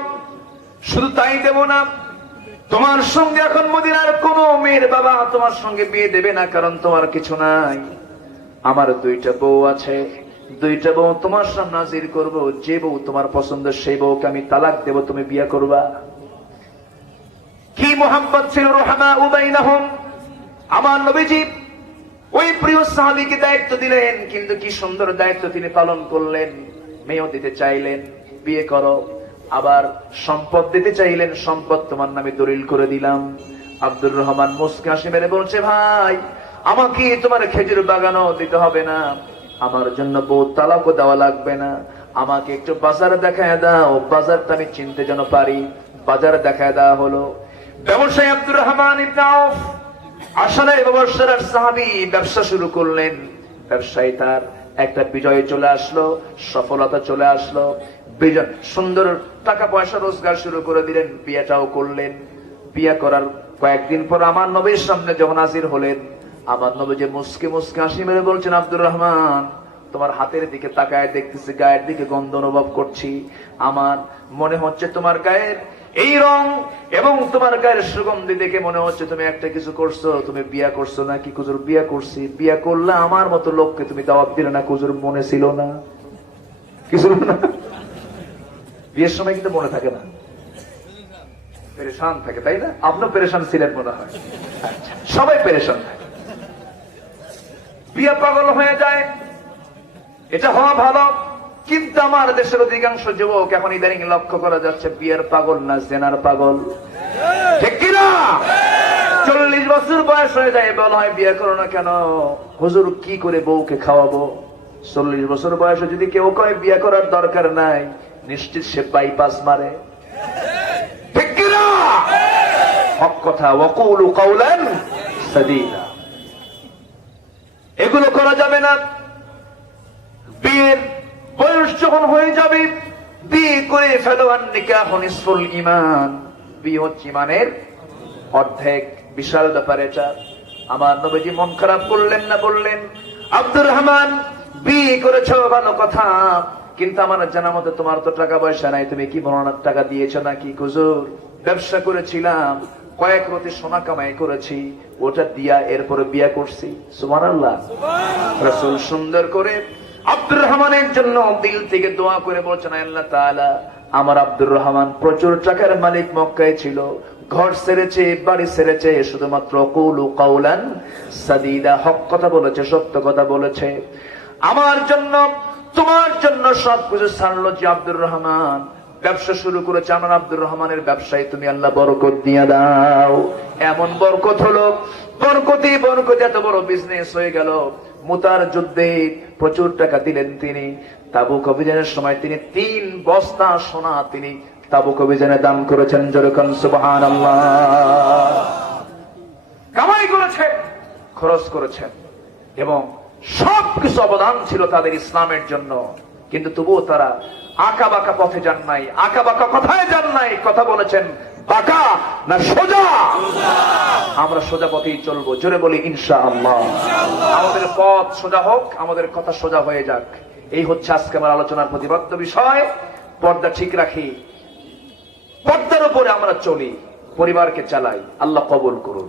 শুধু তাই দেব না, তোমার সঙ্গে এখন মদিনার কোন মেয়ের বাবা তোমার সঙ্গে বিয়ে দেবে না, কারণ তোমার কিছু নাই। আমার 2টা বউ আছে, 2টা বউ তোমার সামনে হাজির করব, যে বউ তোমার পছন্দ সেই বউকে আমি তালাক দেব, তুমি বিয়ে করবা। কি মোহাম্মত ছিল, রহমা উবাইনাহুম। আমার নবীজি ওই প্রিয় সাহাবীকে দায়িত্ব দিলেন, কিন্তু কি সুন্দর দায়িত্ব তিনি পালন করলেন। মেয়েও দিতে চাইলেন, বিয়ে করো, আবার সম্পদ দিতে চাইলেন, সম্পদ তোমার নামে দলিল করে দিলাম। আব্দুর রহমান মুস্কি হাসি মেরে বলছে, ভাই আমাকে তোমার খেজুর বাগানও দিতে হবে না, আমার জন্য বউ তালাকও দেওয়া লাগবে না, আমাকে একটু বাজার দেখায় দাও, বাজারটা আমি চিনতে যেন পারি। বাজার দেখায় দেওয়া হলো। ব্যবসায়ী আব্দুর রহমান ইবনে আউফ আসলে ব্যবসার সাহাবী ব্যবসা শুরু করলেন। ব্যবসায়ী তার একটা বিজয় চলে আসলো, সফলতা চলে আসলো, বিজয় সুন্দর টাকা পয়সা রোজগার শুরু করে দিলেন, বিয়েটাও করলেন। বিয়ে করার কয়েকদিন পর আমার নবীর সামনে যখন হাজির হলেন, আমার নবী যে মুস্কি মুস্কি হাসি মেরে বলছেন, আব্দুর রহমান তোমার হাতের দিকে তাকায় দেখতেছি, গায়ের দিকে গন্ধ অনুভব করছি, আমার মনে হচ্ছে তোমার গায়ের এই রং এবং তোমার গায়ের সুগন্ধি দেখে মনে হচ্ছে তুমি একটা কিছু করছো, তুমি বিয়া করছো নাকি? কুজুর বিয়া করছি। বিয়া করলে আমার মতো লোককে তুমি দাওয়াত দিলে না কুজুর? মনে ছিল না কিছু না? বিয়ের সময় কিন্তু মনে থাকে না, পেরেশান থাকে, তাই না? আপনিও পেরেশান ছিলেন মনে হয়। আচ্ছা, সবাই পেরেশান থাকে, বিয়া পাগল হয়ে যায়, এটা হওয়া ভালো। কিন্তু আমার দেশের অধিকাংশ যুবক এখন ইদানিং লক্ষ্য করা যাচ্ছে বিয়ের পাগল না জেনার পাগল, ঠিক কিনা? 40 বছর বয়স হয়ে যায়, বলা হয় বিয়ে করো না কেন? হুজুর কি করে বউকে খাওয়াবো? 40 বছর বয়সে যদি কেউ কয় বিয়ে করার দরকার নাই, নিশ্চিত সে বাইপাস মারে, ঠিক কিনা? হক কথা, ওয়াকুলু কাওলান সাদীদা। এগুলো করা যাবে না। বিয়ের বয়স যখন হয়ে যাবে, বিয়ে করে ফেলো। আর নিকাহ নিসফুল ঈমান, বিয়ে হচ্ছে ঈমানের অর্ধেক। বিশাল ব্যাপার এটা। আমার নবীজি মন খারাপ করলেন না, বললেন, আব্দুর রহমান বিয়ে করেছো ভালো কথা, কিন্তু আমার জানা মতে তোমার তো টাকা পয়সা নাই, তুমি কি মরণার টাকা দিয়েছো নাকি? হুজুর ব্যবসা করেছিলাম, কয়েক রতি সোনা কামাই করেছি, ওটা দিয়া এরপরে বিয়া করছি। সুবহানাল্লাহ। রাসূল সুন্দর করে আব্দুর রহমানের জন্য দিল থেকে দোয়া করে বলছেন, আল্লাহ তাআলা আমার আব্দুর রহমান প্রচুর টাকার মালিক, মক্কায় ছিল, ঘর ছেড়েছে, বাড়ি ছেড়েছে, শুধুমাত্র কুলু কাওলান সাদীদা, হক কথা বলেছে, সত্য কথা বলেছে। আমার জন্য তোমার জন্য সবকিছু ছাড়লো যে আব্দুর রহমান ব্যবসা শুরু করেছে। আমার আব্দুর রহমানের ব্যবসায় তুমি আল্লাহ বরকত দিয়ে দাও। এমন বরকত হলো, বরকতে বরকতে এত বড় বিজনেস হয়ে গেল। মুতার যুদ্ধে প্রচুর টাকা দিলেন তিনি। তাবুক অভিযানের সময় তিনি 3 বস্তা সোনা তিনি তাবুক অভিযানে দান করেছেন। যেরকম সুবহানাল্লাহ, কামাই করেছেন, খরচ করেছেন, এবং সবকিছু অবদান ছিল তাদের ইসলামের জন্য। কিন্তু তবুও তারা আঁকা বাঁকা পথে যান নাই, আঁকা বাঁকা কথায় যান নাই। কথা বলেছেন বাঁকা না সোজা? আমরা সোজা পথেই চলবো। জোরে বলি ইনশাআল্লাহ। আমাদের পথ সোজা হোক, আমাদের কথা সোজা হয়ে যাক। এই হচ্ছে আজকে আমার আলোচনার প্রতিপাদ্য বিষয়। পর্দা ঠিক রাখি, পর্দার উপরে আমরা চলি, পরিবারকে চালাই। আল্লাহ কবুল করুন।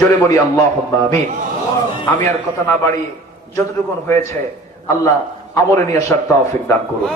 জোরে বলি আল্লাহুম্মা আমিন। আমি আর কথা না বাড়ি, যতটুকু হয়েছে আল্লাহ আমলে নিয়ে আসার তৌফিক দান করুন।